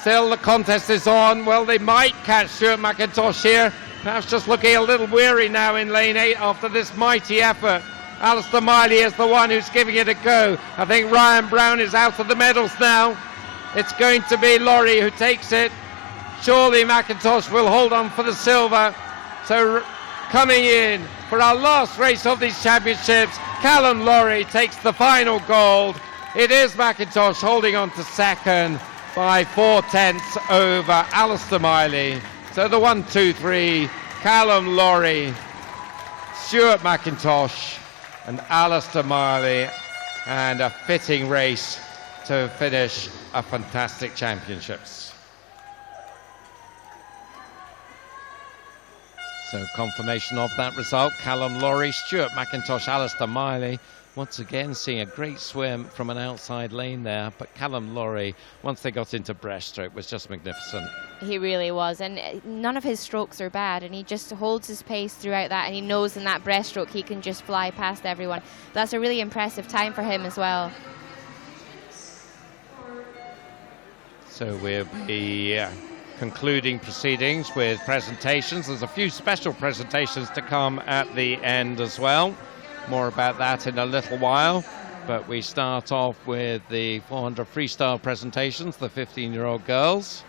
Still the contest is on. Well, they might catch Stuart McIntosh here. Perhaps just looking a little weary now in lane 8 after this mighty effort. Alistair Miley is the one who's giving it a go. I think Ryan Brown is out of the medals now. It's going to be Lawrie who takes it. Surely McIntosh will hold on for the silver. So coming in for our last race of these championships, Callum Lawrie takes the final gold. It is McIntosh holding on to second by 4/10 over Alistair Miley. So the 1, 2, 3, Callum Lawrie, Stuart McIntosh and Alistair Miley, and a fitting race to finish a fantastic championships. So confirmation of that result, Callum Lawrie, Stuart McIntosh, Alistair Miley. Once again seeing a great swim from an outside lane there, but Callum Lawrie, once they got into breaststroke, was just magnificent. He really was, and none of his strokes are bad, and he just holds his pace throughout that, and he knows in that breaststroke he can just fly past everyone. That's a really impressive time for him as well. So we'll be concluding proceedings with presentations. There's a few special presentations to come at the end as well. More about that in a little while, but we start off with the 400 freestyle presentations, the 15-year-old girls.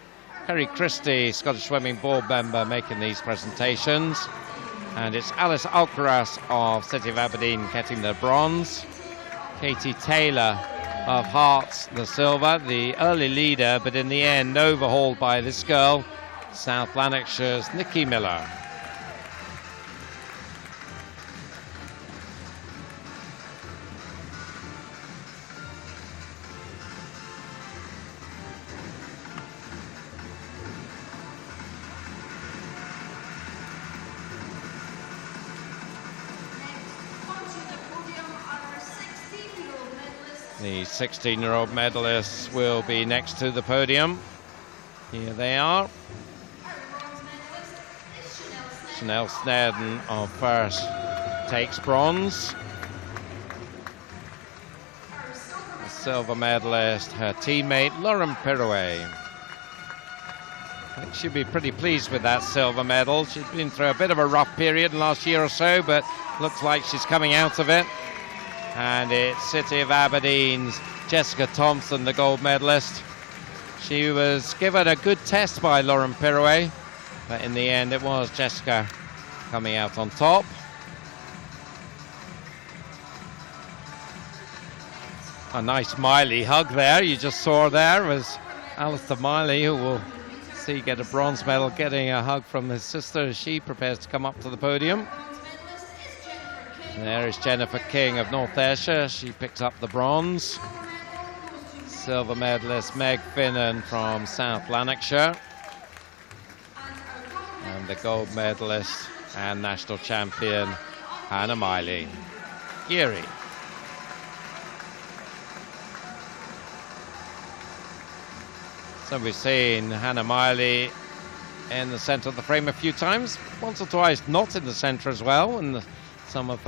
Kerry Christie, Scottish Swimming Board member, making these presentations, and it's Alice Alcaraz of City of Aberdeen getting the bronze. Katie Taylor of Hearts the silver, the early leader, but in the end overhauled by this girl, South Lanarkshire's Nikki Miller. The 16-year-old medalists will be next to the podium. Here they are. Chanel Snedden of first takes bronze. The silver medalist, her teammate Lauren Pirouet. I think she'll be pretty pleased with that silver medal. She's been through a bit of a rough period last year or so, but looks like she's coming out of it. And it's City of Aberdeen's Jessica Thompson, the gold medalist. She was given a good test by Lauren Pirouet, but in the end it was Jessica coming out on top. A nice Miley hug there, you just saw there, was Alistair Miley, who will see get a bronze medal, getting a hug from his sister as she prepares to come up to the podium. There is Jennifer King of North Ayrshire. She picks up the bronze. Silver medalist Meg Finnan from South Lanarkshire. And the gold medalist and national champion Hannah Miley. Geary. So we've seen Hannah Miley in the centre of the frame a few times, once or twice not in the centre as well, and some of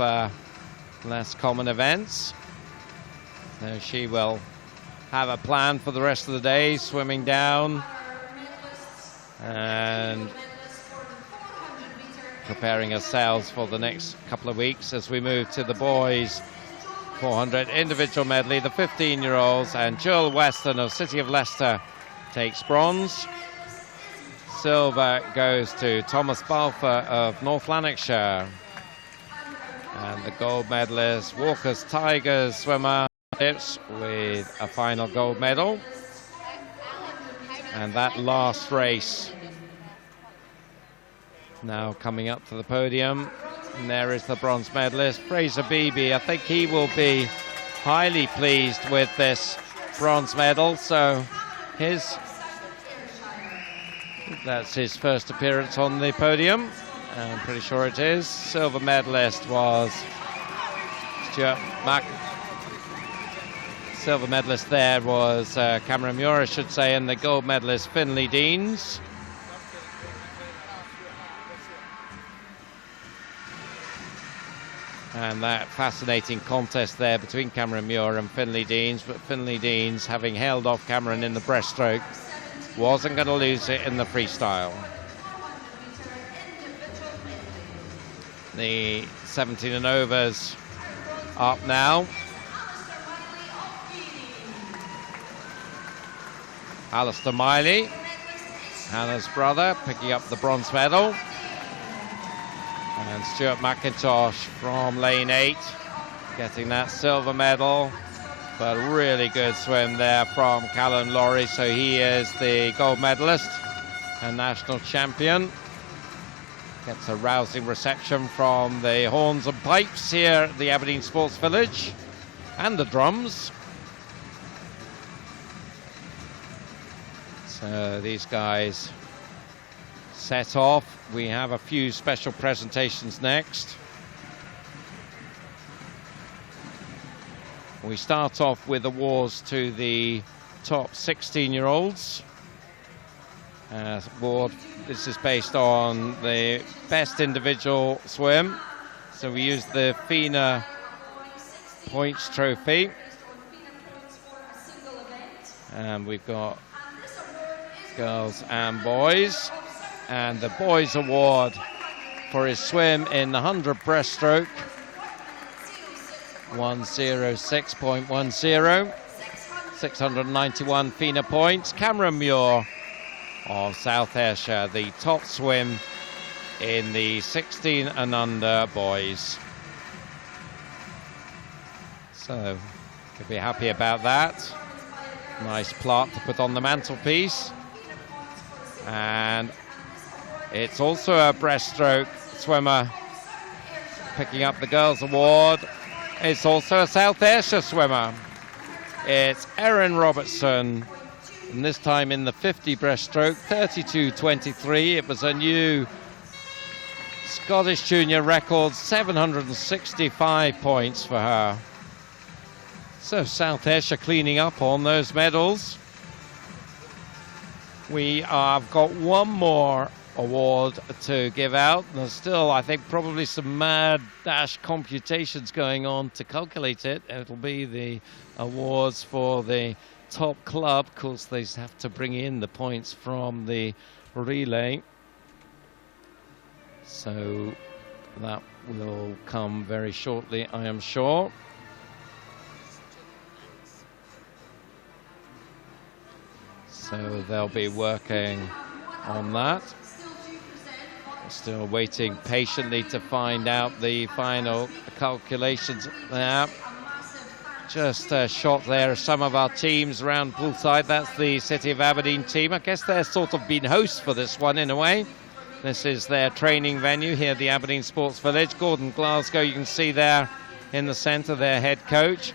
less common events. So she will have a plan for the rest of the day, swimming down and preparing ourselves for the next couple of weeks as we move to the boys 400 individual medley. The 15-year-olds, and Joel Weston of City of Leicester takes bronze. Silver goes to Thomas Balfour of North Lanarkshire. And the gold medalist, Walker's Tigers swimmer, with a final gold medal. And that last race now coming up to the podium. And there is the bronze medalist, Fraser Beebe. I think he will be highly pleased with this bronze medal. So that's his first appearance on the podium. I'm pretty sure it is. Silver medalist was Stuart Mack. Silver medalist there was Cameron Muir, I should say, and the gold medalist Finlay Deans. And that fascinating contest there between Cameron Muir and Finlay Deans, but Finlay Deans, having held off Cameron in the breaststroke, wasn't going to lose it in the freestyle. The 17 and overs up now. Alistair Miley, Hannah's brother, picking up the bronze medal. And Stuart McIntosh from lane 8, getting that silver medal. But really good swim there from Callum Laurie, so he is the gold medalist and national champion. Gets a rousing reception from the horns and pipes here at the Aberdeen Sports Village, and the drums. So these guys set off. We have a few special presentations next. We start off with awards to the top 16-year-olds. Award. This is based on the best individual swim. So we use the FINA points trophy. And we've got girls and boys. And the boys award for his swim in the 100 breaststroke, 106.10, 691 FINA points. Cameron Muir of South Ayrshire, the top swim in the 16 and under boys. So, could be happy about that. Nice plaque to put on the mantelpiece. And it's also a breaststroke swimmer picking up the girls' award. It's also a South Ayrshire swimmer. It's Erin Robertson, and this time in the 50 breaststroke, 32.23. It was a new Scottish junior record, 765 points for her. So South Ayrshire cleaning up on those medals. We have got one more award to give out. There's still, I think, probably some mad dash computations going on to calculate it. It'll be the awards for the top club. Of course, they have to bring in the points from the relay. So that will come very shortly, I am sure. So they'll be working on that. Still waiting patiently to find out the final calculations there. Just a shot there of some of our teams around poolside. That's the City of Aberdeen team. I guess they're sort of been hosts for this one in a way. This is their training venue here at the Aberdeen Sports Village. Gordon Glasgow, you can see there in the centre, their head coach.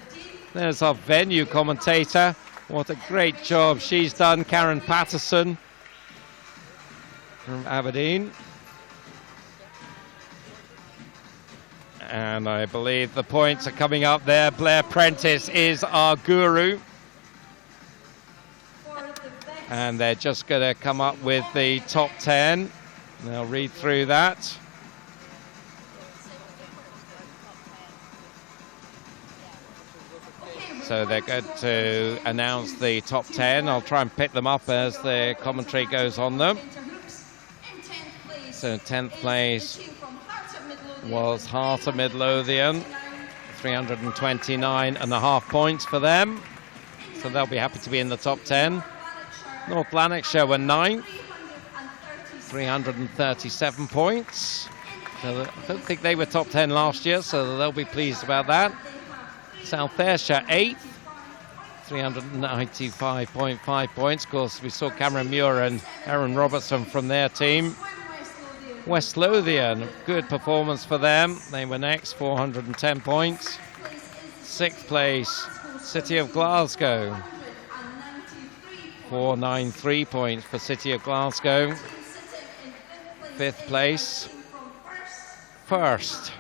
There's our venue commentator. What a great job she's done, Karen Patterson from Aberdeen. And I believe the points are coming up there. Blair Prentice is our guru. And they're just going to come up with the top 10. They'll read through that. So they're going to announce the top 10. I'll try and pick them up as the commentary goes on them. So 10th place was Heart of Midlothian, 329.5 points for them. So they'll be happy to be in the top 10. North Lanarkshire were 9th, 337 points. So I don't think they were top 10 last year, so they'll be pleased about that. South Ayrshire 8th, 395.5 points. Of course, we saw Cameron Muir and Aaron Robertson from their team. West Lothian, good performance for them. They were next, 410 points. 6th place, City of Glasgow. 493 points for City of Glasgow. 5th place, First.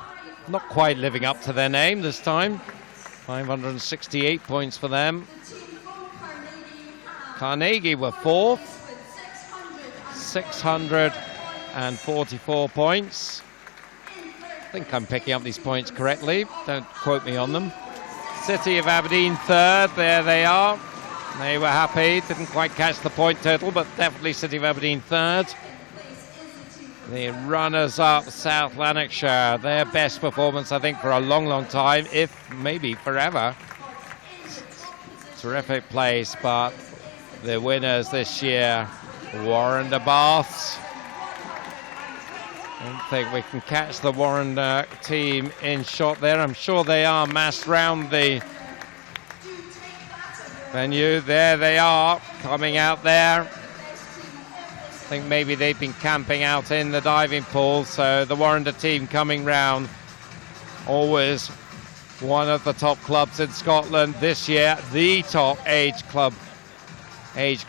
Not quite living up to their name this time. 568 points for them. Carnegie were 4th. 644 points. I think I'm picking up these points correctly. Don't quote me on them. City of Aberdeen 3rd. There they are. They were happy. Didn't quite catch the point total, but definitely City of Aberdeen 3rd. The runners-up, South Lanarkshire, their best performance, I think, for a long, long time, if maybe forever. Terrific place, but the winners this year, Warrender Baths. I don't think we can catch the Warrender team in shot there. I'm sure they are massed round the venue. There they are, coming out there. I think maybe they've been camping out in the diving pool, so the Warrender team coming round. Always one of the top clubs in Scotland this year, the top age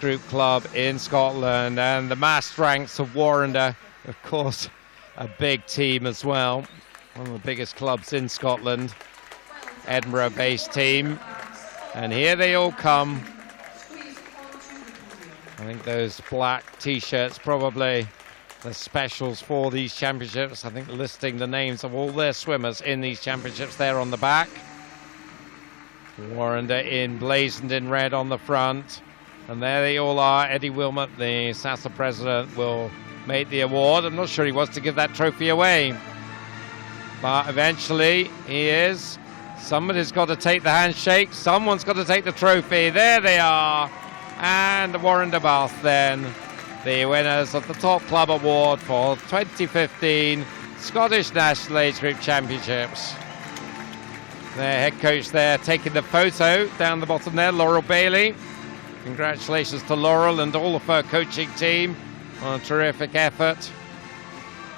group club in Scotland, and the massed ranks of Warrender, of course, a big team as well. One of the biggest clubs in Scotland, Edinburgh-based team. And here they all come. I think those black T-shirts probably the specials for these championships. I think listing the names of all their swimmers in these championships there on the back. Warrender blazoned in red on the front. And there they all are. Eddie Wilmot, the SASA president, will make the award. I'm not sure he wants to give that trophy away, but eventually he is. Somebody's got to take the handshake. Someone's got to take the trophy. There they are. And Warrender Bath then, the winners of the Top Club Award for 2015 Scottish National Age Group Championships. Their head coach there taking the photo down the bottom there, Laurel Bailey. Congratulations to Laurel and all of her coaching team on a terrific effort.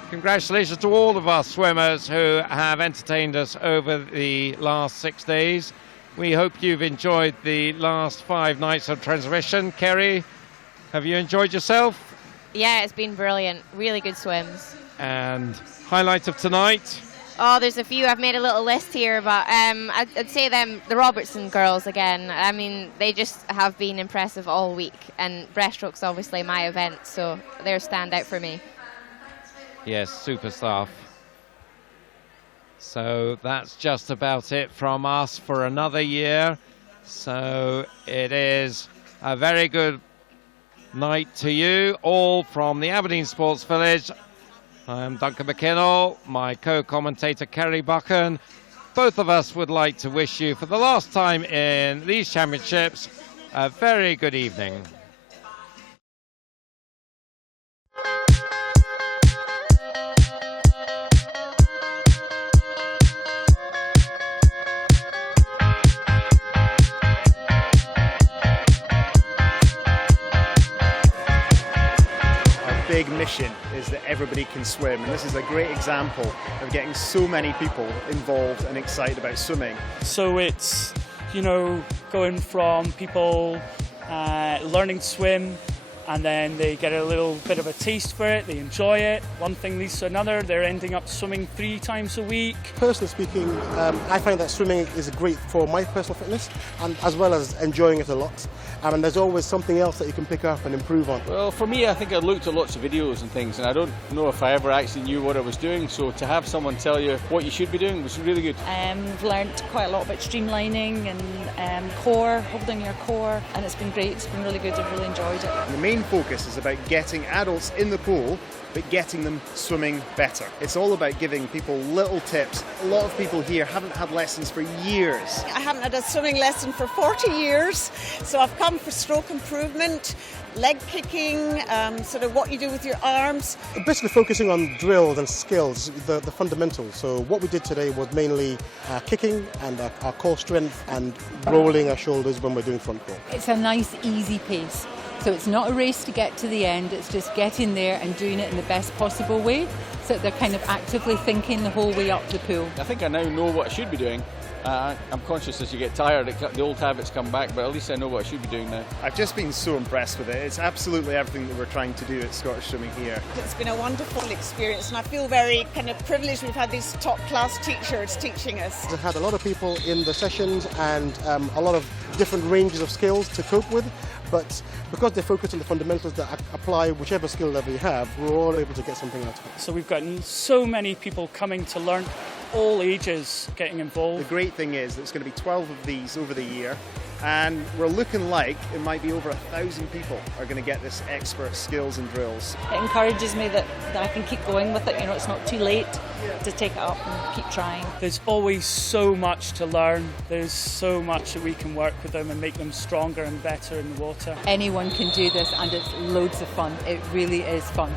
Congratulations to all of our swimmers who have entertained us over the last 6 days. We hope you've enjoyed the last 5 nights of transmission. Kerry, have you enjoyed yourself? Yeah, it's been brilliant. Really good swims. And highlight of tonight? Oh, there's a few. I've made a little list here, but I'd say the Robertson girls again. I mean, they just have been impressive all week, and Breaststroke's obviously my event, so they're standout for me. Yes, super stuff. So that's just about it from us for another year. So it is a very good night to you all from the Aberdeen Sports Village. I'm Duncan McKinnell, my co-commentator Kerry Buchan. Both of us would like to wish you, for the last time in these championships, a very good evening. Big mission is that everybody can swim, and this is a great example of getting so many people involved and excited about swimming. So it's, you know, going from people learning to swim, and then they get a little bit of a taste for it, they enjoy it, one thing leads to another, they're ending up swimming 3 times a week. Personally speaking, I find that swimming is great for my personal fitness, and as well as enjoying it a lot. And there's always something else that you can pick up and improve on. Well, for me, I think I looked at lots of videos and things, and I don't know if I ever actually knew what I was doing, so to have someone tell you what you should be doing was really good. We've learnt quite a lot about streamlining and core, holding your core, and it's been great, it's been really good, I've really enjoyed it. And the main focus is about getting adults in the pool, but getting them swimming better. It's all about giving people little tips. A lot of people here haven't had lessons for years. I haven't had a swimming lesson for 40 years, so I've come for stroke improvement, leg kicking, sort of what you do with your arms. Basically focusing on drills and skills, the fundamentals. So what we did today was mainly kicking and our core strength and rolling our shoulders when we're doing front core. It's a nice, easy pace. So it's not a race to get to the end, it's just getting there and doing it in the best possible way, so that they're kind of actively thinking the whole way up the pool. I think I now know what I should be doing. I'm conscious as you get tired, the old habits come back, but at least I know what I should be doing now. I've just been so impressed with it. It's absolutely everything that we're trying to do at Scottish Swimming here. It's been a wonderful experience, and I feel very kind of privileged we've had these top class teachers teaching us. We've had a lot of people in the sessions and a lot of different ranges of skills to cope with, but because they focus on the fundamentals that apply whichever skill level you have, we're all able to get something out of it. So we've gotten so many people coming to learn, all ages getting involved. The great thing is that there's going to be 12 of these over the year, and we're looking like it might be over 1,000 people are going to get this expert skills and drills. It encourages me that I can keep going with it, you know, it's not too late to take it up and keep trying. There's always so much to learn, there's so much that we can work with them and make them stronger and better in the water. Anyone can do this and it's loads of fun, it really is fun.